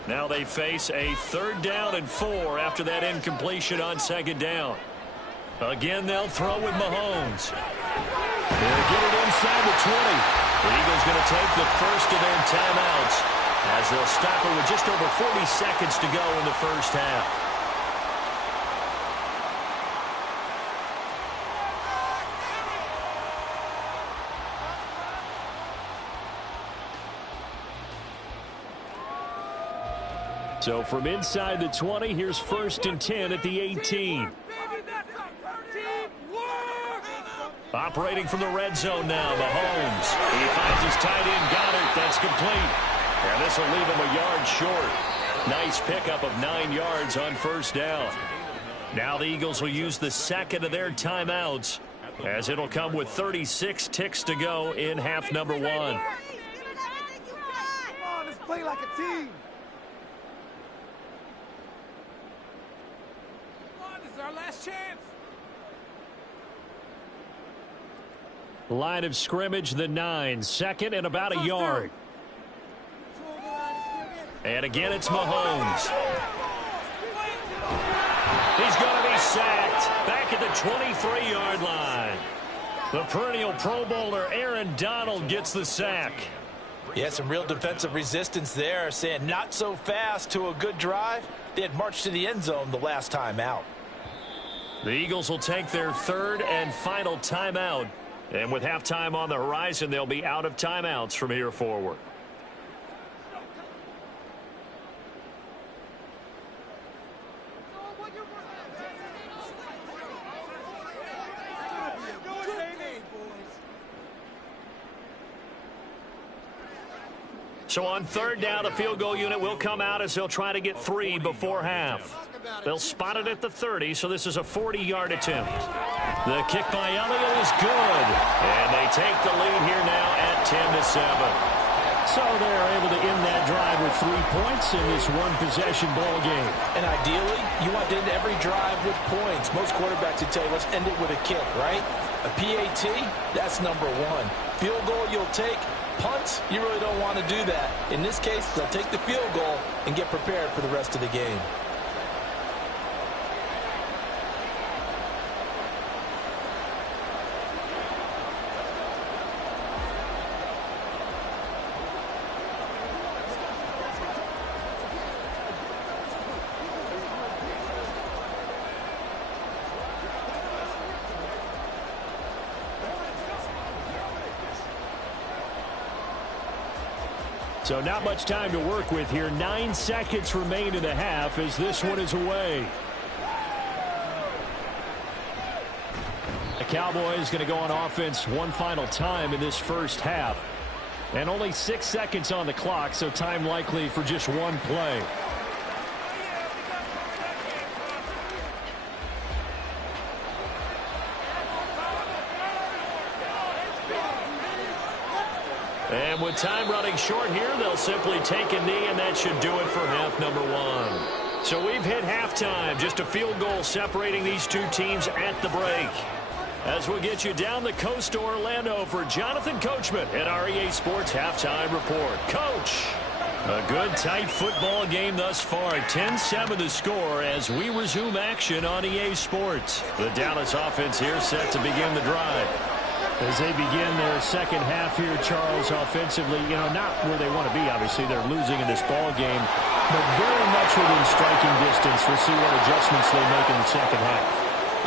Now they face a 3rd down and 4 after that incompletion on 2nd down. Again, they'll throw with Mahomes. They'll get it inside the 20. The Eagles going to take the first of their timeouts as they'll stop it with just over 40 seconds to go in the first half. So from inside the 20, here's 1st and 10 at the 18. Operating from the red zone now, Mahomes. He finds his tight end, Goddard. That's complete. And this will leave him a yard short. Nice pickup of 9 yards on 1st down. Now the Eagles will use the 2nd of their timeouts, as it'll come with 36 ticks to go in half number 1. Come on, let's play like a team. Come on, this is our last chance. Line of scrimmage, the 9. 2nd and about a yard. And again, it's Mahomes. He's going to be sacked back at the 23-yard line. The perennial Pro Bowler Aaron Donald gets the sack. Yeah, some real defensive resistance there, saying not so fast to a good drive. They had marched to the end zone the last time out. The Eagles will take their 3rd and final timeout. And with halftime on the horizon, they'll be out of timeouts from here forward. So on 3rd down, the field goal unit will come out as they'll try to get 3 before half. They'll spot it at the 30, so this is a 40-yard attempt. The kick by Elliott is good. And they take the lead here now at 10-7. So they're able to end that drive with 3 points in this one-possession ball game. And ideally, you want to end every drive with points. Most quarterbacks would tell you, let's end it with a kick, right? A PAT, that's number 1. Field goal you'll take. Punts, you really don't want to do that. In this case, they'll take the field goal and get prepared for the rest of the game. So not much time to work with here. 9 seconds remain in the half as this one is away. The Cowboys going to go on offense one final time in this first half. And only 6 seconds on the clock, so time likely for just one play. And with time running short here, they'll simply take a knee, and that should do it for half number 1. So we've hit halftime. Just a field goal separating these two teams at the break. As we'll get you down the coast to Orlando for Jonathan Coachman at our EA Sports Halftime Report. Coach, a good, tight football game thus far. 10-7 the score as we resume action on EA Sports. The Dallas offense here set to begin the drive. As they begin their second half here, Charles, offensively, not where they want to be, obviously. They're losing in this ball game, but very much within striking distance. We'll see what adjustments they make in the second half.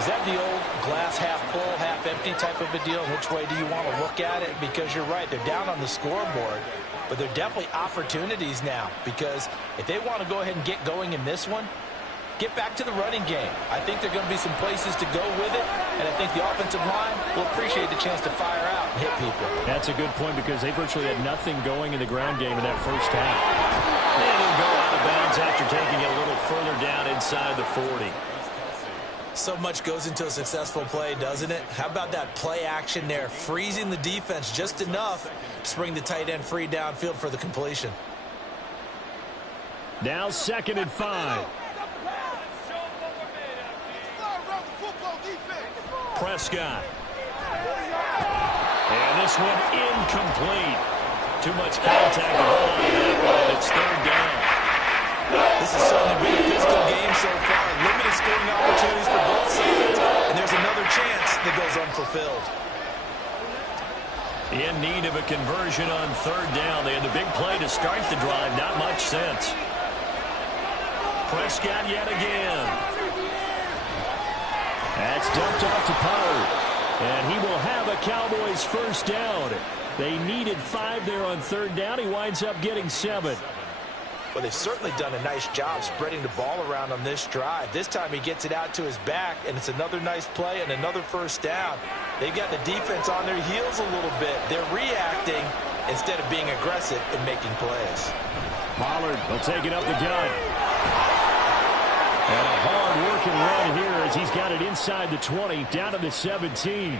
Is that the old glass half full, half empty type of a deal? Which way do you want to look at it? Because you're right, they're down on the scoreboard, but there are definitely opportunities now, because if they want to go ahead and get going in this one, get back to the running game. I think there are going to be some places to go with it, and I think the offensive line will appreciate the chance to fire out and hit people. That's a good point, because they virtually had nothing going in the ground game in that first half. They didn't go out of bounds after taking it a little further down inside the 40. So much goes into a successful play, doesn't it? How about that play action there, freezing the defense just enough to bring the tight end free downfield for the completion. Now 2nd and 5. Prescott. And this one incomplete. Too much contact to hold on to that one, and it's 3rd down. This has certainly been a physical game so far. Limited scoring opportunities for both sides. And there's another chance that goes unfulfilled. In need of a conversion on 3rd down. They had the big play to start the drive. Not much sense. Prescott yet again. That's dumped off to Pollard. And he will have a Cowboys 1st down. They needed 5 there on 3rd down. He winds up getting 7. Well, they've certainly done a nice job spreading the ball around on this drive. This time he gets it out to his back, and it's another nice play and another 1st down. They've got the defense on their heels a little bit. They're reacting instead of being aggressive and making plays. Pollard will take it up the gut. And a hard-working run here as he's got it inside the 20, down to the 17.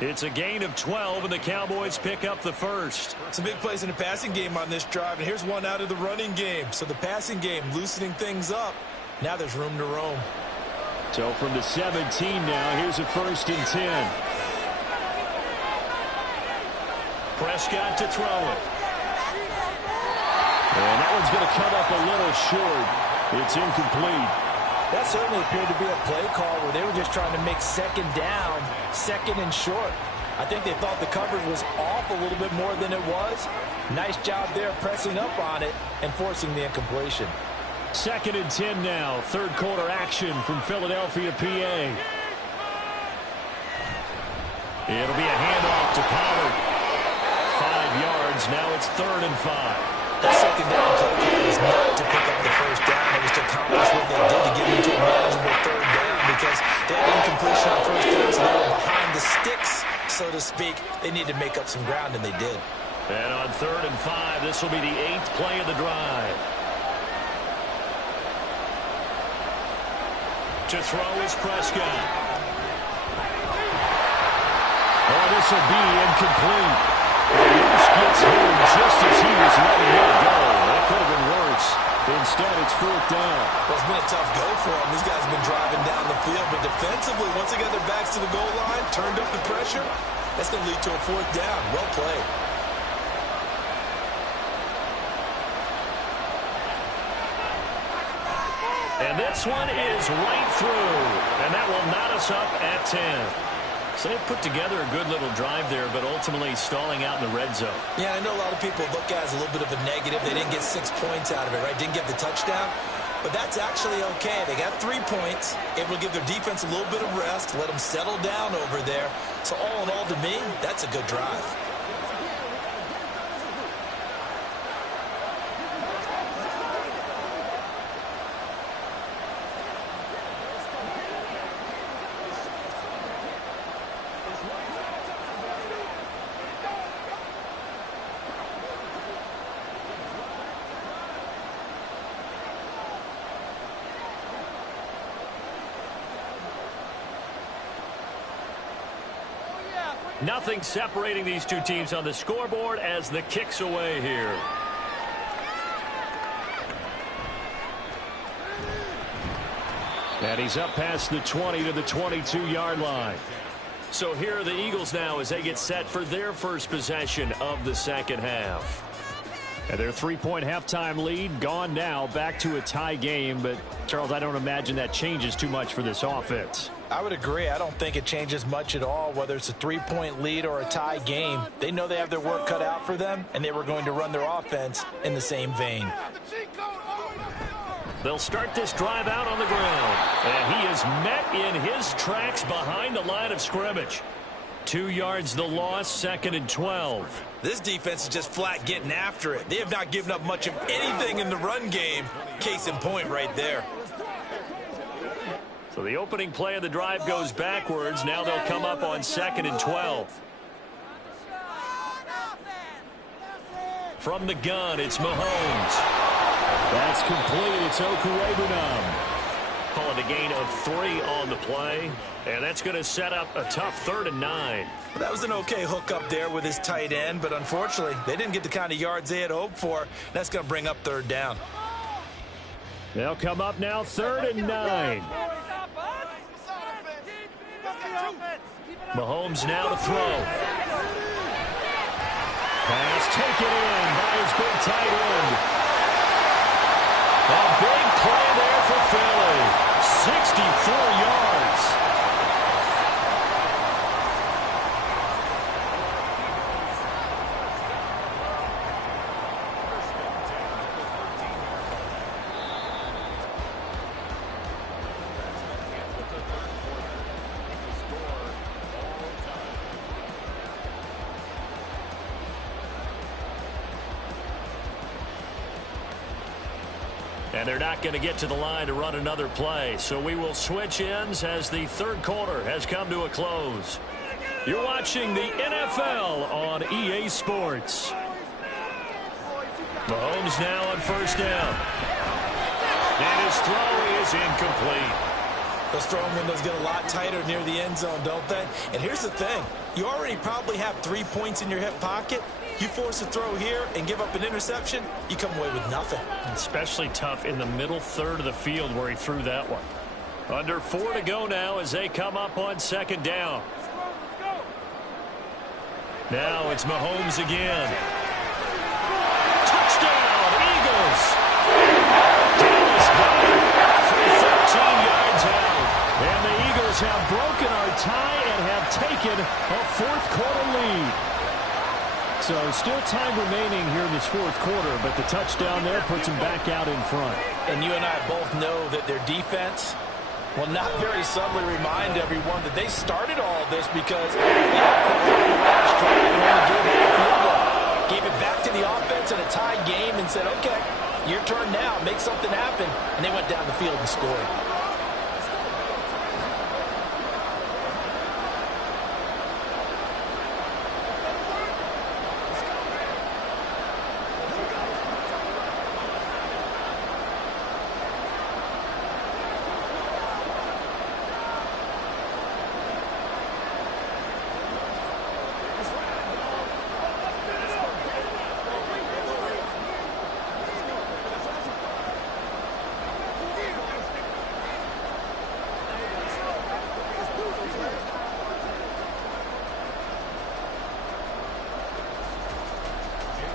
It's a gain of 12, and the Cowboys pick up the 1st. Some big plays in the passing game on this drive, and here's one out of the running game. So the passing game loosening things up. Now there's room to roam. So from the 17 now, here's a 1st and 10. Prescott to throw it. And that one's going to come up a little short. It's incomplete. That certainly appeared to be a play call where they were just trying to make 2nd down, 2nd and short. I think they thought the coverage was off a little bit more than it was. Nice job there pressing up on it and forcing the incompletion. 2nd and 10 now. 3rd quarter action from Philadelphia, PA. It'll be a handoff to Pollard. 5 yards. Now it's 3rd and 5. That 2nd down play call was not to pick up the 1st down. It was to accomplish what they did to get into a manageable 3rd down, because they had incompletion on 1st down, so they were behind the sticks, so to speak. They need to make up some ground, and they did. And on 3rd and 5, this will be the 8th play of the drive. To throw is Prescott. Oh, this will be incomplete. Lewis gets home just as he was letting it go. That could have been worse. Instead, it's 4th down. Well, it's been a tough go for them. These guys have been driving down the field, but defensively, once they got their backs to the goal line, turned up the pressure, that's going to lead to a 4th down. Well played. And this one is right through. And that will knot us up at 10. So they put together a good little drive there, but ultimately stalling out in the red zone. Yeah, I know a lot of people look at it as a little bit of a negative. They didn't get 6 points out of it, right? Didn't get the touchdown. But that's actually okay. They got 3 points. It will give their defense a little bit of rest, let them settle down over there. So all in all, to me, that's a good drive. Nothing separating these two teams on the scoreboard as the kick's away here. And he's up past the 20 to the 22-yard line. So here are the Eagles now as they get set for their first possession of the 2nd half. And their 3-point halftime lead gone now, back to a tie game. But, Charles, I don't imagine that changes too much for this offense. I would agree. I don't think it changes much at all, whether it's a 3-point lead or a tie game. They know they have their work cut out for them, and they were going to run their offense in the same vein. They'll start this drive out on the ground. And he is met in his tracks behind the line of scrimmage. 2 yards the loss, 2nd and 12. This defense is just flat getting after it. They have not given up much of anything in the run game. Case in point right there. So the opening play of the drive goes backwards. Now they'll come up on 2nd and 12. From the gun, it's Mahomes. That's complete. It's Okurebunom. Call it a gain of 3 on the play. And that's going to set up a tough 3rd and 9. That was an okay hook up there with his tight end, but unfortunately, they didn't get the kind of yards they had hoped for. That's going to bring up 3rd down. They'll come up now 3rd and 9. Mahomes now to throw. Pass taken in by his big tight end. A big play there for Philly. 64 yards. And they're not going to get to the line to run another play. So we will switch ends as the 3rd quarter has come to a close. You're watching the NFL on EA Sports. Mahomes now on 1st down. And his throw is incomplete. Those throwing windows get a lot tighter near the end zone, don't they? And here's the thing. You already probably have 3 points in your hip pocket. You force a throw here and give up an interception, you come away with nothing. Especially tough in the middle 3rd of the field where he threw that one. Under 4 to go now as they come up on 2nd down. Now it's Mahomes again. Touchdown, Eagles! Dallas got it from 13 yards out. And the Eagles have broken our tie and have taken a 4th quarter lead. So still time remaining here in this 4th quarter, but the touchdown there puts them back out in front. And you and I both know that their defense will not very subtly remind everyone that they started all this because they gave it back to the offense in a tied game and said, okay, your turn now, make something happen. And they went down the field and scored.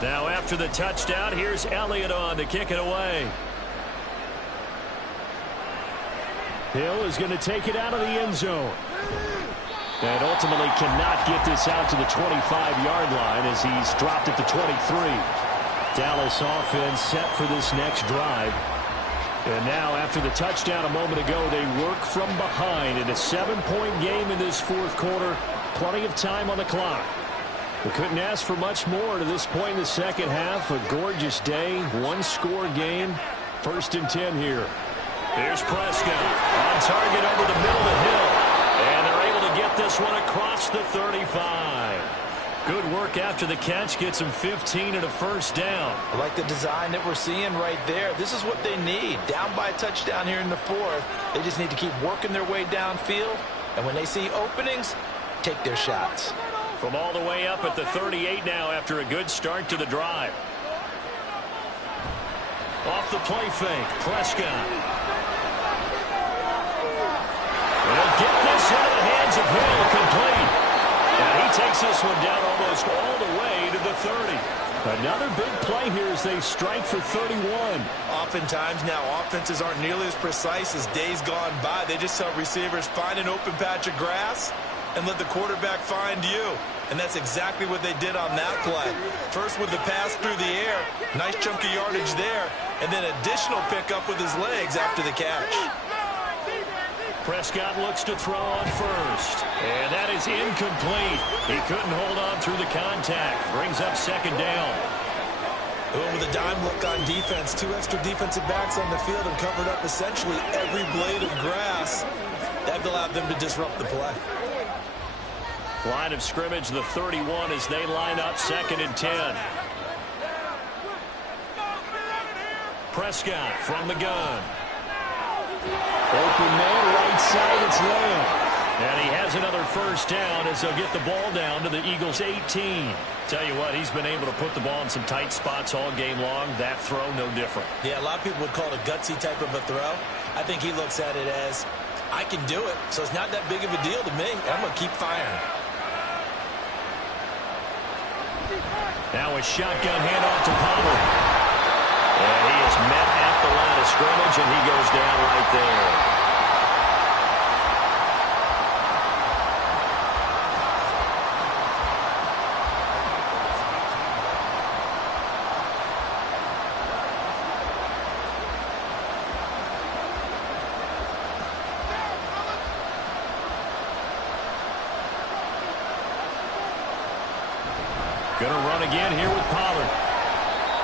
Now after the touchdown, here's Elliott on to kick it away. Hill is going to take it out of the end zone. And ultimately cannot get this out to the 25-yard line as he's dropped at the 23. Dallas offense set for this next drive. And now after the touchdown a moment ago, they work from behind in a 7-point game in this 4th quarter. Plenty of time on the clock. We couldn't ask for much more to this point in the 2nd half. A gorgeous day, 1-score game. 1st and 10 here. Here's Prescott on target over the middle of Hill. And they're able to get this one across the 35. Good work after the catch. Gets him 15 and a 1st down. I like the design that we're seeing right there. This is what they need. Down by a touchdown here in the 4th. They just need to keep working their way downfield. And when they see openings, take their shots. From all the way up at the 38 now after a good start to the drive. Off the play fake, Prescott. Will get this into the hands of Hill, complete. And he takes this one down almost all the way to the 30. Another big play here as they strike for 31. Oftentimes now offenses aren't nearly as precise as days gone by. They just tell receivers, find an open patch of grass and let the quarterback find you. And that's exactly what they did on that play. First with the pass through the air, nice chunky yardage there, and then additional pickup with his legs after the catch. Prescott looks to throw on first. And that is incomplete. He couldn't hold on through the contact. Brings up second down. With a dime look on defense, 2 extra defensive backs on the field and covered up essentially every blade of grass. That allowed them to disrupt the play. Line of scrimmage, the 31 as they line up 2nd and 10. Prescott from the gun. Open man, right side, it's Lamb. And he has another first down as they'll get the ball down to the Eagles' 18. Tell you what, he's been able to put the ball in some tight spots all game long. That throw, no different. Yeah, a lot of people would call it a gutsy type of a throw. I think he looks at it as, I can do it, so it's not that big of a deal to me. I'm going to keep firing. Now a shotgun handoff to Pollard. And he is met at the line of scrimmage, and he goes down right there. Going to run again here with Pollard.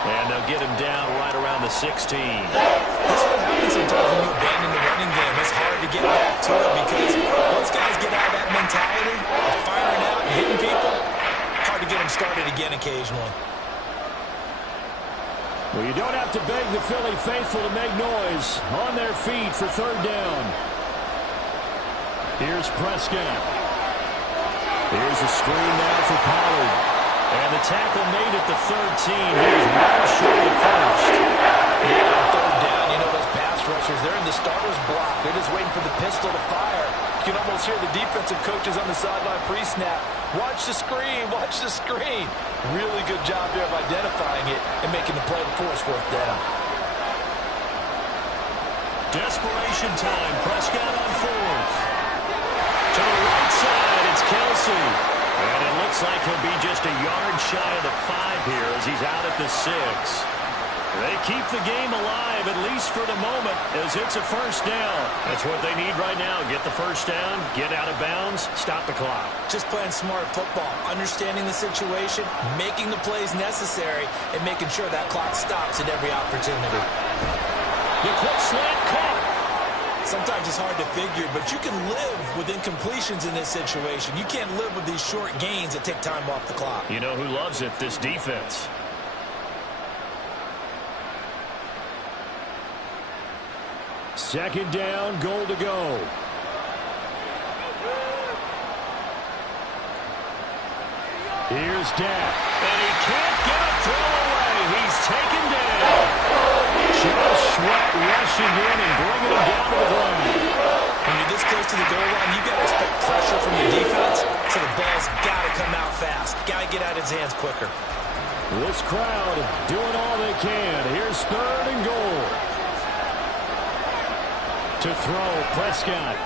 And they'll get him down right around the 16. This is what happens sometimes when you abandon the running game. It's hard to get back to it because once guys get out of that mentality of firing out and hitting people, hard to get them started again occasionally. Well, you don't have to beg the Philly faithful to make noise. On their feet for 3rd down. Here's Prescott. Here's a screen now for Pollard. And the tackle made at the 13. He was right short of the first. Yeah, on 3rd down, you know those pass rushers, they're in the starter's block. They're just waiting for the pistol to fire. You can almost hear the defensive coaches on the sideline pre-snap. Watch the screen, watch the screen. Really good job there of identifying it and making the play before it's 4th down. Desperation time. Prescott on 4th. To the right side, it's Kelsey. And it looks like he'll be just a yard shy of the 5 here as he's out at the 6. They keep the game alive, at least for the moment, as it's a first down. That's what they need right now. Get the first down, get out of bounds, stop the clock. Just playing smart football, understanding the situation, making the plays necessary, and making sure that clock stops at every opportunity. The quick slant caught. Sometimes it's hard to figure, but you can live with incompletions in this situation. You can't live with these short gains that take time off the clock. You know who loves it? This defense. Second down, goal to go. Here's Dak. And he can't get a throw away. He's taken down. Josh Sweat rushing in and bringing him down to the ground. When you're this close to the goal line, you've got to expect pressure from the defense, so the ball's got to come out fast. Got to get out of his hands quicker. This crowd doing all they can. Here's 3rd and goal. To throw, Prescott.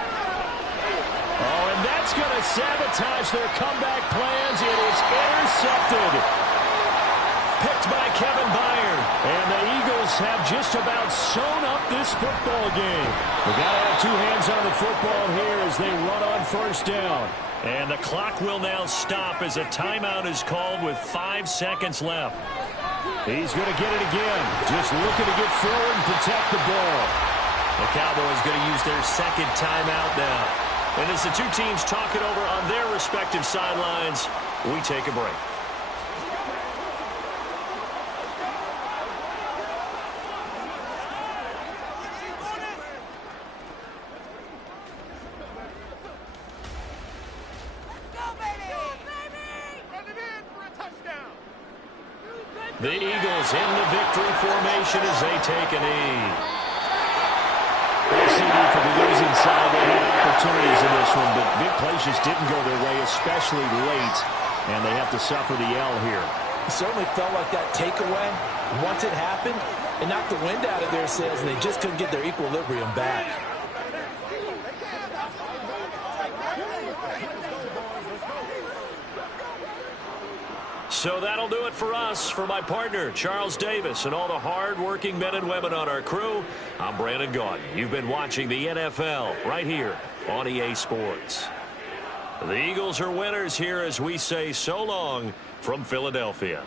Oh, and that's going to sabotage their comeback plans. It is intercepted. Picked by Kevin Byard. And the Eagles have just about sewn up this football game. We've got to have 2 hands on the football here as they run on 1st down. And the clock will now stop as a timeout is called with 5 seconds left. He's going to get it again. Just looking to get forward and protect the ball. The Cowboys going to use their 2nd timeout now. And as the 2 teams talk it over on their respective sidelines, we take a break. The Eagles in the victory formation as they take a knee. CD for the losing side, they had opportunities in this one, but big plays just didn't go their way, especially late, and they have to suffer the L here. It certainly felt like that takeaway, once it happened, it knocked the wind out of their sails, and they just couldn't get their equilibrium back. So that'll do it for us. For my partner, Charles Davis, and all the hard-working men and women on our crew, I'm Brandon Gaudin. You've been watching the NFL right here on EA Sports. The Eagles are winners here as we say so long from Philadelphia.